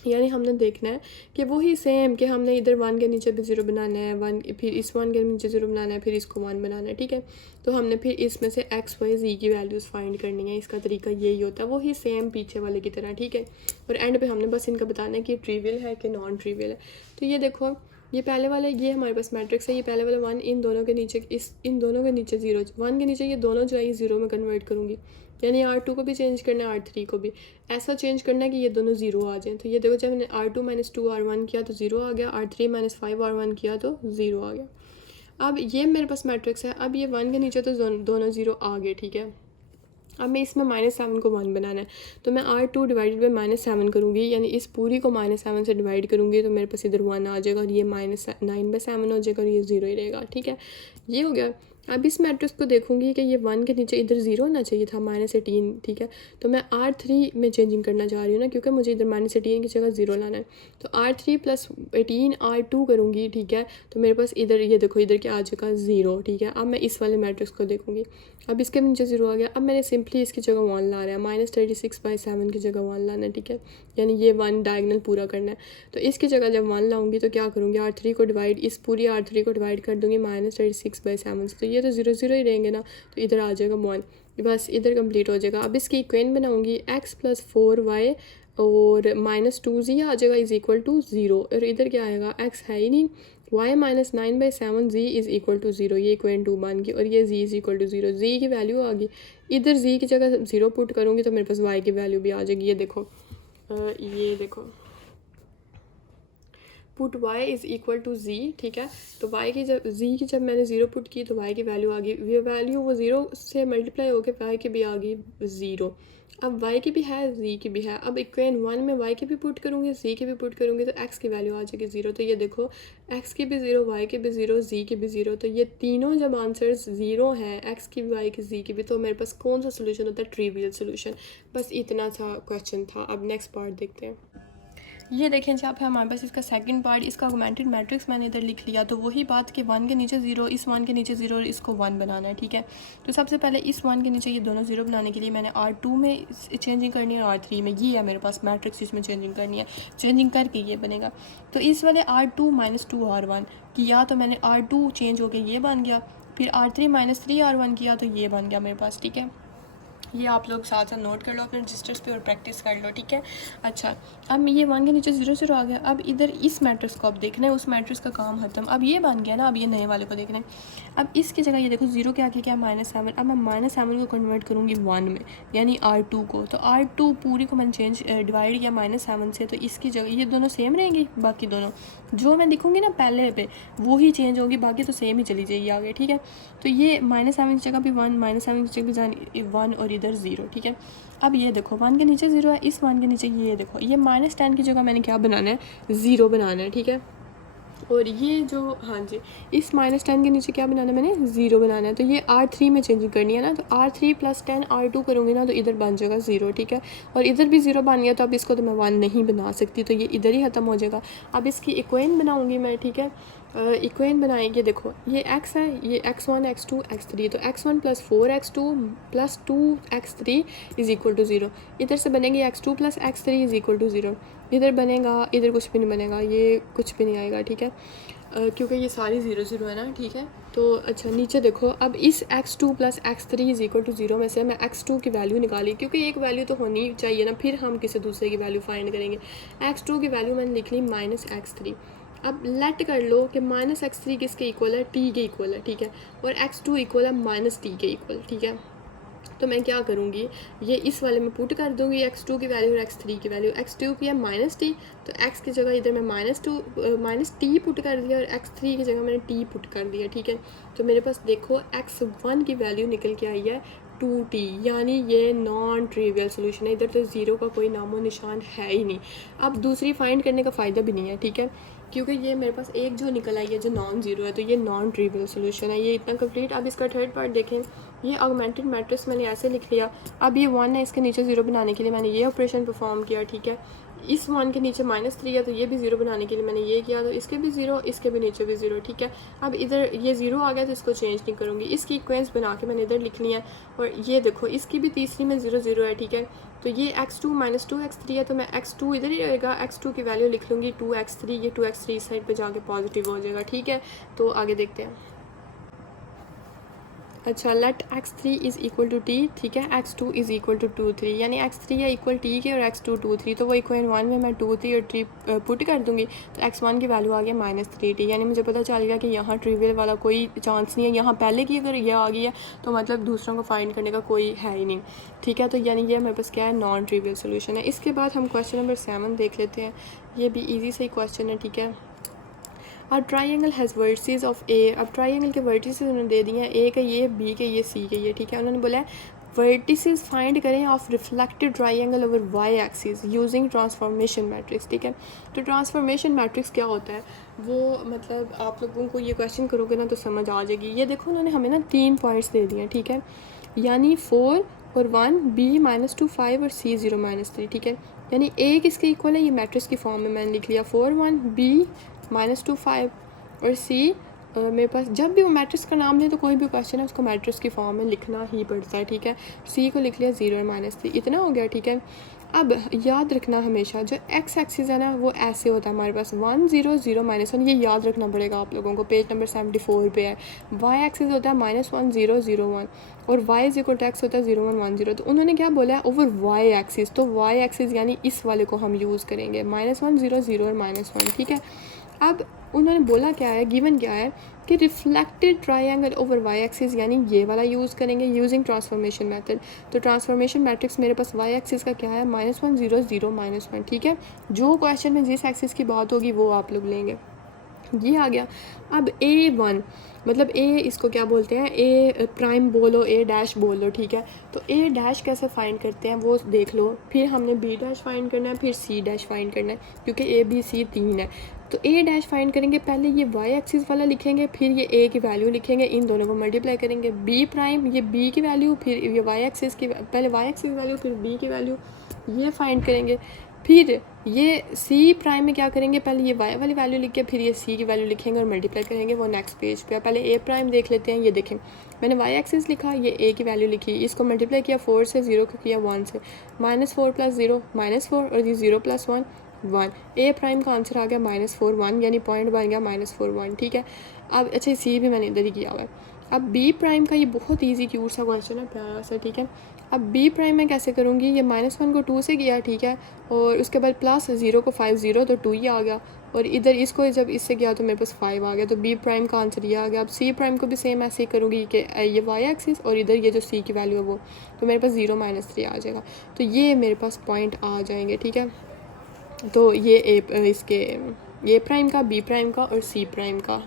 यानी हमने देखना है कि वही सेम कि हमने इधर 1 के नीचे भी 0 बनाना है, 1 फिर इस 1 के नीचे 0 बनाना है, फिर इसको 1 बनाना है, ठीक है। तो हमने फिर इसमें से x y z की वैल्यूज़ फाइंड करनी है। इसका तरीका यही होता है, वही सेम पीछे वाले की तरह, ठीक है। और एंड पे हमने बस इनका बताना है कि ट्रिवियल है कि नॉन ट्रिवियल है। तो ये देखो ये पहले वाला, ये हमारे पास मैट्रिक्स है, ये पहले वाला 1, इन दोनों के नीचे, इन दोनों के नीचे 0, 1 के नीचे ये दोनों जो है ये 0 में कन्वर्ट करूँगी। यानी R2 को भी चेंज करना है, R3 को भी ऐसा चेंज करना है कि ये दोनों 0 आ जाएं। तो ये देखो जब मैंने R2 - 2 R1 किया तो 0 आ गया, R3 - 5 R1 किया तो 0 आ गया। अब ये मेरे पास मैट्रिक्स है। अब ये 1 के नीचे तो दोनों 0 आ गए, ठीक है। अब मैं इसमें -7 को 1 बनाना है, तो मैं R2 डिवाइडेड बाई -7 करूँगी, यानी इस पूरी को -7 से डिवाइड करूँगी तो मेरे पास इधर 1 आ जाएगा और ये -9/7 हो जाएगा और ये 0 ही रहेगा, ठीक है। ये हो गया। अब इस मैट्रिक्स को देखूंगी कि ये 1 के नीचे इधर 0 होना चाहिए था, -18, ठीक है। तो मैं R3 में चेंजिंग करना चाह रही हूँ ना, क्योंकि मुझे इधर -18 की जगह 0 लाना है। तो R3 + 18 R2 करूँगी, ठीक है। तो मेरे पास इधर ये देखो इधर क्या आ जाएगा 0, ठीक है। अब मैं इस वाले मैट्रिक्स को देखूँगी, अब इसके नीचे 0 आ गया। अब मैंने सिंपली इसकी जगह 1 ला रहा है, -36/7 की जगह 1 लाना है, ठीक है। यानी ये 1 डायगनल पूरा करना है। तो इसकी जगह जब 1 लाऊंगी तो क्या करूँगी, R3 को डिवाइड, इस पूरी R3 को डिवाइड कर दूँगी -36/7 से। तो ये तो 0 0 ही रहेंगे ना, तो इधर आ जाएगा 1, बस इधर कंप्लीट हो जाएगा। अब इसकी इक्वेशन बनाऊँगी, x + 4y और -2z आ जाएगा =0। और इधर क्या आएगा, x है ही नहीं, y - 9/7z = 0। ये इक्वेशन 2 बन गई और ये z = 0, z की वैल्यू आ गई। इधर z की जगह 0 पुट करूँगी तो मेरे पास y की वैल्यू भी आ जाएगी। ये देखो पुट y = z, ठीक है। तो y की जब z की जब मैंने 0 पुट की तो y की वैल्यू आ गई, ये वैल्यू वो 0 से मल्टीप्लाई होकर y की भी आ गई 0। अब y की भी है, z की भी है। अब इक्वेशन 1 में y की भी पुट करूँगी, z की भी पुट करूँगी तो x की वैल्यू आ जाएगी 0। तो ये देखो x की भी 0, y की भी 0, z की भी 0। तो ये तीनों जब आंसर्स 0 हैं, x की भी, y की, z की भी, तो मेरे पास कौन सा सोल्यूशन होता है, ट्रिवियल सोल्यूशन। बस इतना सा क्वेश्चन था। अब नेक्स्ट पार्ट देखते हैं। ये देखें जहाँ पे हमारे पास इसका सेकंड पार्ट, इसका ऑगमेंटेड मैट्रिक्स मैंने इधर लिख लिया। तो वही बात कि 1 के नीचे 0, इस 1 के नीचे 0 और इसको 1 बनाना है, ठीक है। तो सबसे पहले इस 1 के नीचे ये दोनों 0 बनाने के लिए मैंने R2 में चेंजिंग करनी है और R3 में। ये है मेरे पास मैट्रिक्स जिसमें चेंजिंग करनी है, चेंजिंग करके ये बनेगा। तो इस वाले R2 - 2 R1 किया तो मैंने R2 चेंज हो गया, ये बन गया। फिर R3 - 3 R1 किया तो ये बन गया मेरे पास, ठीक है। ये आप लोग साथ साथ नोट कर लो अपने रजिस्टर्स पे और प्रैक्टिस कर लो, ठीक है। अच्छा, अब ये 1 के नीचे 0 0 आ गया। अब इधर इस मैट्रिक्स को अब देखना है, उस मैट्रिक्स का काम खत्म। अब ये बन गया ना, अब ये नए वाले को देखना है। अब इसकी जगह ये देखो 0 के आगे क्या -7। अब मैं -7 को कन्वर्ट करूँगी 1 में, यानी R2 को। तो R2 पूरी को मैंने डिवाइड किया -7 से, तो इसकी जगह ये दोनों सेम रहेंगी। बाकी दोनों जो मैं लिखूँगी ना पहले पे वो ही चेंज होगी, बाकी तो सेम ही चली जाएगी आगे, ठीक है। तो ये -7 की जगह भी 1, -7 की जगह भी 1 और इधर 0, ठीक है। अब ये देखो 1 के नीचे 0 है, इस 1 के नीचे ये देखो ये -10 की जगह मैंने क्या बनाना है, 0 बनाना है, ठीक है। और ये जो, हाँ जी, इस -10 के नीचे क्या बनाना है, मैंने 0 बनाना है। तो ये R3 में चेंजिंग करनी है ना, तो R3 + 10 R2 करूँगी ना तो इधर बन जाएगा 0, ठीक है। और इधर भी 0 बन गया, तो अब इसको तो मैं 1 नहीं बना सकती, तो ये इधर ही ख़त्म हो जाएगा। अब इसकी इक्वेशन बनाऊँगी मैं, ठीक है। इक्वेशन बनाएंगे, देखो ये x है, ये x1 x2 x3। तो x1 + 4x2 + 2x3 = 0। इधर से बनेंगे x2 + x3 = 0। इधर बनेगा, इधर कुछ भी नहीं बनेगा, ये कुछ भी नहीं आएगा, ठीक है। क्योंकि ये सारी 0 0 है ना, ठीक है। तो अच्छा नीचे देखो, अब इस x2 + x3 = 0 में से मैं x2 की वैल्यू निकाली, क्योंकि एक वैल्यू तो होनी चाहिए ना, फिर हम किसी दूसरे की वैल्यू फाइंड करेंगे। x2 की वैल्यू मैंने लिख ली -x3। अब लेट कर लो कि -x3 किसके इक्वल है, t के इक्वल है, ठीक है। और x2 इक्वल है -t के इक्वल, ठीक है। तो मैं क्या करूँगी, ये इस वाले में पुट कर दूँगी x2 की वैल्यू और x3 की वैल्यू। x2 की है -t, तो x की जगह इधर मैं -t पुट कर दिया और x3 की जगह मैंने t पुट कर दिया, ठीक है। तो मेरे पास देखो x1 की वैल्यू निकल के आई है 2t, यानी ये नॉन ट्रिवियल सोल्यूशन है। इधर तो 0 का कोई नामो निशान है ही नहीं। अब दूसरी फाइंड करने का फ़ायदा भी नहीं है, ठीक है, क्योंकि ये मेरे पास एक जो निकल आई है जो नॉन ज़ीरो है, तो ये नॉन ट्रिवियल सोल्यूशन है। ये इतना कंप्लीट। अब इसका थर्ड पार्ट देखें, ये ऑगमेंटेड मैट्रिक्स मैंने ऐसे लिख लिया। अब ये 1 है, इसके नीचे 0 बनाने के लिए मैंने ये ऑपरेशन परफॉर्म किया, ठीक है। इस 1 के नीचे -3 है, तो ये भी 0 बनाने के लिए मैंने ये किया, तो इसके भी 0, इसके भी नीचे भी 0, ठीक है। अब इधर ये 0 आ गया तो इसको चेंज नहीं करूँगी, इसकी इक्वेशंस बना के मैंने इधर लिखनी है। और ये देखो इसकी भी तीसरी में 0 0 है, ठीक है। तो ये x2 - 2x3 है, तो मैं x2 इधर ही रहेगा, x2 की वैल्यू लिख लूँगी 2x3। ये 2x3 इस साइड पे जाके पॉजिटिव हो जाएगा, ठीक है। तो आगे देखते हैं। अच्छा, लेट x3 = t, ठीक है, x2 = 2 3, यानी x3 है इक्वल t के और x2 2 3। तो वो इक्वेशन 1 में मैं 2 3 और 3 पुट कर दूँगी, तो x1 की वैल्यू आ गया -3t। यानी मुझे पता चल गया कि यहाँ ट्रिवियल वाला कोई चांस नहीं है। यहाँ पहले की अगर ये आ गई है तो मतलब दूसरों को फाइंड करने का कोई है ही नहीं, ठीक है। तो यानी ये मेरे पास क्या है, नॉन ट्रिवियल सोल्यूशन है। इसके बाद हम क्वेश्चन नंबर 7 देख लेते हैं। ये भी ईजी से ही क्वेश्चन है, ठीक है। और ट्राइंगल हैज़ वर्टिसेस ऑफ ए। अब ट्राइंगल के वर्टिसेस उन्होंने दे दिए हैं, ए के ये, बी के ये, सी के ये, ठीक है। उन्होंने बोला है वर्टिसेस फाइंड करें of reflected triangle over Y axis using transformation matrix. ठीक है, तो ट्रांसफॉर्मेशन मैट्रिक्स क्या होता है वो मतलब आप लोगों को ये क्वेश्चन करोगे ना तो समझ आ जाएगी। ये देखो उन्होंने हमें ना 3 पॉइंट्स दे दिए हैं, ठीक है, यानी 4 और 1, B -2 5 और C 0 -3। ठीक है, यानी A किसके इक्वल है, ये मैट्रिक्स की फॉर्म में मैंने लिख लिया 4 1 B -2 5 और C मेरे पास जब भी वो मैट्रिक्स का नाम ले तो कोई भी क्वेश्चन है उसको मैट्रिक्स की फॉर्म में लिखना ही पड़ता है। ठीक है, C को लिख लिया 0 और -3, इतना हो गया। ठीक है, अब याद रखना हमेशा जो एक्स एक्सिस है ना वो ऐसे होता है हमारे पास 1 0 0 -1, ये याद रखना पड़ेगा आप लोगों को, पेज नंबर 74 पे है। वाई एक्सिस होता है -1 0 0 1 और Y is equal to X होता है 0 1 1 0। तो उन्होंने क्या बोला है ओवर वाई एक्सिस, तो वाई एक्सिस यानी इस वाले को हम यूज़ करेंगे -1 0 0 और -1। ठीक है, अब उन्होंने बोला क्या है, गिवन क्या है कि reflected triangle over Y axis यानी ये वाला यूज़ करेंगे यूजिंग ट्रांसफॉर्मेशन मेथड। तो ट्रांसफॉर्मेशन मैट्रिक्स मेरे पास वाई एक्सिस का क्या है -1 0 0 -1। ठीक है, जो क्वेश्चन में जिस एक्सिस की बात होगी वो आप लोग लेंगे। ये आ गया। अब A1 मतलब A इसको क्या बोलते हैं, A प्राइम बोलो A डैश बोलो। ठीक है, तो A डैश कैसे फाइंड करते हैं वो देख लो, फिर हमने B डैश फाइंड करना है, फिर C डैश फाइंड करना है, क्योंकि A B C 3 है। तो A डैश फाइंड करेंगे, पहले ये Y एक्सिस वाला लिखेंगे, फिर ये A की वैल्यू लिखेंगे, इन दोनों को मल्टीप्लाई करेंगे। B प्राइम ये B की वैल्यू, फिर ये Y एक्सिस की, पहले Y एक्सिस वैल्यू फिर B की वैल्यू, ये फाइंड करेंगे। फिर ये C प्राइम में क्या करेंगे, पहले ये Y वाली वैल्यू लिख के फिर ये C की वैल्यू लिखेंगे और मल्टीप्लाई करेंगे, वो नेक्स्ट पेज पे। पहले A प्राइम देख लेते हैं। ये देखें मैंने Y एक्सिस लिखा, ये A की वैल्यू लिखी, इसको मल्टीप्लाई किया 4 से, 0 को किया 1 से, -4 + 0 -4 और ये 0 + 1 1। A प्राइम का आंसर आ गया -4 1, यानी पॉइंट बन गया -4 1। ठीक है, अब अच्छा C भी मैंने इधर ही किया हुआ है। अब B प्राइम का ये बहुत ईजी क्यूट सा क्वेश्चन है, प्यारा सा। ठीक है, अब B प्राइम में कैसे करूँगी, ये -1 को 2 से किया, ठीक है, और उसके बाद प्लस 0 को 5 0 तो 2 ही आ गया, और इधर इसको जब इससे किया तो मेरे पास 5 आ गया। तो B प्राइम का आंसर ये आ गया। अब C प्राइम को भी सेम ऐसे ही करूँगी कि ये Y एक्सिस और इधर ये जो C की वैल्यू है वो, तो मेरे पास 0 -3 आ जाएगा। तो ये मेरे पास पॉइंट आ जाएंगे। ठीक है, तो ये A प्राइम का, B प्राइम का और C प्राइम का।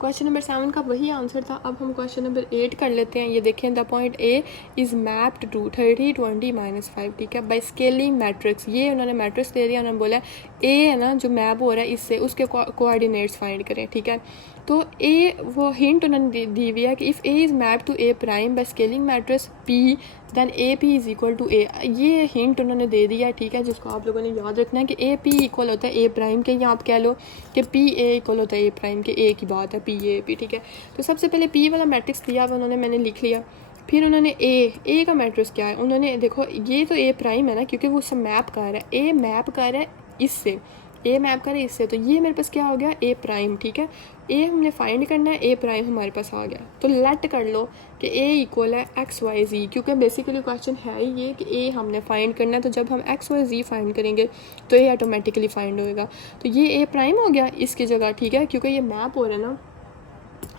क्वेश्चन नंबर 7 का वही आंसर था। अब हम क्वेश्चन नंबर 8 कर लेते हैं। ये देखें, the point A is mapped to 30 20 -5। ठीक है, बाय स्केलिंग मैट्रिक्स, ये उन्होंने मैट्रिक्स दे दिया, उन्होंने बोला A है ना जो मैप हो रहा है इससे, उसके कोऑर्डिनेट्स फाइंड करें। ठीक है, तो A वो हिंट उन्होंने दी हुई है कि if A is map to A prime by scaling matrix P then AP is equal to A। ये हिंट उन्होंने दे दिया है। ठीक है, जिसको आप लोगों ने याद रखना है कि AP इक्वल होता है A प्राइम के, या आप कह लो कि PA इक्वल होता है A प्राइम के, A की बात है PA। ठीक है, तो सबसे पहले P वाला मैट्रिक्स दिया हुआ उन्होंने, मैंने लिख लिया। फिर उन्होंने A का मैट्रिक्स क्या है, उन्होंने देखो ये तो A प्राइम है ना, क्योंकि वो सब मैप कर रहा है, A मैप कर रहा है इससे, A मैप करे इससे, तो ये मेरे पास क्या हो गया A प्राइम। ठीक है, A हमने फाइंड करना है, A प्राइम हमारे पास आ गया। तो लेट कर लो कि A इक्वल है XYZ, क्योंकि बेसिकली क्वेश्चन है ही ये कि A हमने फाइंड करना है, तो जब हम XYZ फाइंड करेंगे तो A ऑटोमेटिकली फाइंड होएगा। तो ये A प्राइम हो गया इसकी जगह। ठीक है, क्योंकि ये मैप हो रहा है ना,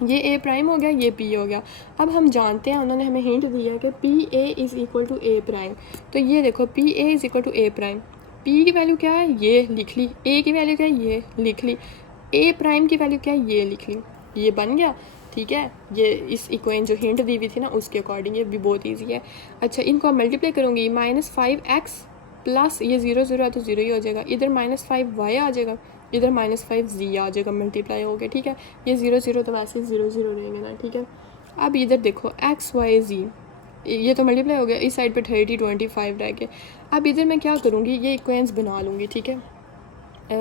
ये A प्राइम हो गया, ये P हो गया। अब हम जानते हैं, उन्होंने हमें हिंट दिया कि PA is equal to A prime. तो ये देखो PA is equal to A prime, P की वैल्यू क्या है ये लिख ली, A की वैल्यू क्या है ये लिख ली, A प्राइम की वैल्यू क्या है ये लिख ली, ये बन गया। ठीक है, ये इस इक्वेशन जो हिंट दी हुई थी ना उसके अकॉर्डिंग, ये भी बहुत ईजी है। अच्छा, इनको आप मल्टीप्लाई करूँगी, -5x प्लस ये 0 0 है तो 0 ही हो जाएगा, इधर -5y आ जाएगा, इधर -5z आ जाएगा, मल्टीप्लाई हो गया। ठीक है, ये 0 0 तो वैसे 0 0 रहेंगे ना। ठीक है, अब इधर देखो XYZ, ये तो मल्टीप्लाई हो गया, इस साइड पे 30 25 रह गए। अब इधर मैं क्या करूँगी, ये इक्वेशंस बना लूँगी। ठीक है,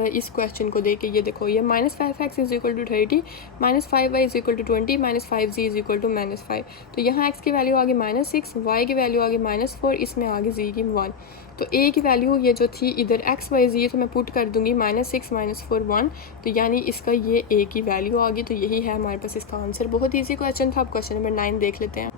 इस क्वेश्चन को देख के ये देखो, ये -5x is equal to 30, -5y is equal to 20, -5z is equal to -5। तो यहाँ x की वैल्यू आ गई -6, y की वैल्यू आ गई -4, इसमें आ गई z की 1। तो a की वैल्यू ये जो थी इधर XYZ, तो मैं पुट कर दूंगी -6 -4 1, तो यानी इसका ये a की वैल्यू आ गई। तो यही है हमारे पास इसका आंसर। बहुत ईजी क्वेश्चन था। अब क्वेश्चन नंबर 9 देख लेते हैं।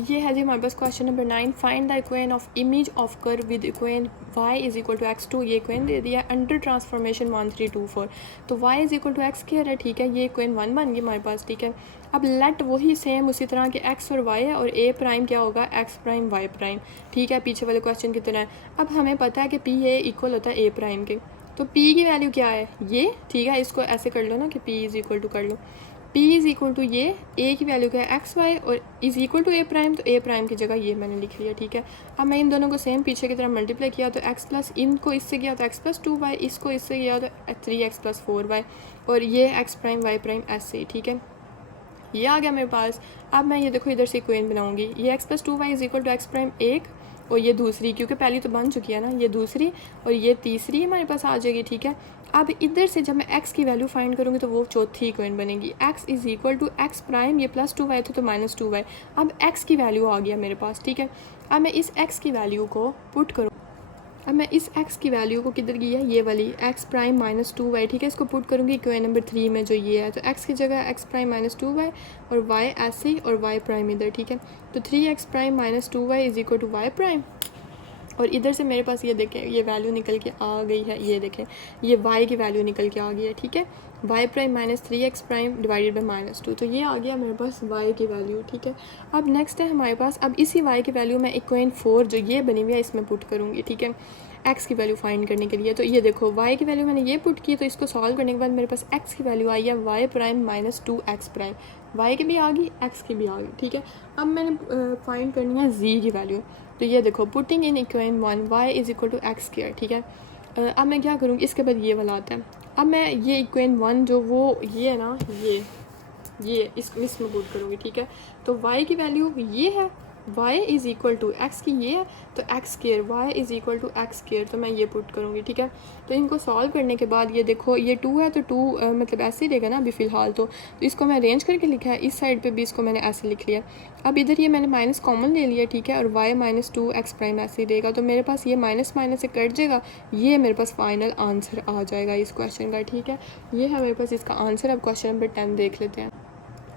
ये है जी हमारे पास question number 9, find the equation of image of curve with equation y is equal to x2। ये इक्वेशन दे दिया अंडर ट्रांसफॉर्मेशन 1 3 2 4। तो y is equal to X square है। ठीक है, ये इक्वेशन 1 बन गई हमारे पास। ठीक है, अब लेट वही सेम उसी तरह के x और y है, और a प्राइम क्या होगा x प्राइम y प्राइम। ठीक है, पीछे वाले क्वेश्चन की तरह। अब हमें पता है कि p a इक्वल होता है a प्राइम के, तो p की वैल्यू क्या है ये। ठीक है, इसको ऐसे कर लो ना कि p इज इक्वल टू कर लो पी इज़ इक्वल टू ये ए की वैल्यू क्या है एक्स वाई और is equal to A prime, तो ए प्राइम की जगह ये मैंने लिख लिया। ठीक है, अब मैं इन दोनों को सेम पीछे की तरह मल्टीप्लाई किया तो एक्स प्लस इनको इससे किया तो एक्स प्लस 2y, इसको इससे किया तो 3x प्लस 4y और ये एक्स प्राइम वाई प्राइम ऐसे। ठीक है, ये आ गया मेरे पास। अब मैं ये देखो इधर से इक्वेशन बनाऊंगी, ये X plus 2y is equal to X prime एक और ये दूसरी, क्योंकि पहली तो बन चुकी है ना, ये दूसरी और ये तीसरी हमारे पास आ जाएगी। ठीक है, अब इधर से जब मैं x की वैल्यू फाइंड करूँगी तो वो चौथी इक्वेशन बनेगी, x is equal to X prime, ये प्लस 2y था तो माइनस 2y। अब x की वैल्यू आ गया मेरे पास। ठीक है, अब मैं इस x की वैल्यू को पुट करूँ, अब मैं इस x की वैल्यू को किधर की है, ये वाली x प्राइम माइनस 2y। ठीक है, इसको पुट करूँगी इक्वेशन नंबर 3 में जो ये है, तो x की जगह x प्राइम माइनस 2y और y ऐसे और y प्राइम इधर। ठीक है, तो 3x prime minus 2y is equal to y prime और इधर से मेरे पास ये देखें ये वैल्यू निकल के आ गई है, ये देखें ये y की वैल्यू निकल के आ गई है। ठीक है, y prime minus 3x prime divided by minus 2, तो ये आ गया मेरे पास y की वैल्यू। ठीक है, अब नेक्स्ट है हमारे पास, अब इसी y की वैल्यू मैं इक्वेशन 4 जो ये बनी हुई है इसमें पुट करूँगी। ठीक है, x की वैल्यू फाइंड करने के लिए, तो ये देखो y की वैल्यू मैंने ये पुट की, तो इसको सॉल्व करने के बाद मेरे पास x की वैल्यू आई है y prime minus 2x prime, y की भी आ गई x की भी आ गई। ठीक है, अब मैंने फाइंड करनी है z की वैल्यू, तो ये देखो putting in equation 1 y is equal to X square. ठीक है, अब मैं क्या करूँगी, इसके बाद ये वाला आता है। अब मैं ये इक्वेशन 1 जो वो ये है ना, ये इसमें पुट करूँगी। ठीक है, तो y की वैल्यू ये है, y is equal to X की ये है तो X square, y is equal to X square, तो मैं ये पुट करूँगी। ठीक है, तो इनको सॉल्व करने के बाद ये देखो ये 2 है तो 2 मतलब ऐसे ही रहेगा ना अभी फ़िलहाल, तो इसको मैं अरेंज करके लिखा है, इस साइड पे भी इसको मैंने ऐसे लिख लिया। अब इधर ये मैंने माइनस कॉमन ले लिया। ठीक है, और y माइनस 2x प्राइम ऐसे ही रहेगा, तो मेरे पास ये माइनस माइनस से कट जाएगा, ये मेरे पास फाइनल आंसर आ जाएगा इस क्वेश्चन का। ठीक है, ये है मेरे पास इसका आंसर। अब क्वेश्चन नंबर 10 देख लेते हैं।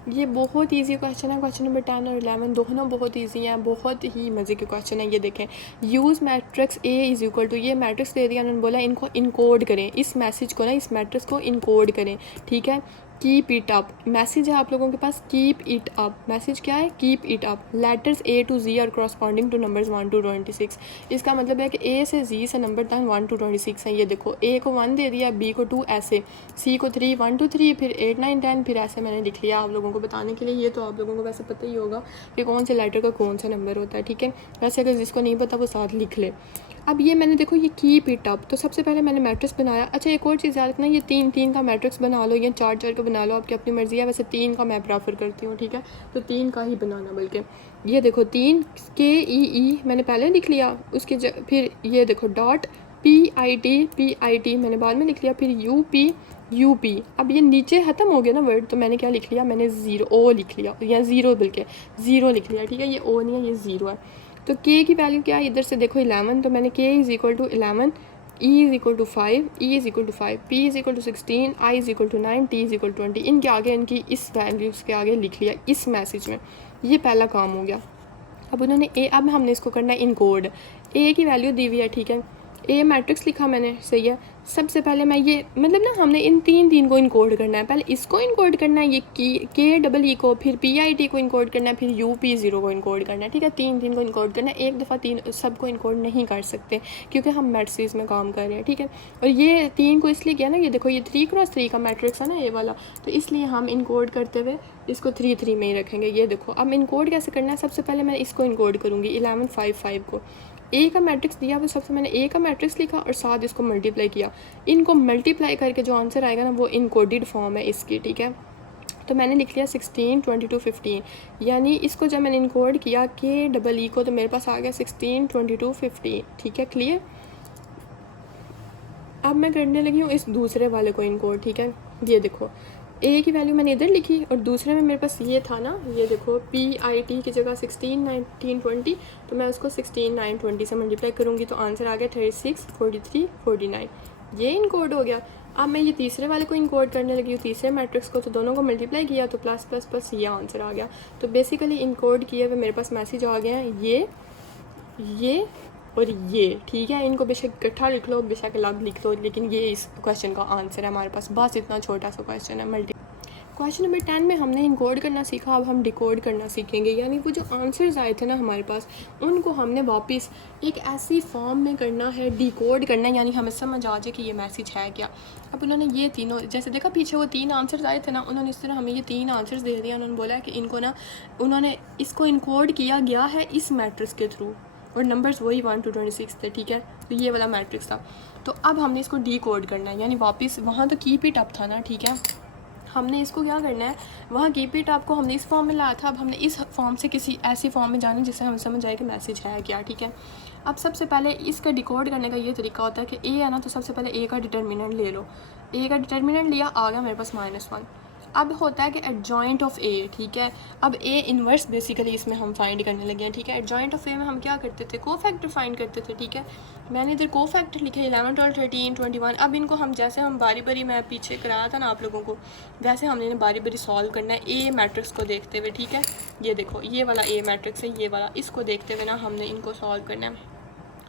ये बहुत इजी क्वेश्चन है, क्वेश्चन नंबर 10 और 11 दोनों बहुत इजी हैं, बहुत ही मज़े के क्वेश्चन है। ये देखें, use matrix A is equal to, ये मैट्रिक्स दे दिया उन्होंने, बोला इनको इनकोड करें, इस मैसेज को ना इस मैट्रिक्स को इनकोड करें। ठीक है, कीप इट अप, मैसेज है आप लोगों के पास कीप इट अप, मैसेज क्या है keep it up, letters A to Z are corresponding to numbers 1 to 26। इसका मतलब है कि ए से जी से नंबर तक 1 to 26 हैं। ये देखो ए को 1 दे दिया, बी को 2 ऐसे, सी को 3 1 to 3, फिर 8 9 10, फिर ऐसे मैंने लिख लिया आप लोगों को बताने के लिए। ये तो आप लोगों को वैसे पता ही होगा कि कौन से लेटर का कौन सा नंबर होता है। ठीक है, वैसे अगर जिसको नहीं पता वो साथ लिख ले। अब ये मैंने देखो ये कीप इट अप, तो सबसे पहले मैंने मैट्रिक्स बनाया। अच्छा एक और चीज़ याद रखना, ये 3 3 का मैट्रिक्स बना लो या 4 4 का बना लो, आपकी अपनी मर्ज़ी है, वैसे 3 का मैं प्रेफर करती हूँ। ठीक है, तो 3 का ही बनाना, बल्कि ये देखो 3 KEE मैंने पहले लिख लिया, उसके फिर ये देखो डॉट PIT मैंने बाद में लिख लिया, फिर UP। अब ये नीचे ख़त्म हो गया ना वर्ड, तो मैंने क्या लिख लिया, मैंने O लिख लिया, या ज़ीरो बल्कि ज़ीरो लिख लिया। ठीक है, ये O नहीं है, ये ज़ीरो है। तो k की वैल्यू क्या है, इधर से देखो 11, तो मैंने k is equal to 11, E is equal to 5, E is equal to 5, P is equal to 16, I is equal to 9, T is equal to 20। इनके आगे इनकी इस वैल्यूज़ के आगे लिख लिया इस मैसेज में, ये पहला काम हो गया। अब उन्होंने अब हमने इसको करना है इनकोड, A की वैल्यू दी हुई है। ठीक है, A मैट्रिक्स लिखा मैंने, सही है। सबसे पहले मैं ये मतलब ना हमने इन 3 को इनकोड करना है, पहले इसको इनकोड करना है, ये KEE को, फिर PIT को इनकोड करना है, फिर UP0 को इनकोड करना है। ठीक है, 3 को इनकोड करना है, एक दफ़ा 3 सबको इनकोड नहीं कर सकते क्योंकि हम मैट्रिक्स में काम कर रहे हैं। ठीक है, और ये 3 को इसलिए किया ना, ये देखो ये 3 क्रॉस 3 का मैट्रिक्स है ना ये वाला, तो इसलिए हम इनकोड करते हुए इसको 3 3 में ही रखेंगे। ये देखो अब इनकोड कैसे करना है, सबसे पहले मैं इसको इनकोड करूँगी 11 5 5 को। ए का मैट्रिक्स दिया वो सबसे मैंने ए का मैट्रिक्स लिखा और साथ इसको मल्टीप्लाई किया। इनको मल्टीप्लाई करके जो आंसर आएगा ना वो इनकोडेड फॉर्म है इसकी। ठीक है, तो मैंने लिख लिया 16 22 15, यानी इसको जब मैंने इनकोड किया KEE को, तो मेरे पास आ गया 16 22 15। ठीक है, क्लियर। अब मैं करने लगी हूँ इस दूसरे वाले को इनकोड। ठीक है, ये देखो ए की वैल्यू मैंने इधर लिखी और दूसरे में मेरे पास ये था ना, ये देखो PIT की जगह 16 19 20, तो मैं उसको 16 9 20 से मल्टीप्लाई करूँगी तो आंसर आ गया 36 43 49। ये इनकोड हो गया। अब मैं ये तीसरे वाले को इनकोड करने लगी हूँ, तीसरे मैट्रिक्स को, तो दोनों को मल्टीप्लाई किया तो प्लस प्लस प्लस ये आंसर आ गया। तो बेसिकली इनकोड किए हुए मेरे पास मैसेज आ गया है ये और ये। ठीक है, इनको बेशक इकट्ठा लिख लो, बेशक अलग लिख लो, लेकिन ये इस क्वेश्चन का आंसर है हमारे पास। बस इतना छोटा सा क्वेश्चन है, क्वेश्चन नंबर 10 में हमने इनकोड करना सीखा, अब हम डिकोड करना सीखेंगे। यानी वो जो आंसर्स आए थे ना हमारे पास, उनको हमने वापस एक ऐसी फॉर्म में करना है, डिकोड करना है, यानी हमें समझ आ जाए कि ये मैसेज है क्या। अब उन्होंने ये तीनों, जैसे देखा पीछे वो 3 आंसर्स आए थे ना, उन्होंने इस तरह हमें ये 3 आंसर्स दे दिया। उन्होंने बोला कि इनको ना, उन्होंने इसको इनकोड किया गया है इस मैट्रिक्स के थ्रू, और नंबर्स वही 1 to 26 थे, ठीक है। तो ये वाला मैट्रिक्स था। तो अब हमने इसको डिकोड करना है, यानी वापस वहाँ तो कीप इट अप था ना, ठीक है। हमने इसको क्या करना है, वहाँ कीप इट अप को हमने इस फॉर्म में लाया था, अब हमने इस फॉर्म से किसी ऐसी फॉर्म में जाना जिससे हमें समझ आए कि मैसेज है क्या, ठीक है। अब सबसे पहले इसका डिकोड करने का ये तरीका होता है कि ए है ना, तो सबसे पहले ए का डिटर्मिनेंट ले लो। ए का डिटर्मिनेंट लिया, आ गया मेरे पास -1। अब होता है कि एडजॉइंट ऑफ ए, ठीक है। अब ए इन्वर्स बेसिकली इसमें हम फाइंड करने लगे हैं, ठीक है। एडजॉइंट ऑफ ए में हम क्या करते थे, को फैक्टर फाइंड करते थे, ठीक है। मैंने इधर को फैक्टर लिखे 11, 12, 13, 21। अब इनको हम जैसे हम बारी बारी, मैं पीछे कराया था ना आप लोगों को, वैसे हमने इन्हें बारी बारी सॉल्व करना है ए मैट्रिक्स को देखते हुए, ठीक है। ये देखो ये वाला ए मैट्रिक्स है, ये वाला, इसको देखते हुए ना हमने इनको सॉल्व करना है।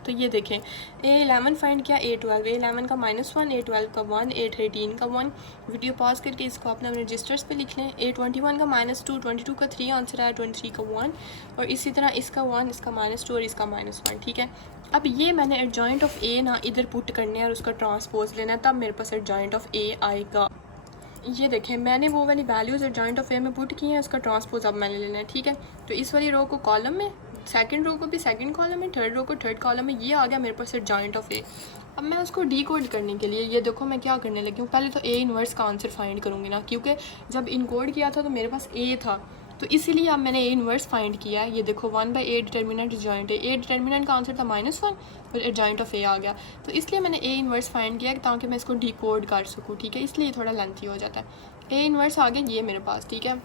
तो ये देखें, A11 फाइंड किया, A12, A11 का -1, A12 का 1, A13 का 1। वीडियो पॉज करके इसको अपने रजिस्टर्स पे लिख लें। A21 का -2, 22 का 3 आंसर आया, 23 का 1, और इसी तरह इसका 1, इसका -2 और इसका -1, ठीक है। अब ये मैंने एडजॉइंट ऑफ ए ना इधर पुट करने और उसका ट्रांसपोज लेना है, तब मेरे पास एडजॉइंट ऑफ ए आएगा। ये देखें, मैंने वो वाली वैल्यूज़ एडजॉइंट ऑफ ए में पुट की हैं, उसका ट्रांसपोज अब मैंने लेना है, ठीक है। तो इस वाली रो को कॉलम में, सेकंड रो को भी सेकंड कॉलम में, थर्ड रो को थर्ड कॉलम में, ये आ गया मेरे पास एडजॉइंट ऑफ ए। अब मैं उसको डिकोड करने के लिए, ये देखो मैं क्या करने लगी हूँ, पहले तो ए इन्वर्स का आंसर फाइंड करूँगी ना, क्योंकि जब इनकोड किया था तो मेरे पास ए था, तो इसीलिए अब मैंने ए इन्वर्स फाइंड किया है। ये देखो 1/a डिटर्मिनेंट एडजॉइंट है, ए डिटर्मिनेंट का आंसर था -1 और एडजॉइंट ऑफ ए आ गया, तो इसलिए मैंने ए इन्वर्स फाइंड किया ताकि मैं इसको डिकोड कर सकूँ, ठीक है। इसलिए थोड़ा लेंथी हो जाता है। ए इन्वर्स आ गया ये मेरे पास, ठीक है।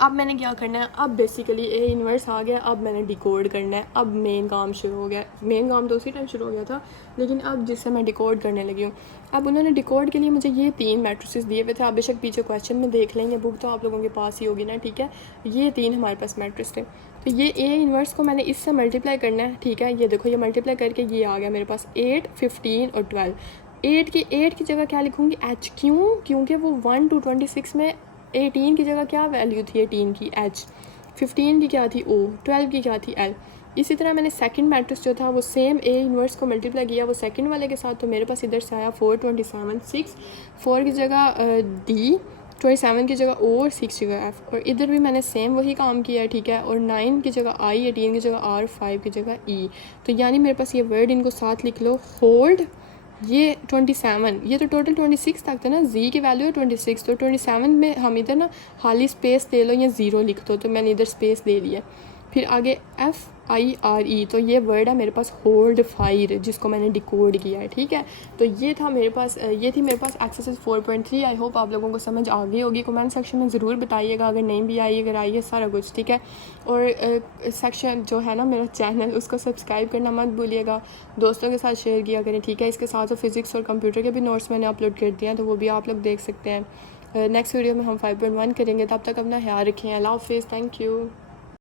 अब मैंने क्या करना है, अब बेसिकली ए इन्वर्स आ गया, अब मैंने डिकोड करना है। अब मेन काम शुरू हो गया, मेन काम तो उसी टाइम शुरू हो गया था, लेकिन अब जिससे मैं डिकोड करने लगी हूँ। अब उन्होंने डिकोड के लिए मुझे ये 3 मैट्रिसेस दिए हुए थे, आप बेशक पीछे क्वेश्चन में देख लेंगे, बुक तो आप लोगों के पास ही होगी ना, ठीक है। ये 3 हमारे पास मैट्रिक्स थे, तो ये ए इन्वर्स को मैंने इससे मल्टीप्लाई करना है, ठीक है। ये देखो ये मल्टीप्लाई करके ये आ गया मेरे पास 8, 15 और 12। 8 की जगह क्या लिखूँगी, एच, क्यों, क्योंकि वो 1 to 26 में 18 की जगह क्या वैल्यू थी, 18 की एच, 15 की क्या थी ओ, 12 की क्या थी एल। इसी तरह मैंने सेकंड मैट्रिक्स जो था वो सेम ए इन्वर्स को मल्टीप्लाई किया वो सेकंड वाले के साथ, तो मेरे पास इधर से आया 4, 27, 6, 4 की जगह डी, 27 की जगह ओ और 6 की जगह एफ, और इधर भी मैंने सेम वही काम किया है, ठीक है। और 9 की जगह आई, 18 की जगह आर, 5 की जगह ई। तो यानी मेरे पास ये वर्ड, इनको साथ लिख लो, होल्ड, ये 27, ये तो टोटल 26 तक था ना, जी की वैल्यू है 26, तो 27 में हम इधर ना खाली स्पेस दे लो या ज़ीरो लिख दो, तो मैंने इधर स्पेस दे लिया। फिर आगे FIRE, तो ये वर्ड है मेरे पास होल्ड फायर, जिसको मैंने डिकोड किया है, ठीक है। तो ये था मेरे पास, ये थी मेरे पास एक्सरसाइज 4.3। आई होप आप लोगों को समझ आ गई होगी। कमेंट सेक्शन में ज़रूर बताइएगा अगर नहीं भी आई, अगर आई है सारा कुछ, ठीक है। और सेक्शन जो है ना मेरा चैनल, उसको सब्सक्राइब करना मत भूलिएगा, दोस्तों के साथ शेयर किया करें, ठीक है। इसके साथ फिज़िक्स और कंप्यूटर के भी नोट्स मैंने अपलोड कर दिए हैं, तो वो भी आप लोग देख सकते हैं। नेक्स्ट वीडियो में हम 5.1 करेंगे, तब तक अपना ख्याल रखें। अल्लाह हाफिज़, थैंक यू।